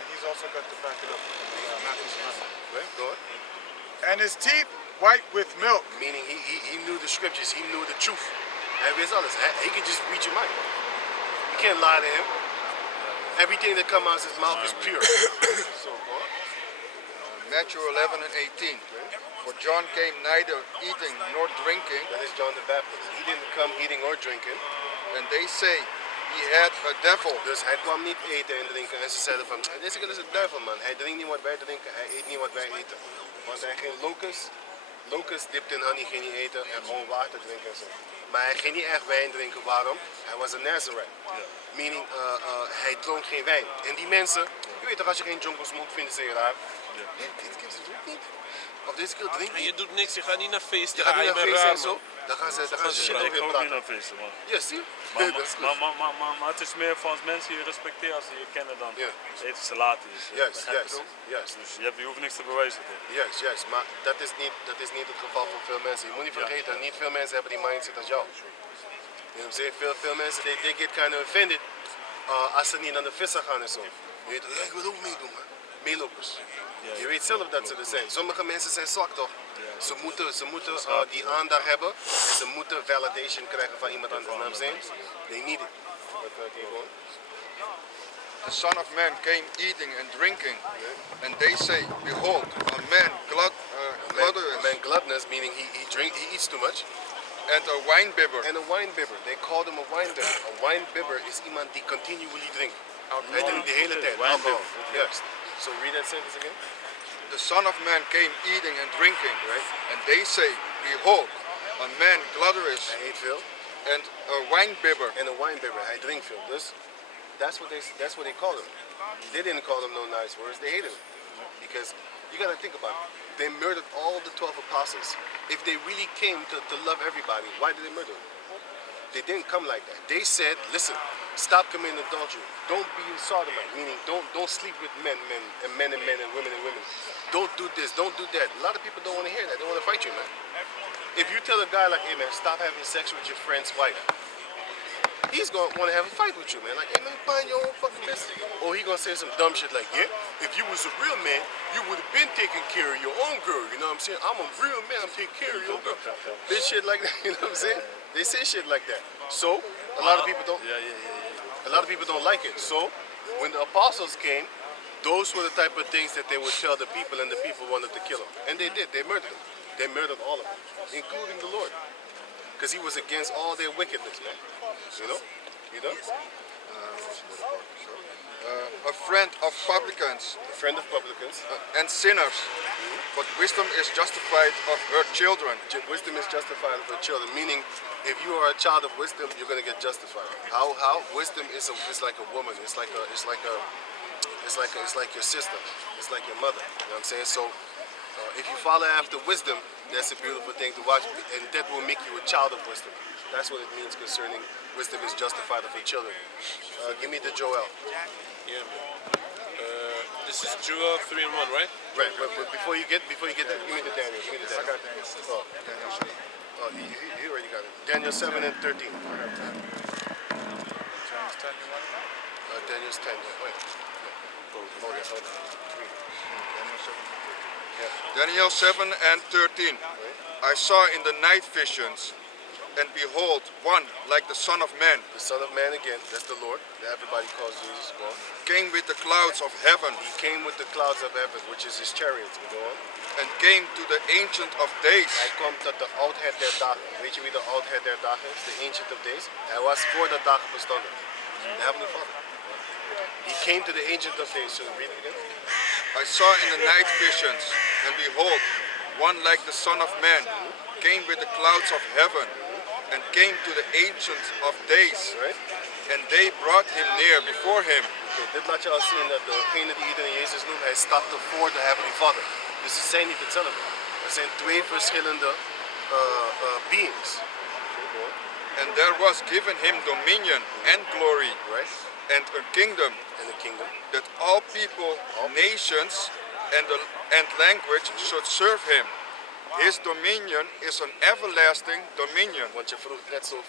And he's also got to back it up. Matthew. Right? Go on. And his teeth white with milk. Meaning he knew the scriptures, he knew the truth. Hij wist alles. He could just read your mind. You can't lie to him. Everything that comes out of his mouth is pure. So, Matthew 11 and 18. For John came neither eating nor drinking, that is John the Baptist. He didn't come eating or drinking. and they say he had a devil. Dus hij kwam niet eten en drinken. En ze zeiden van, deze is een duivel man. Hij drinkt niet wat wij drinken, hij eet niet wat wij eten. Want hij ging locust dipped in honey ging hij eten en gewoon water drinken en zo. Maar hij ging niet echt wijn drinken. Waarom? Hij was een Nazarite. Meaning, hij dronk geen wijn. En die mensen, je weet toch, als je geen jonkel smokt, vinden ze je raar. Dit kind drinkt niet. Of deze keer drinkt En niet. je doet niks, je gaat niet naar feesten. Je gaat niet je naar bent feesten raar, en zo. man. Dan gaan ze shit Ik over ga je ook niet praten. naar feesten, man. Ja, zie je? Maar, Dat is goed. maar het is meer van als mensen je respecteren, als ze je kennen, dan Ja. eten ze later. Juist, juist, juist. Dus je hoeft niks te bewijzen. Toch? Juist. Maar dat is niet het geval voor veel mensen. Je moet niet vergeten, niet veel mensen hebben die mindset als jou. You know what I'm saying? Veel mensen, they get kind of offended als ze niet naar de vissen gaan en zo. Je weet, ja, ik wil ook meedoen, man. Meelopers. Je weet zelf dat ze er zijn. Sommige mensen zijn zwak, toch? Ze moeten die aandacht hebben en ze moeten validation krijgen van iemand anders. You know what I'm saying? They need it. Keep going. The Son of Man came eating and drinking, and they say, behold, a man gluttonous, Man gluttonous, meaning he eats too much. and a winebibber. En een winebibber. They called him a winebibber. A winebibber is iemand die continually drinkt. Hij drinkt de hele tijd. Winebibber. Alcohol. Juist. So read that sentence again. The Son of Man came eating and drinking, and they say, behold, a man gluttonous, Hij eet veel. and a winebibber. En een winebibber. Hij drinkt veel. Dus that's what they called him. They didn't call him no nice words. They hated him. Because you gotta think about it. They murdered all the 12 apostles. If they really came to love everybody, why did they murder them? They didn't come like that. They said, listen, stop committing adultery. Don't be a sodomite, meaning don't sleep with men and women and women. Don't do this, don't do that. A lot of people don't want to hear that. They want to fight you, man. If you tell a guy like, hey man, stop having sex with your friend's wife, he's gonna want to have a fight with you, man. Like, hey man, find your own fucking business. Or he gonna say some dumb shit like, yeah, if you was a real man, you would have been taking care of your own girl. You know what I'm saying? I'm a real man, I'm taking care of your girl. This shit like that, you know what I'm saying? They say shit like that. So a lot of people don't. A lot of people don't like it. So when the apostles came, those were the type of things that they would tell the people, and the people wanted to kill them. And they did. They murdered them. They murdered all of them, including the Lord, because he was against all their wickedness, man. You know? You know? A friend of publicans A friend of publicans. and sinners, but wisdom is justified of her children. Wisdom is justified for children, meaning if you are a child of wisdom, you're gonna get justified. How? Wisdom is like a woman. It's like your sister. It's like your mother. You know what I'm saying? So if you follow after wisdom, that's a beautiful thing to watch, and that will make you a child of wisdom. That's what it means concerning wisdom is justified of her children. Give me the Joel. Yeah, man. This is Joel 3 and 1, right? Right, but before you get that, give me the Daniel. Give me the Daniel. Oh, he already got it. Daniel 7 and 13. Daniel's 10. Wait. Hold it. Daniel 7 and 13. I saw in the night visions, and behold, one like the Son of Man The Son of Man again, that's the Lord, that everybody calls Jesus. Go on. came with the clouds of heaven, He came with the clouds of heaven, which is his chariots. Go on. and came to the Ancient of Days, Hij komt tot de oudheid der dagen. Weet je wie de oudheid der dagen is? The Ancient of Days. Hij was voor de dagen bestonden. De Heavenly Father. He came to the Ancient of Days. So read it again. I saw in the night visions, and behold, one like the Son of Man came with the clouds of heaven, and came to the Ancient of Days, Right? and they brought him near before him. Okay, dit laat je al zien dat degene die iedereen Jezus noemt, hij stapte voor de Heavenly Father. Dus ze zijn niet hetzelfde. Er zijn twee verschillende beings. And there was given him dominion and glory, Right? and a kingdom, And the kingdom. that all people, nations, and language should serve him. His dominion is an everlasting dominion. Want je vroeg net zo